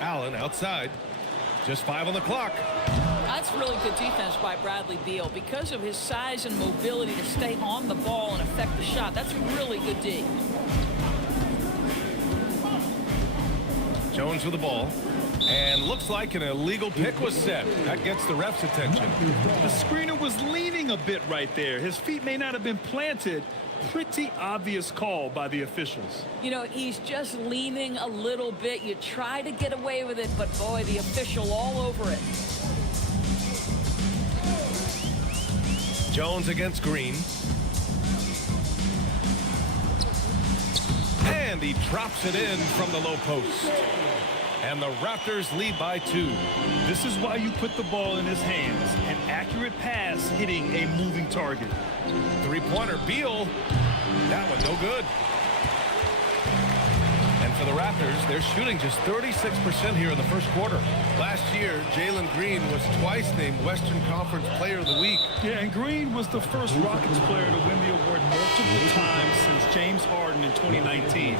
Allen outside. Just 5 on the clock. That's really good defense by Bradley Beal. Because of his size and mobility to stay on the ball and affect the shot, that's really good D. Jones with the ball. And looks like an illegal pick was set. That gets the ref's attention. The screener was leaning a bit right there. His feet may not have been planted. Pretty obvious call by the officials. You know, he's just leaning a little bit. You try to get away with it, but boy, the official all over it. Jones against Green. And he drops it in from the low post. And the Raptors lead by 2. This is why you put the ball in his hands. An accurate pass hitting a moving target. Three-pointer, Beal. That one no good. And for the Raptors, they're shooting just 36% here in the first quarter. Last year, Jalen Green was twice named Western Conference Player of the Week. Yeah, and Green was the first Rockets player to win the award multiple times since James Harden in 2019.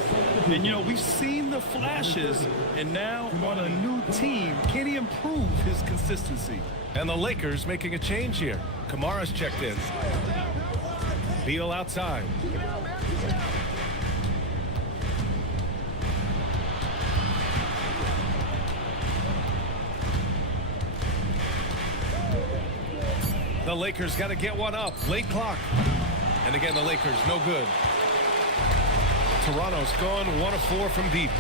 And, you know, we've seen the flashes, and now on a new team, can he improve his consistency? And the Lakers making a change here. Kamara's checked in. Beal outside. The Lakers got to get one up. Late clock. And again, the Lakers, no good. Toronto's gone 1 of 4 from deep.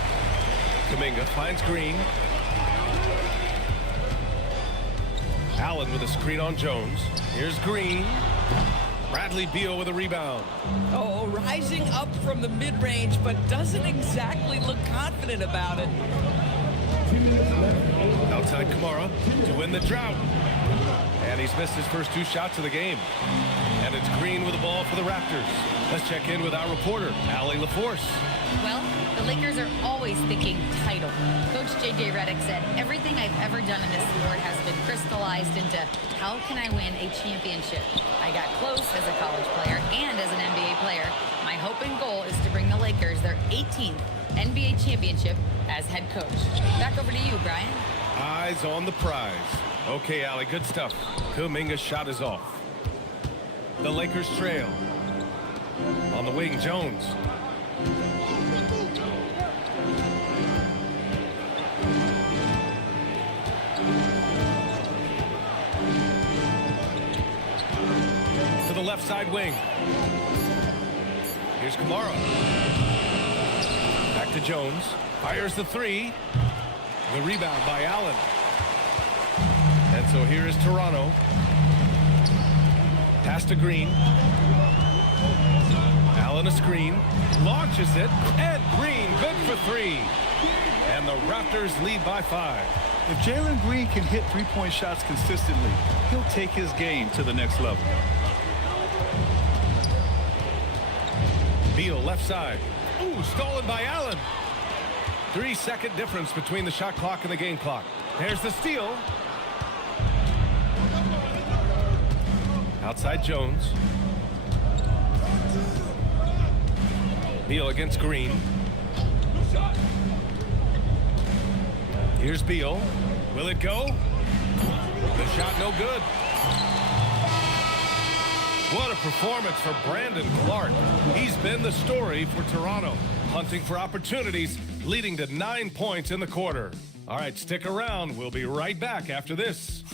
Kuminga finds Green. Allen with a screen on Jones. Here's Green. Bradley Beal with a rebound. Oh, rising up from the mid-range, but doesn't exactly look confident about it. Outside Kamara to win the drought. And he's missed his first 2 shots of the game. And it's Green with the ball for the Raptors. Let's check in with our reporter, Allie LaForce. Well, the Lakers are always thinking title. Coach J.J. Redick said, everything I've ever done in this sport has been crystallized into how can I win a championship? I got close as a college player and as an NBA player. My hope and goal is to bring the Lakers their 18th NBA championship as head coach. Back over to you, Brian. Eyes on the prize. Okay, Allie, good stuff. Kuminga's shot is off. The Lakers trail. On the wing, Jones. To the left side wing. Here's Kamara. Back to Jones. Fires the 3. The rebound by Allen. And so here is Toronto. Pass to Green. Allen a screen. Launches it. And Green good for 3. And the Raptors lead by 5. If Jalen Green can hit three-point shots consistently, he'll take his game to the next level. Beal left side. Ooh, stolen by Allen. 3-second difference between the shot clock and the game clock. There's the steal. Outside Jones. Beal against Green. Here's Beal. Will it go? The shot no good. What a performance for Brandon Clarke. He's been the story for Toronto, hunting for opportunities, leading to 9 points in the quarter. All right, stick around. We'll be right back after this.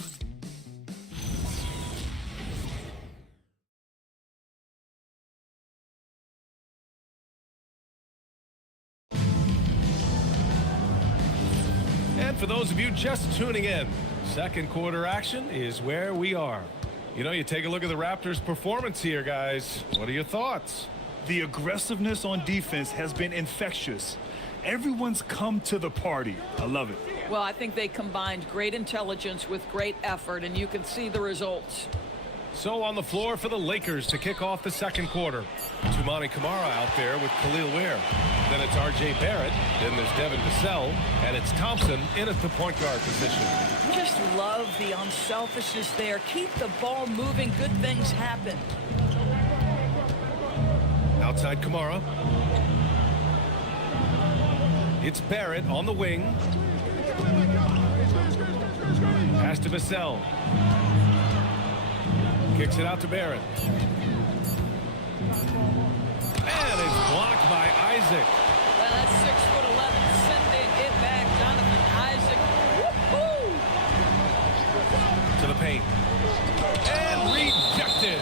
And for those of you just tuning in, second quarter action is where we are. You know, you take a look at the Raptors' performance here, guys. What are your thoughts? The aggressiveness on defense has been infectious. Everyone's come to the party. I love it. Well, I think they combined great intelligence with great effort, and you can see the results. So on the floor for the Lakers to kick off the second quarter. Toumani Camara out there with Khalil Ware. Then it's R.J. Barrett. Then there's Devin Vassell. And it's Thompson in at the point guard position. Just love the unselfishness there. Keep the ball moving. Good things happen. Outside Camara. It's Barrett on the wing. Pass to Vassell. Kicks it out to Barrett. And it's blocked by Isaac. Well, that's 6'11", sending it back. Jonathan Isaac. Woo-hoo! To the paint. And rejected.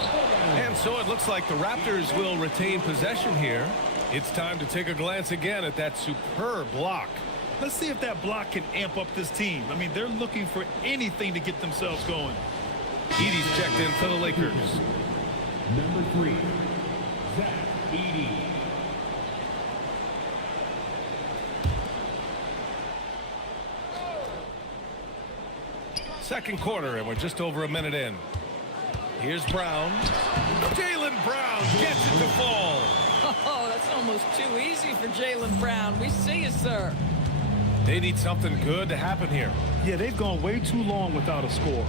And so it looks like the Raptors will retain possession here. It's time to take a glance again at that superb block. Let's see if that block can amp up this team. I mean, they're looking for anything to get themselves going. Edey's checked in for the Lakers. Number 3, Zach Edey. Second quarter, and we're just over a minute in. Here's Brown. Jaylen Brown gets it to fall. Oh, that's almost too easy for Jaylen Brown. We see you, sir. They need something good to happen here. Yeah, they've gone way too long without a score.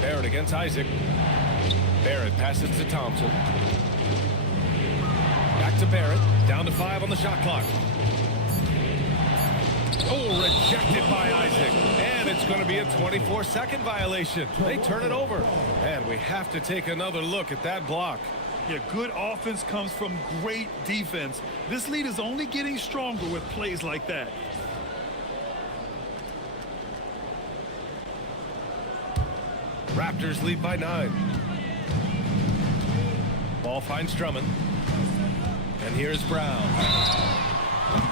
Barrett against Isaac. Barrett passes to Thompson. Back to Barrett. Down to 5 on the shot clock. Oh, rejected by Isaac. And it's going to be a 24-second violation. They turn it over. And we have to take another look at that block. Yeah, good offense comes from great defense. This lead is only getting stronger with plays like that. Raptors lead by 9. Ball finds Drummond. And here's Brown.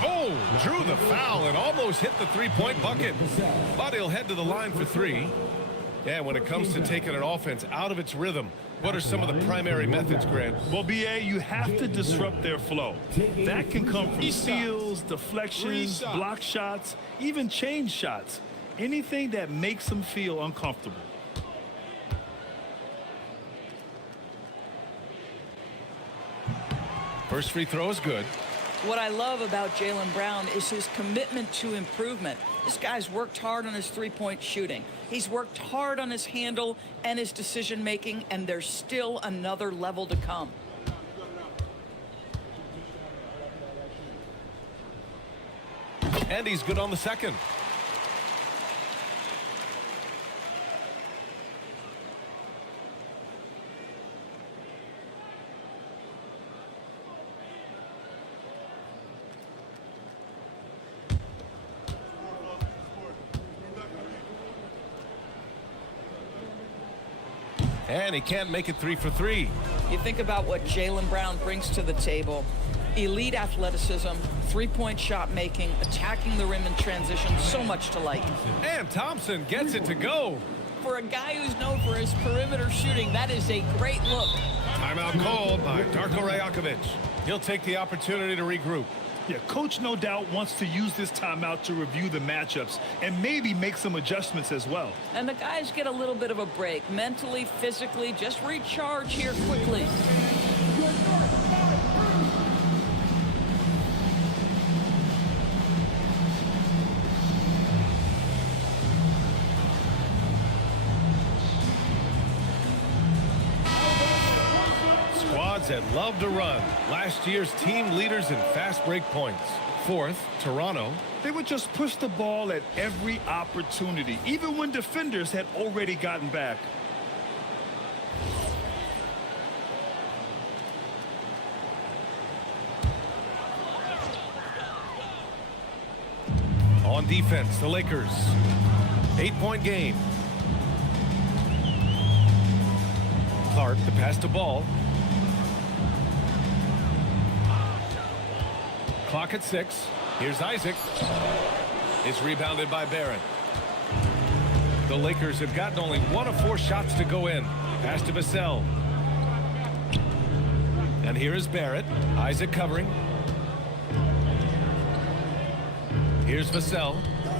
Oh, drew the foul and almost hit the three-point bucket. But he'll head to the line for 3. And when it comes to taking an offense out of its rhythm, what are some of the primary methods, Grant? Well, B.A., you have to disrupt their flow. That can come from steals, deflections, block shots, even change shots. Anything that makes them feel uncomfortable. First free throw is good. What I love about Jaylen Brown is his commitment to improvement. This guy's worked hard on his three-point shooting. He's worked hard on his handle and his decision-making, and there's still another level to come. And he's good on the second. And he can't make it 3 for 3. You think about what Jaylen Brown brings to the table. Elite athleticism, three-point shot making, attacking the rim in transition, so much to like. And Thompson gets it to go. For a guy who's known for his perimeter shooting, that is a great look. Timeout called by Darko Rajakovic. He'll take the opportunity to regroup. Yeah, coach no doubt wants to use this timeout to review the matchups and maybe make some adjustments as well. And the guys get a little bit of a break, mentally, physically, just recharge here quickly. Squads that love to run. Last year's team leaders in fast break points. 4th, Toronto. They would just push the ball at every opportunity, even when defenders had already gotten back. On defense, the Lakers. 8-point game. Clark, the pass to Ball. Clock at 6. Here's Isaac. It's rebounded by Barrett. The Lakers have gotten only 1 of 4 shots to go in. Pass to Vassell. And here is Barrett. Isaac covering. Here's Vassell.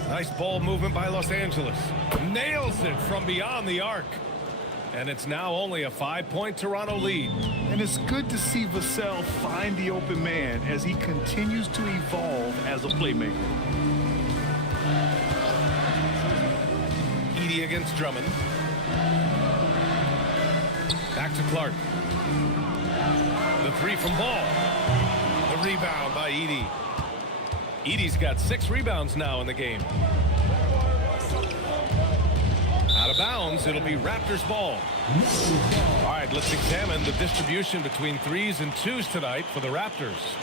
Nice ball movement by Los Angeles. Nails it from beyond the arc. And it's now only a 5-point Toronto lead. And it's good to see Vassell find the open man as he continues to evolve as a playmaker. Edey against Drummond. Back to Clark. The three from Ball. The rebound by Edey. Edey's got 6 rebounds now in the game. Out of bounds, it'll be Raptors ball. All right, let's examine the distribution between 3s and 2s tonight for the Raptors.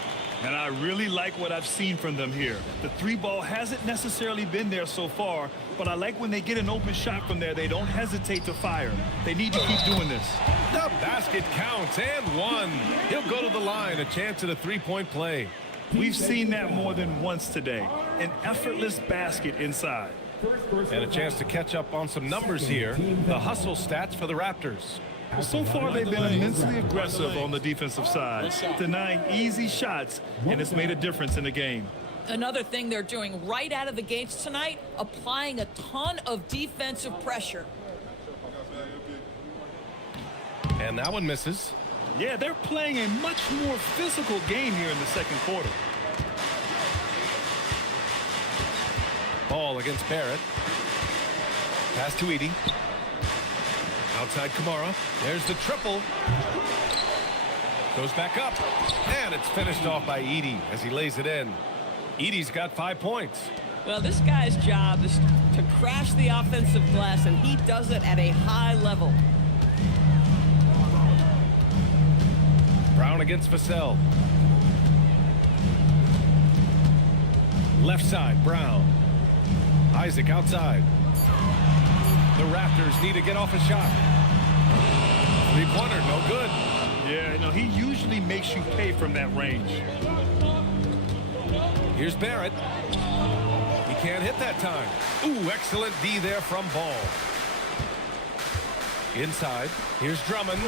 And I really like what I've seen from them here. The 3-ball hasn't necessarily been there so far, but I like when they get an open shot from there, they don't hesitate to fire. They need to keep doing this. The basket counts, and one. He'll go to the line, a chance at a 3-point play. We've seen that more than once today. An effortless basket inside. And a chance to catch up on some numbers here. The hustle stats for the Raptors. Well, so far they've been immensely aggressive on the defensive side, denying easy shots, and it's made a difference in the game. Another thing they're doing right out of the gates tonight, applying a ton of defensive pressure. And that one misses. Yeah, they're playing a much more physical game here in the second quarter. Ball against Barrett. Pass to Edey. Outside Kamara. There's the triple. Goes back up. And it's finished off by Edey as he lays it in. Edey's got 5 points. Well, this guy's job is to crash the offensive glass, and he does it at a high level. Brown against Vassell. Left side, Brown. Isaac outside. The Raptors need to get off a shot. 3-pointer, no good. Yeah, no, he usually makes you pay from that range. Here's Barrett. He can't hit that time. Ooh, excellent D there from Ball. Inside, here's Drummond.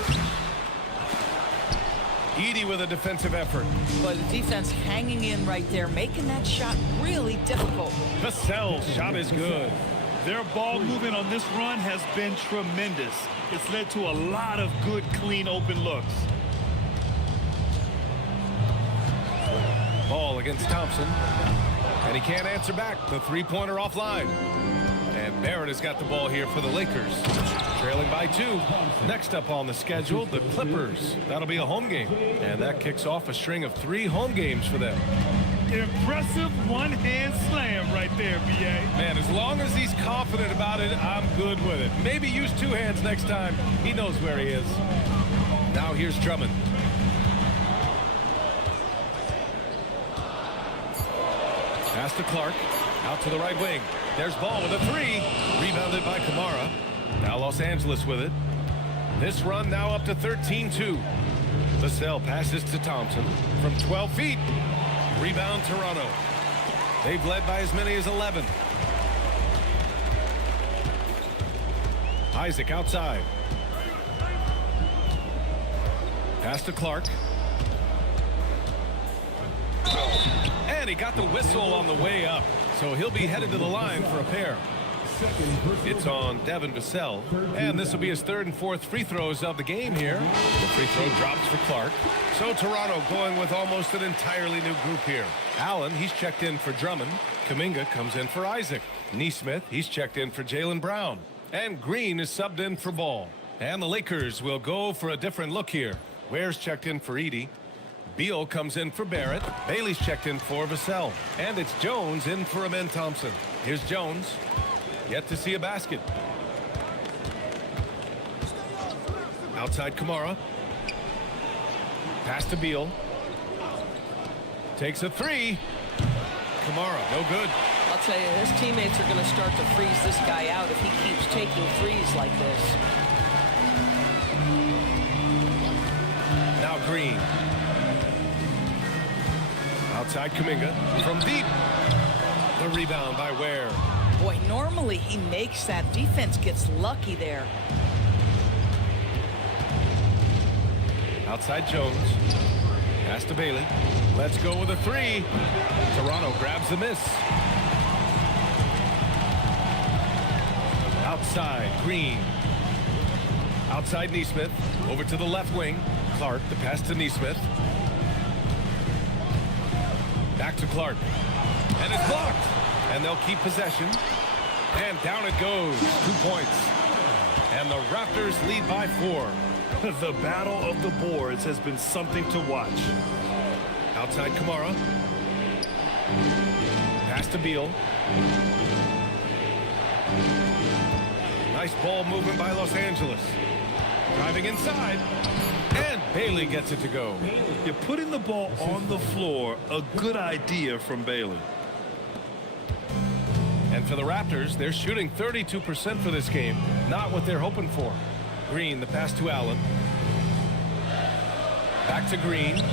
Edey with a defensive effort. But the defense hanging in right there, making that shot really difficult. Vassell's shot is good. Their ball movement on this run has been tremendous. It's led to a lot of good, clean, open looks. Ball against Thompson. And he can't answer back. The 3-pointer offline. And Barrett has got the ball here for the Lakers. Trailing by 2. Next up on the schedule, the Clippers. That'll be a home game. And that kicks off a string of 3 home games for them. Impressive one-hand slam right there, B.A. Man, as long as he's confident about it, I'm good with it. Maybe use 2 hands next time. He knows where he is. Now here's Drummond. Pass to Clark. Out to the right wing. There's Ball with a 3. Rebounded by Kamara. Now Los Angeles with it. This run now up to 13-2. Vassell passes to Thompson from 12 feet. Rebound Toronto. They've led by as many as 11. Isaac outside. Pass to Clark. And he got the whistle on the way up. So he'll be headed to the line for a pair. It's on Devin Vassell. And this will be his 3rd and 4th free throws of the game here. The free throw drops for Clark. So Toronto going with almost an entirely new group here. Allen, he's checked in for Drummond. Kuminga comes in for Isaac. Nesmith, he's checked in for Jaylen Brown. And Green is subbed in for Ball. And the Lakers will go for a different look here. Ware's checked in for Edey. Beal comes in for Barrett. Bailey's checked in for Vassell. And it's Jones in for Amen Thompson. Here's Jones. Yet to see a basket. Outside Kamara. Pass to Beal. Takes a 3. Kamara, no good. I'll tell you, his teammates are going to start to freeze this guy out if he keeps taking threes like this. Now Green. Outside Kuminga from deep. The rebound by Ware. Boy, normally he makes that. Defense gets lucky there. Outside Jones. Pass to Bailey. Let's go with a three. Toronto grabs the miss. Outside, Green. Outside Neesmith. Over to the left wing. Clark, the pass to Neesmith. Back to Clark. And it's blocked. And they'll keep possession. And down it goes. 2 points. And the Raptors lead by 4. The battle of the boards has been something to watch. Outside Kamara. Pass to Beal. Nice ball movement by Los Angeles. Driving inside. And Bailey gets it to go. You're putting the ball on the floor. A good idea from Bailey. And for the Raptors, they're shooting 32% for this game. Not what they're hoping for. Green, the pass to Allen. Back to Green.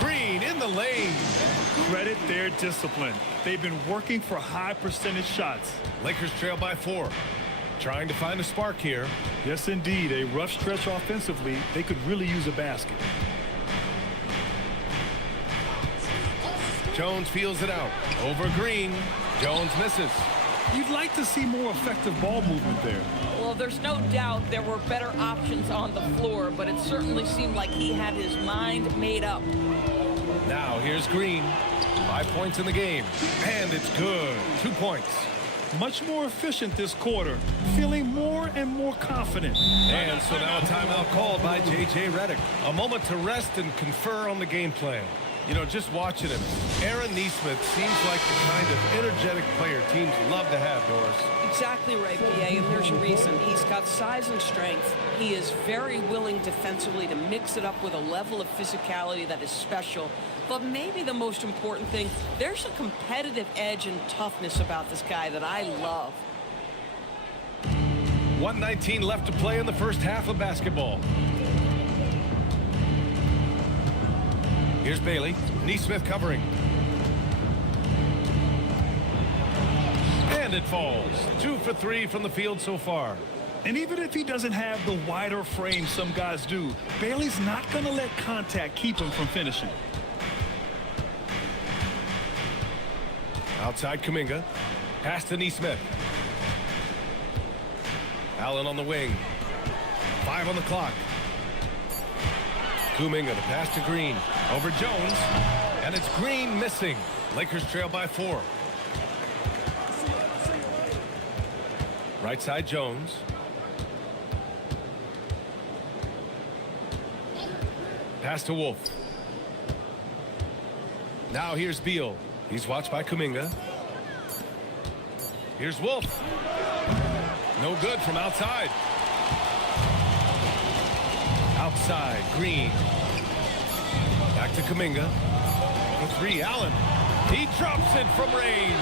Green in the lane. Credit their discipline. They've been working for high percentage shots. Lakers trail by 4. Trying to find a spark here. Yes, indeed. A rough stretch offensively. They could really use a basket. Jones feels it out. Over Green. Jones misses. You'd like to see more effective ball movement there. Well, there's no doubt there were better options on the floor, but it certainly seemed like he had his mind made up. Now here's Green. 5 points in the game. And it's good. 2 points. Much more efficient this quarter. Feeling more and more confident. And so now a timeout called by J.J. Redick. A moment to rest and confer on the game plan. You know, just watching him, Aaron Neesmith seems like the kind of energetic player teams love to have, Doris. Exactly right, PA, and there's a reason. He's got size and strength. He is very willing defensively to mix it up with a level of physicality that is special. But maybe the most important thing, there's a competitive edge and toughness about this guy that I love. 1:19 left to play in the first half of basketball. Here's Bailey. Neesmith covering. And it falls. 2 for 3 from the field so far. And even if he doesn't have the wider frame some guys do, Bailey's not going to let contact keep him from finishing. Outside Kuminga. Pass to Neesmith. Allen on the wing. 5 on the clock. Kuminga, the pass to Green. Over Jones. And it's Green missing. Lakers trail by 4. Right side Jones. Pass to Wolf. Now here's Beal. He's watched by Kuminga. Here's Wolf. No good from outside. Outside, Green. Back to Kuminga. For 3, Allen. He drops it from range.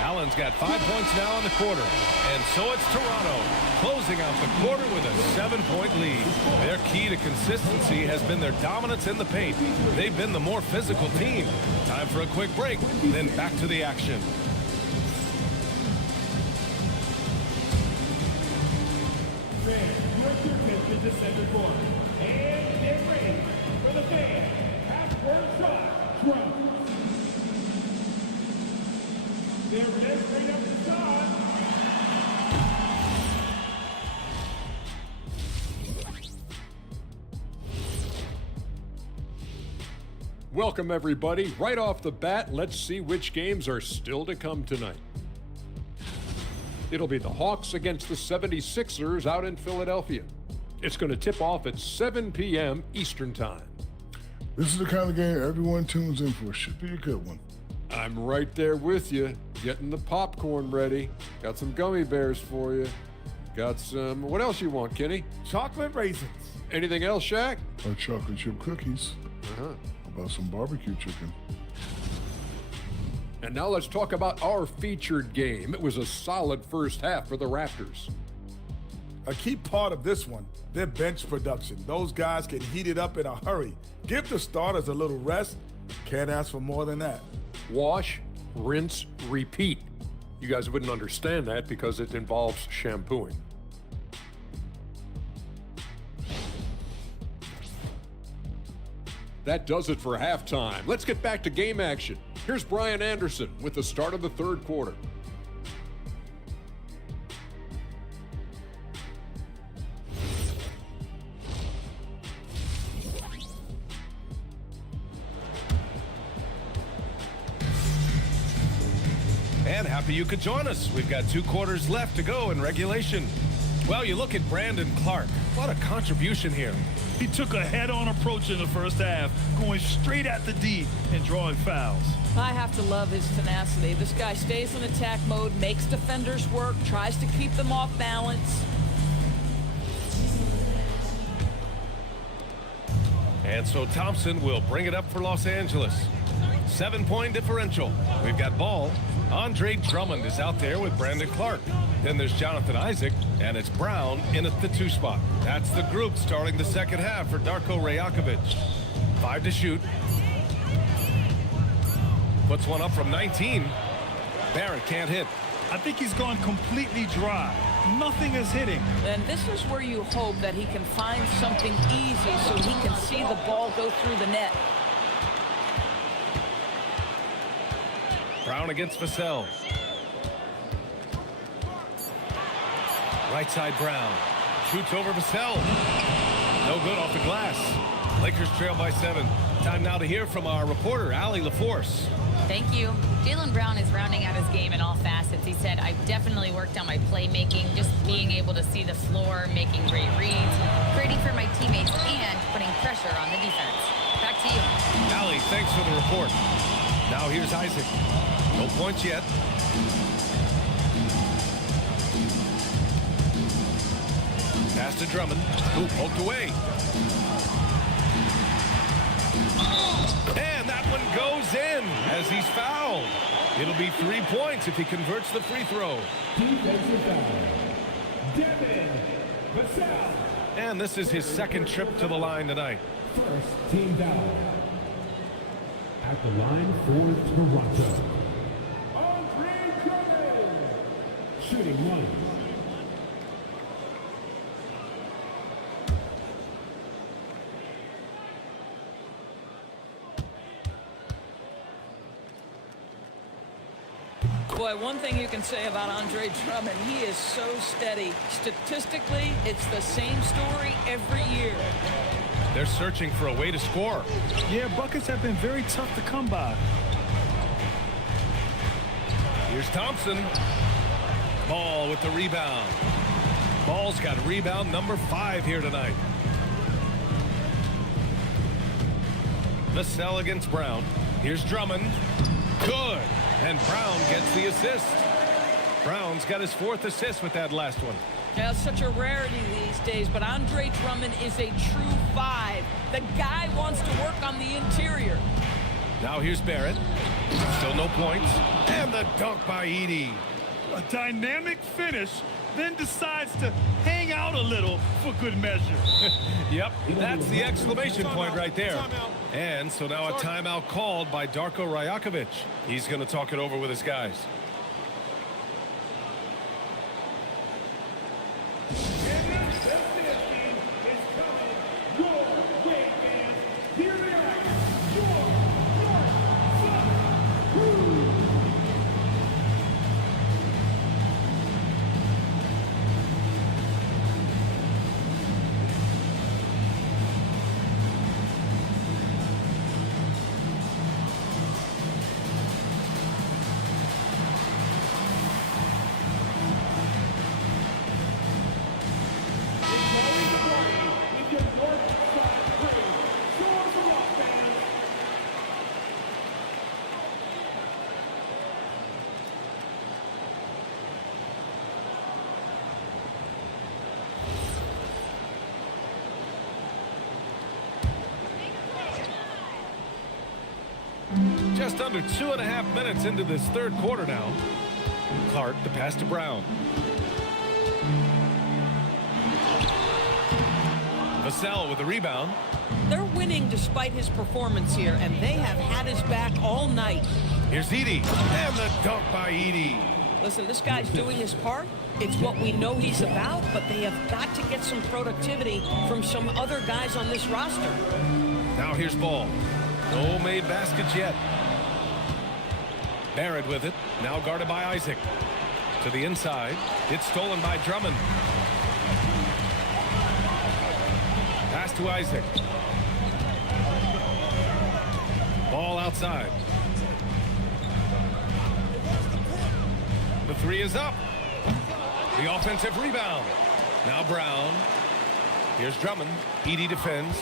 Allen's got 5 points now in the quarter. And so it's Toronto closing out the quarter with a 7-point lead. Their key to consistency has been their dominance in the paint. They've been the more physical team. Time for a quick break, then back to the action. Direct your attention to center court. And get ready for the fan half-court shot drop. There it is, straight up the shot. Welcome, everybody. Right off the bat, let's see which games are still to come tonight. It'll be the Hawks against the 76ers out in Philadelphia. It's going to tip off at 7 p.m. Eastern Time. This is the kind of game everyone tunes in for. Should be a good one. I'm right there with you, getting the popcorn ready. Got some gummy bears for you. Got some, what else you want, Kenny? Chocolate raisins. Anything else, Shaq? Or chocolate chip cookies. Uh-huh. How about some barbecue chicken? And now let's talk about our featured game. It was a solid first half for the Raptors. A key part of this one, their bench production. Those guys can heat it up in a hurry. Give the starters a little rest. Can't ask for more than that. Wash, rinse, repeat. You guys wouldn't understand that because it involves shampooing. That does it for halftime. Let's get back to game action. Here's Brian Anderson with the start of the third quarter. And happy you could join us. We've got 2 quarters left to go in regulation. Well, you look at Brandon Clark. What a contribution here. He took a head-on approach in the first half, going straight at the D and drawing fouls. I have to love his tenacity. This guy stays in attack mode, makes defenders work, tries to keep them off balance. And so Thompson will bring it up for Los Angeles. 7-point differential. We've got ball. Andre Drummond is out there with Brandon Clark. Then there's Jonathan Isaac, and it's Brown in at the 2 spot. That's the group starting the second half for Darko Rajakovic. 5 to shoot. Puts one up from 19. Barrett can't hit. I think he's gone completely dry. Nothing is hitting. And this is where you hope that he can find something easy so he can see the ball go through the net. Brown against Vassell. Right side Brown. Shoots over Vassell. No good off the glass. Lakers trail by 7. Time now to hear from our reporter, Allie LaForce. Thank you. Jaylen Brown is rounding out his game in all facets. He said, I've definitely worked on my playmaking, just being able to see the floor, making great reads, creating for my teammates, and putting pressure on the defense. Back to you. Allie, thanks for the report. Now here's Isaac. No points yet. Pass to Drummond, who poked away. And that one goes in as he's fouled. It'll be 3 points if he converts the free throw. Defensive foul. Devin Vassell. And this is his second trip to the line tonight. First team foul. At the line for Toronto. Andre Drummond. Shooting 1. Boy, one thing you can say about Andre Drummond, he is so steady. Statistically, it's the same story every year. They're searching for a way to score. Yeah, buckets have been very tough to come by. Here's Thompson. Ball with the rebound. Ball's got rebound number 5 here tonight. Vassell against Brown. Here's Drummond. Good. And Brown gets the assist. Brown's got his 4th assist with that last one. Yeah, it's such a rarity these days, but Andre Drummond is a true 5. The guy wants to work on the interior. Now here's Barrett. Still no points. And the dunk by Edey. A dynamic finish, then decides to hang out a little for good measure. Yep, that's the exclamation point right there. And so now a timeout called by Darko Rajakovic. He's going to talk it over with his guys. Just under 2.5 minutes into this third quarter now. Clark, the pass to Brown. Vassell with the rebound. They're winning despite his performance here, and they have had his back all night. Here's Edey, and the dunk by Edey. Listen, this guy's doing his part. It's what we know he's about, but they have got to get some productivity from some other guys on this roster. Now here's Ball. No made baskets yet. Barrett with it. Now guarded by Isaac. To the inside. It's stolen by Drummond. Pass to Isaac. Ball outside. The three is up. The offensive rebound. Now Brown. Here's Drummond. Edey defends.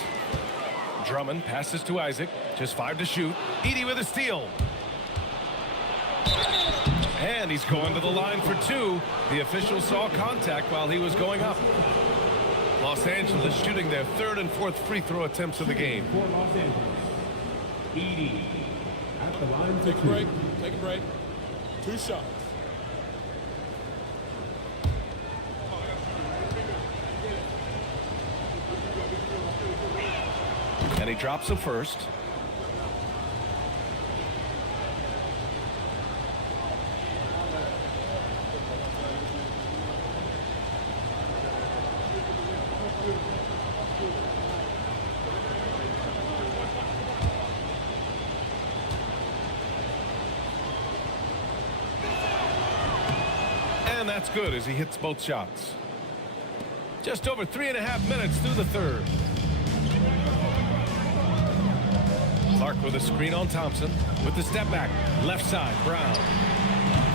Drummond passes to Isaac. Just 5 to shoot. Edey with a steal. And he's going to the line for 2. The official saw contact while he was going up. Los Angeles shooting their 3rd and 4th free throw attempts of the game. For Los Angeles, Edey at the line for Take a break. Take a break. 2 shots. And he drops the first. And that's good as he hits both shots. Just over 3.5 minutes through the third. Clark with a screen on Thompson with the step back. Left side, Brown.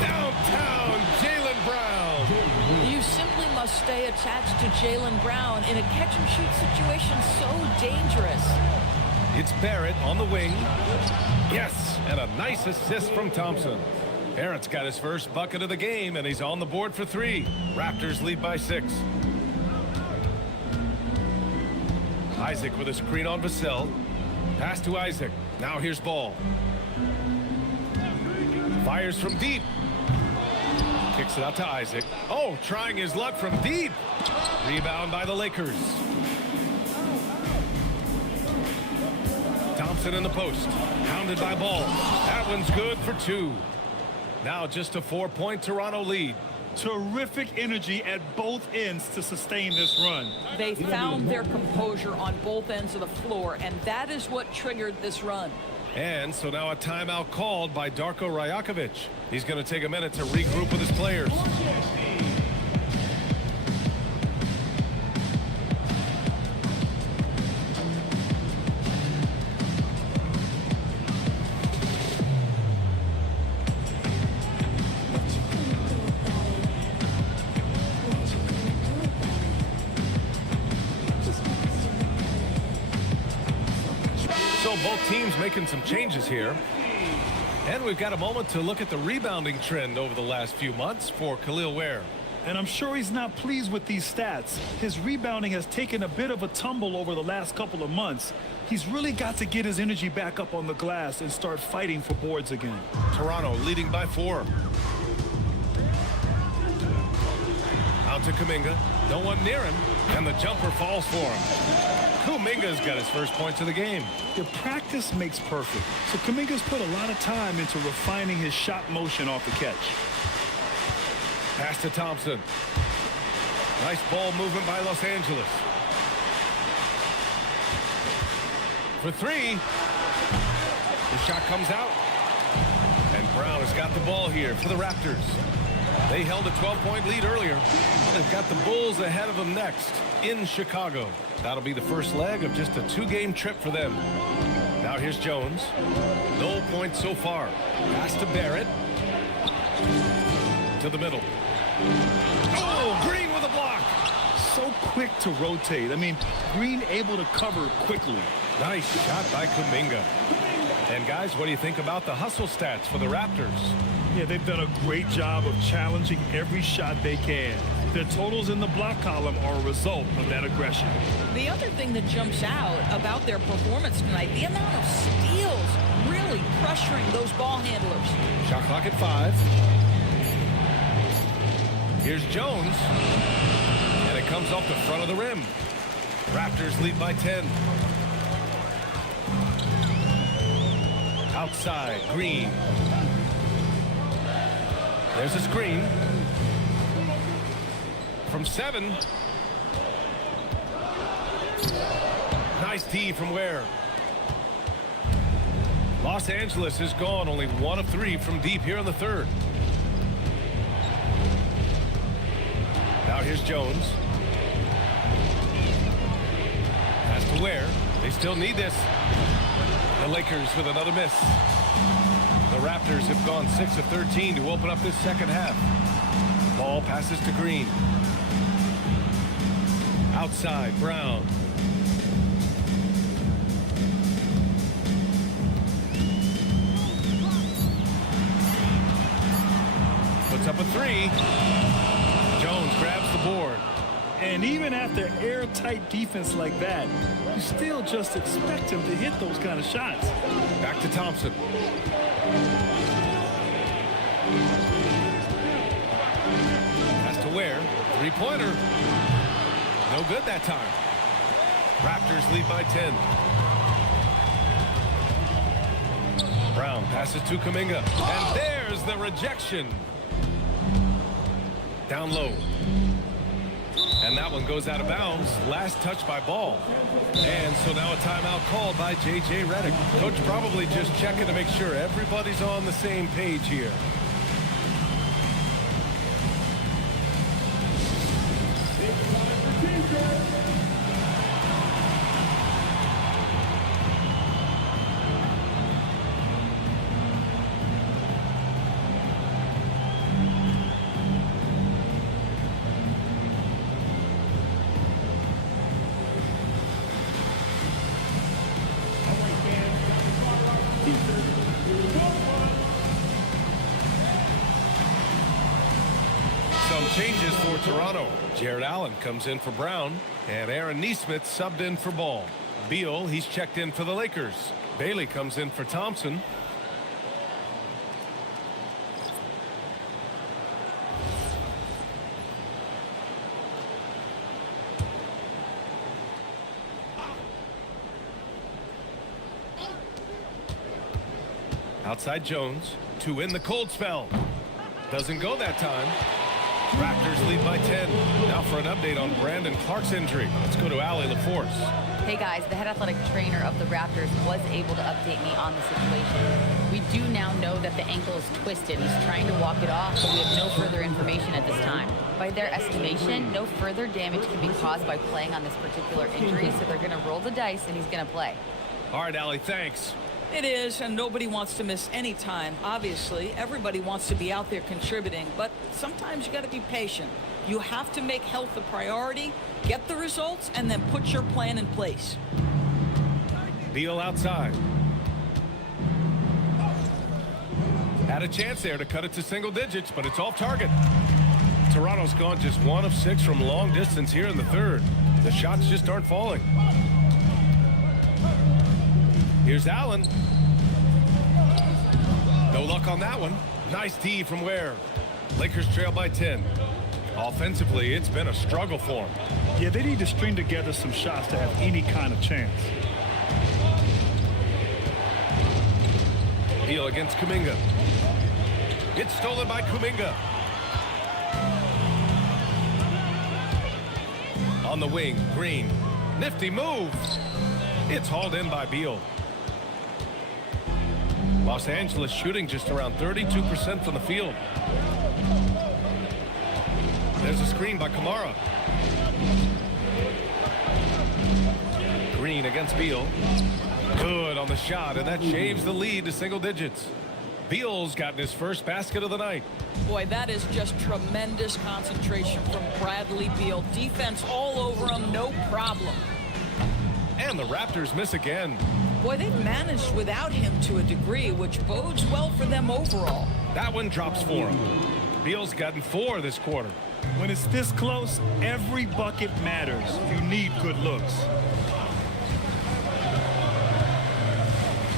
Downtown, Jaylen Brown. You simply must stay attached to Jaylen Brown in a catch-and-shoot situation so dangerous. It's Barrett on the wing. Yes, and a nice assist from Thompson. Barrett's got his first bucket of the game, and he's on the board for 3. Raptors lead by 6. Isaac with a screen on Vassell. Pass to Isaac. Now here's Ball. Fires from deep. Kicks it out to Isaac. Oh, trying his luck from deep. Rebound by the Lakers. Thompson in the post. Pounded by Ball. That one's good for 2. Now just a 4-point Toronto lead. Terrific energy at both ends to sustain this run. They found their composure on both ends of the floor, and that is what triggered this run. And so now a timeout called by Darko Rajakovic. He's going to take a minute to regroup with his players. So both teams making some changes here. And we've got a moment to look at the rebounding trend over the last few months for Khalil Ware. And I'm sure he's not pleased with these stats. His rebounding has taken a bit of a tumble over the last couple of months. He's really got to get his energy back up on the glass and start fighting for boards again. Toronto leading by 4. Out to Kuminga. No one near him. And the jumper falls for him. Kuminga's got his first points of the game. The practice makes perfect. So Kuminga's put a lot of time into refining his shot motion off the catch. Pass to Thompson. Nice ball movement by Los Angeles. For 3. The shot comes out. And Brown has got the ball here for the Raptors. They held a 12-point lead earlier. Well, they've got the Bulls ahead of them next in Chicago. That'll be the first leg of just a 2-game trip for them. Now here's Jones. No points so far. Pass to Barrett. To the middle. Oh, Green with a block. So quick to rotate. I mean, Green able to cover quickly. Nice shot by Kuminga. And guys, what do you think about the hustle stats for the Raptors? Yeah, they've done a great job of challenging every shot they can. Their totals in the block column are a result of that aggression. The other thing that jumps out about their performance tonight, the amount of steals really pressuring those ball handlers. Shot clock at 5. Here's Jones. And it comes off the front of the rim. Raptors lead by 10. Outside, Green. There's a screen. From 7. Nice D from Ware. Los Angeles is gone only 1 of 3 from deep here in the third. Now here's Jones. Pass to Ware. They still need this. The Lakers with another miss. The Raptors have gone 6 of 13 to open up this second half. Ball passes to Green. Outside, Brown. Puts up a 3. Jones grabs the board. And even after airtight defense like that, you still just expect him to hit those kind of shots. Back to Thompson. Pass to Ware. Three-pointer. No good that time. Raptors lead by 10. Brown passes to Kuminga. And there's the rejection. Down low. And that one goes out of bounds. Last touch by Ball. And so now a timeout called by J.J. Redick. Coach probably just checking to make sure everybody's on the same page here. Some changes for Toronto. Jared Allen comes in for Brown, and Aaron Nesmith subbed in for Ball. Beal, he's checked in for the Lakers. Bailey comes in for Thompson. Outside Jones. 2 in the cold spell. Doesn't go that time. Raptors lead by 10. Now for an update on Brandon Clark's injury. Let's go to Allie LaForce. Hey guys, the head athletic trainer of the Raptors was able to update me on the situation. We do now know that the ankle is twisted. He's trying to walk it off, but we have no further information at this time. By their estimation, no further damage can be caused by playing on this particular injury, so they're going to roll the dice and he's going to play. All right, Allie, thanks. It is, and nobody wants to miss any time. Obviously, everybody wants to be out there contributing, but sometimes you got to be patient. You have to make health a priority, get the results, and then put your plan in place. Beal outside. Had a chance there to cut it to single digits, but it's off target. Toronto's gone just 1 of 6 from long distance here in the third. The shots just aren't falling. Here's Allen. No luck on that one. Nice D from Ware. Lakers trail by 10. Offensively, it's been a struggle for them. Yeah, they need to string together some shots to have any kind of chance. Beal against Kuminga. It's stolen by Kuminga. On the wing, Green. Nifty move. It's hauled in by Beal. Los Angeles shooting just around 32% from the field. There's a screen by Kamara. Green against Beal. Good on the shot, and that shaves the lead to single digits. Beal's gotten his first basket of the night. Boy, that is just tremendous concentration from Bradley Beal. Defense all over him, no problem. And the Raptors miss again. Boy, they've managed without him to a degree, which bodes well for them overall. That one drops for him. Beal's gotten 4 this quarter. When it's this close, every bucket matters. You need good looks.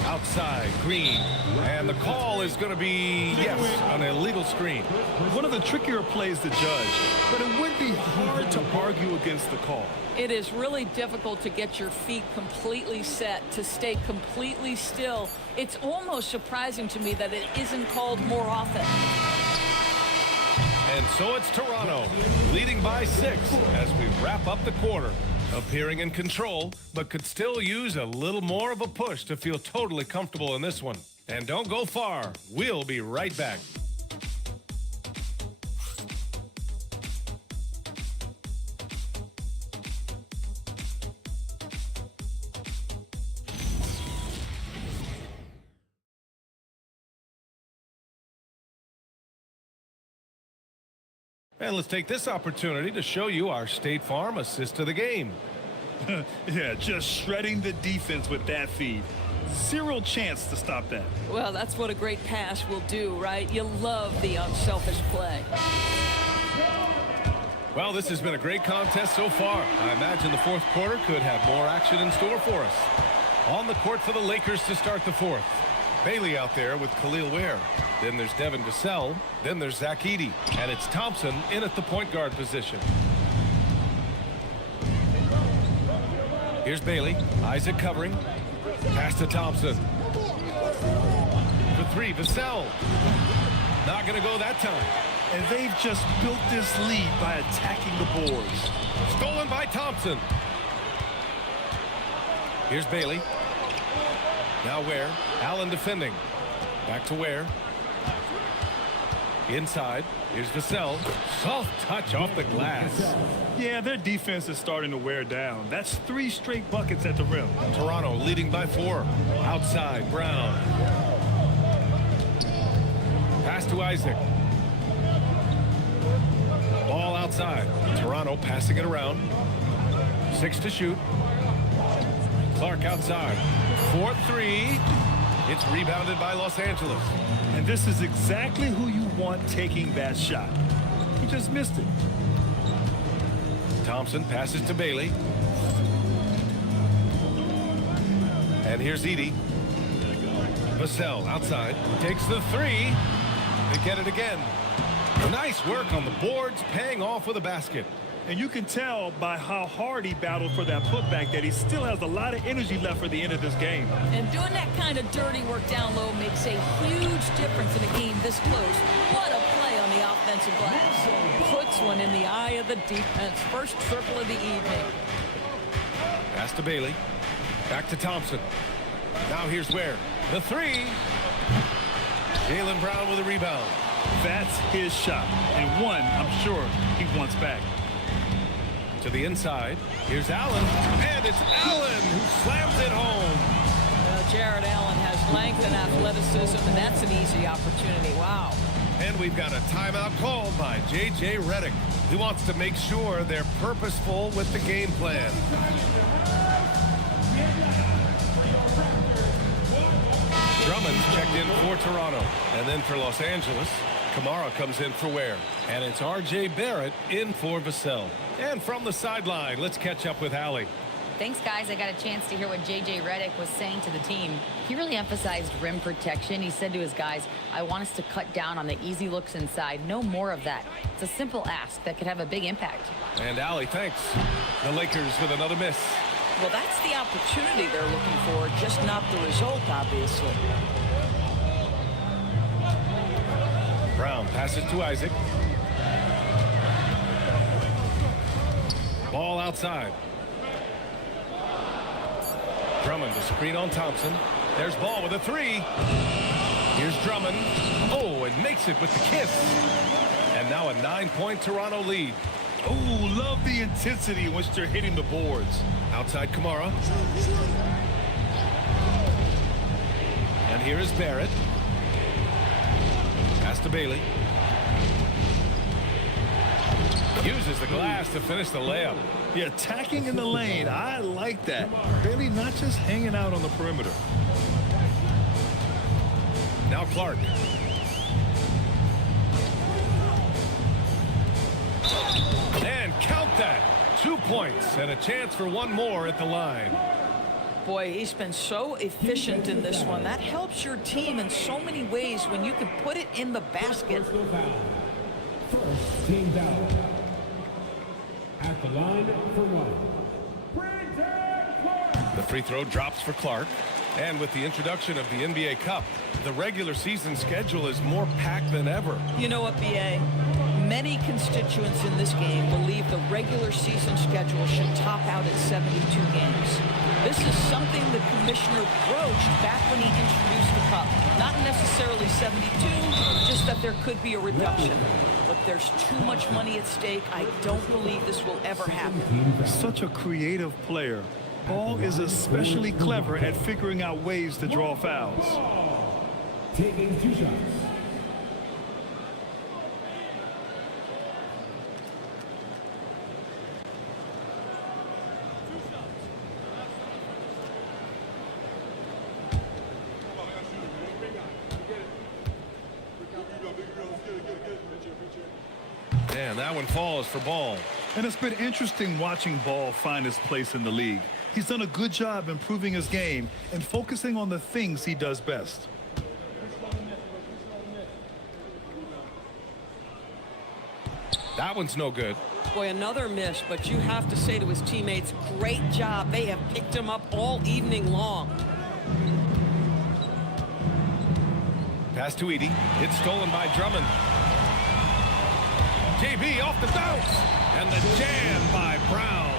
Outside, Green. And the call is going to be, yes, an illegal screen. One of the trickier plays to judge, but it would be hard to argue against the call. It is really difficult to get your feet completely set, to stay completely still. It's almost surprising to me that it isn't called more often. And so it's Toronto leading by 6 as we wrap up the quarter. Appearing in control, but could still use a little more of a push to feel totally comfortable in this one. And don't go far. We'll be right back. And let's take this opportunity to show you our State Farm assist to the game. Yeah, just shredding the defense with that feed. Zero chance to stop that. Well, that's what a great pass will do, right? You love the unselfish play. Well, this has been a great contest so far. I imagine the fourth quarter could have more action in store for us. On the court for the Lakers to start the fourth. Bailey out there with Khalil Ware. Then there's Devin Vassell. Then there's Zach Edey. And it's Thompson in at the point guard position. Here's Bailey. Isaac covering. Pass to Thompson. For three, Vassell. Not going to go that time. And they've just built this lead by attacking the boards. Stolen by Thompson. Here's Bailey. Now Ware. Allen defending. Back to Ware. Inside. Here's Vassell. Soft touch off the glass. Yeah, their defense is starting to wear down. That's 3 straight buckets at the rim. Toronto leading by 4. Outside, Brown. Pass to Isaac. Ball outside. Toronto passing it around. 6 to shoot. Clark outside. 4-3. It's rebounded by Los Angeles. And this is exactly who you want taking that shot. He just missed it. Thompson passes to Bailey. And here's Edey. Vassell outside. Takes the 3. They get it again. Nice work on the boards, paying off with a basket. And you can tell by how hard he battled for that putback that he still has a lot of energy left for the end of this game. And doing that kind of dirty work down low makes a huge difference in a game this close. What a play on the offensive glass. Puts one in the eye of the defense. First triple of the evening. Pass to Bailey. Back to Thompson. Now here's Ware. The 3. Jaylen Brown with a rebound. That's his shot. And one, I'm sure, he wants back. To the inside. Here's Allen. And it's Allen who slams it home. Well, Jared Allen has length and athleticism, and that's an easy opportunity. Wow. And we've got a timeout called by J.J. Redick. He wants to make sure they're purposeful with the game plan. Drummond's checked in for Toronto. And then for Los Angeles, Kamara comes in for Ware. And it's R.J. Barrett in for Vassell. And from the sideline, let's catch up with Allie. Thanks, guys. I got a chance to hear what J.J. Redick was saying to the team. He really emphasized rim protection. He said to his guys, I want us to cut down on the easy looks inside. No more of that. It's a simple ask that could have a big impact. And Allie, thanks. The Lakers with another miss. Well, that's the opportunity they're looking for, just not the result, obviously. Brown passes to Isaac. Ball outside. Drummond to screen on Thompson. There's Ball with a 3. Here's Drummond. Oh, and makes it with the kiss. And now a 9-point Toronto lead. Oh, love the intensity in which they're hitting the boards. Outside Kamara. And here is Barrett. Pass to Bailey. Uses the glass to finish the layup. Yeah, attacking in the lane. I like that. Bailey not just hanging out on the perimeter. Now Clark. And count that. 2 points and a chance for one more at the line. Boy, he's been so efficient in this one. That helps your team in so many ways when you can put it in the basket. First team foul. At the line for 1. The free throw drops for Clark. And with the introduction of the NBA Cup, the regular season schedule is more packed than ever. You know what, B.A.? Many constituents in this game believe the regular season schedule should top out at 72 games. This is something the commissioner broached back when he introduced the cup. Not necessarily 72, just that there could be a reduction. But there's too much money at stake. I don't believe this will ever happen. Such a creative player. Ball is especially clever at figuring out ways to draw fouls. Taking 2 shots. And that one falls for Ball. And it's been interesting watching Ball find his place in the league. He's done a good job improving his game and focusing on the things he does best. That one's no good. Boy, another miss, but you have to say to his teammates, great job. They have picked him up all evening long. Pass to Edey. It's stolen by Drummond. JB off the bounce. And the jam by Brown.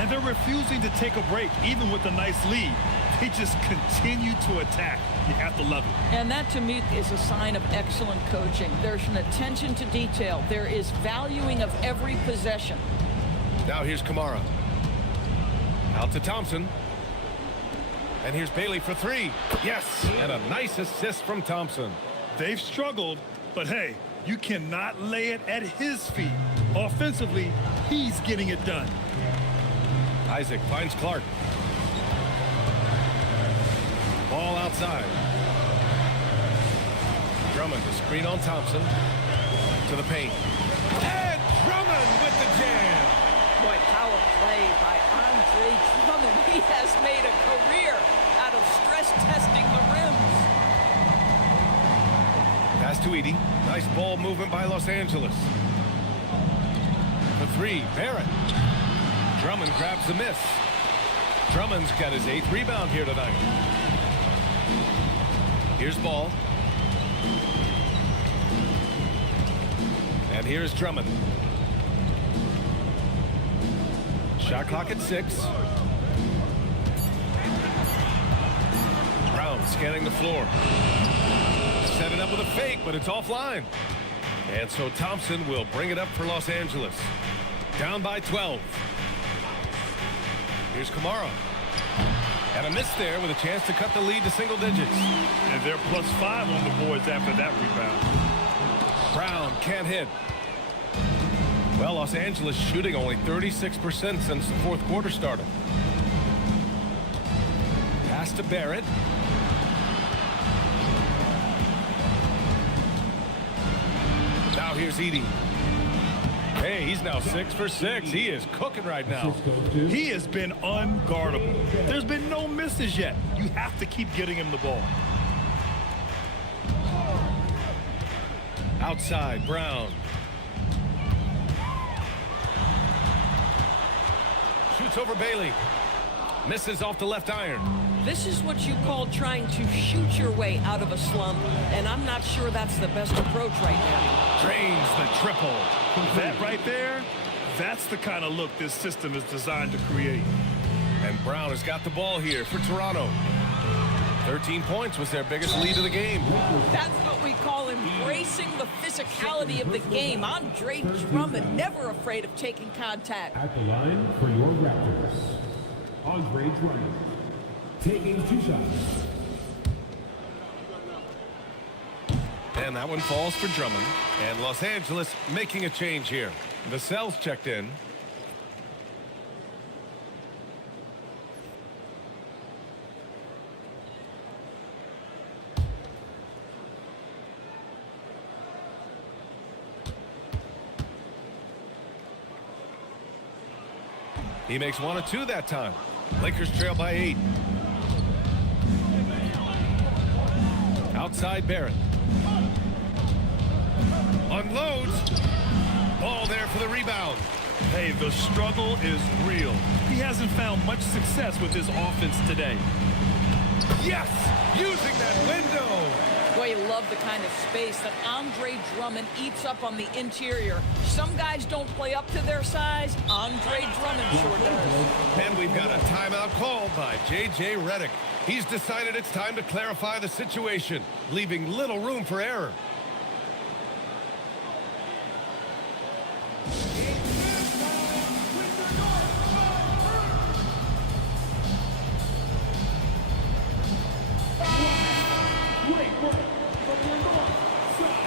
And they're refusing to take a break, even with a nice lead. They just continue to attack. You have to love it. And that, to me, is a sign of excellent coaching. There's an attention to detail. There is valuing of every possession. Now here's Kamara. Out to Thompson. And here's Bailey for 3. Yes, and a nice assist from Thompson. They've struggled, but hey, you cannot lay it at his feet. Offensively, he's getting it done. Isaac finds Clark. Ball outside. Drummond to screen on Thompson. To the paint. And Drummond with the jam. Boy, power play by Andre Drummond. He has made a career out of stress testing the rims. Pass to Edey. Nice ball movement by Los Angeles. For 3, Barrett. Drummond grabs the miss. Drummond's got his 8th rebound here tonight. Here's Ball. And here's Drummond. Shot clock at 6. Brown scanning the floor. Set it up with a fake, but it's offline. And so Thompson will bring it up for Los Angeles. Down by 12. Here's Kamara. And a miss there with a chance to cut the lead to single digits. And they're +5 on the boards after that rebound. Brown can't hit. Well, Los Angeles shooting only 36% since the 4th quarter started. Pass to Barrett. Now here's Edey. Hey, he's now 6 for 6. He is cooking right now. He has been unguardable. There's been no misses yet. You have to keep getting him the ball. Outside, Brown. Shoots over Bailey. Misses off the left iron. This is what you call trying to shoot your way out of a slump, and I'm not sure that's the best approach right now. Drains the triple. That right there, that's the kind of look this system is designed to create. And Brown has got the ball here for Toronto. 13 points was their biggest lead of the game. That's what we call embracing the physicality of the game. Andre Drummond, never afraid of taking contact. At the line for your Raptors, Andre Drummond, taking 2 shots. And that one falls for Drummond. And Los Angeles making a change here. Vassell's checked in. He makes 1 of 2 that time. Lakers trail by 8. Outside Barrett. Unloads. Ball there for the rebound. Hey, the struggle is real. He hasn't found much success with his offense today. Yes! Using that window. Boy, Boy, you love the kind of space that Andre Drummond eats up on the interior. Some guys don't play up to their size. Andre Drummond sure does. And we've got a timeout called by J.J. Redick. He's decided it's time to clarify the situation, leaving little room for error. Great work from your north side.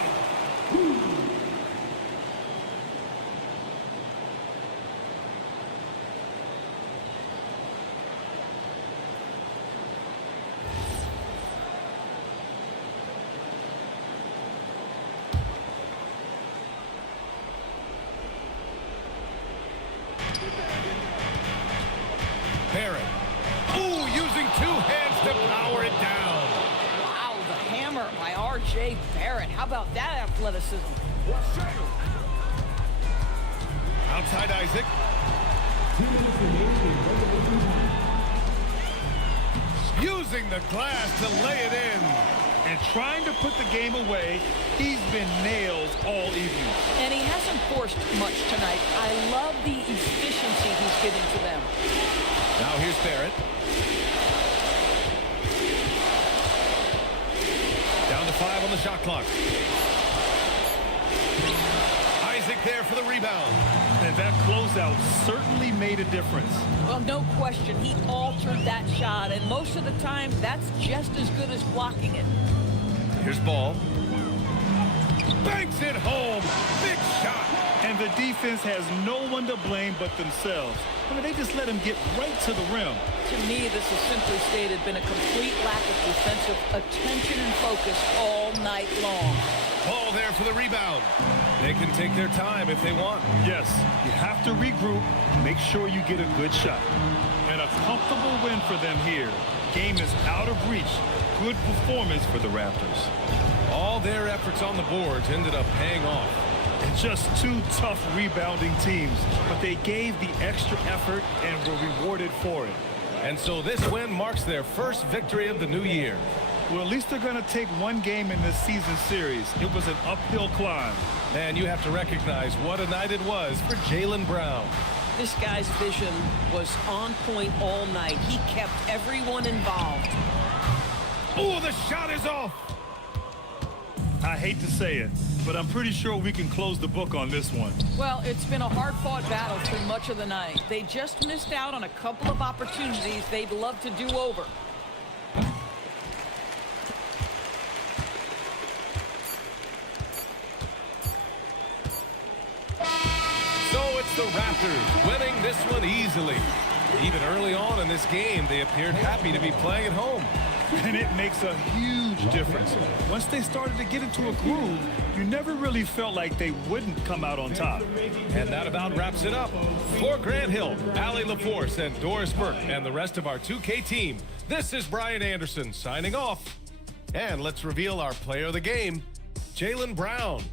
Barrett. Ooh, using two hands to power it down. Wow, the hammer by R.J. Barrett. How about that athleticism? Outside Isaac. Using the glass to lay it in. And trying to put the game away, he's been nails all evening. And he hasn't forced much tonight. I love the efficiency he's giving to them. Now here's Barrett. Down to 5 on the shot clock. Isaac there for the rebound. And that closeout certainly made a difference. Well, no question. He altered that shot, and most of the time, that's just as good as blocking it. Here's Ball. Banks it home. Big shot. And the defense has no one to blame but themselves. I mean, they just let him get right to the rim. To me, this has simply stated been a complete lack of defensive attention and focus all night long. Ball there for the rebound. They can take their time if they want. Yes, you have to regroup, make sure you get a good shot. And a comfortable win for them here. Game is out of reach. Good performance for the Raptors. All their efforts on the boards ended up paying off. And just two tough rebounding teams, but they gave the extra effort and were rewarded for it. And so this win marks their first victory of the new year. Well, at least they're going to take one game in this season series. It was an uphill climb. And you have to recognize what a night it was for Jaylen Brown. This guy's vision was on point all night. He kept everyone involved. Oh, the shot is off. I hate to say it, but I'm pretty sure we can close the book on this one. Well, it's been a hard-fought battle through much of the night. They just missed out on a couple of opportunities they'd love to do over. So it's the Raptors winning this one easily. Even early on in this game, they appeared happy to be playing at home. And it makes a huge difference. Once they started to get into a groove, you never really felt like they wouldn't come out on top. And that about wraps it up. For Grant Hill, Allie LaForce, and Doris Burke, and the rest of our 2K team, this is Brian Anderson signing off. And let's reveal our player of the game, Jaylen Brown.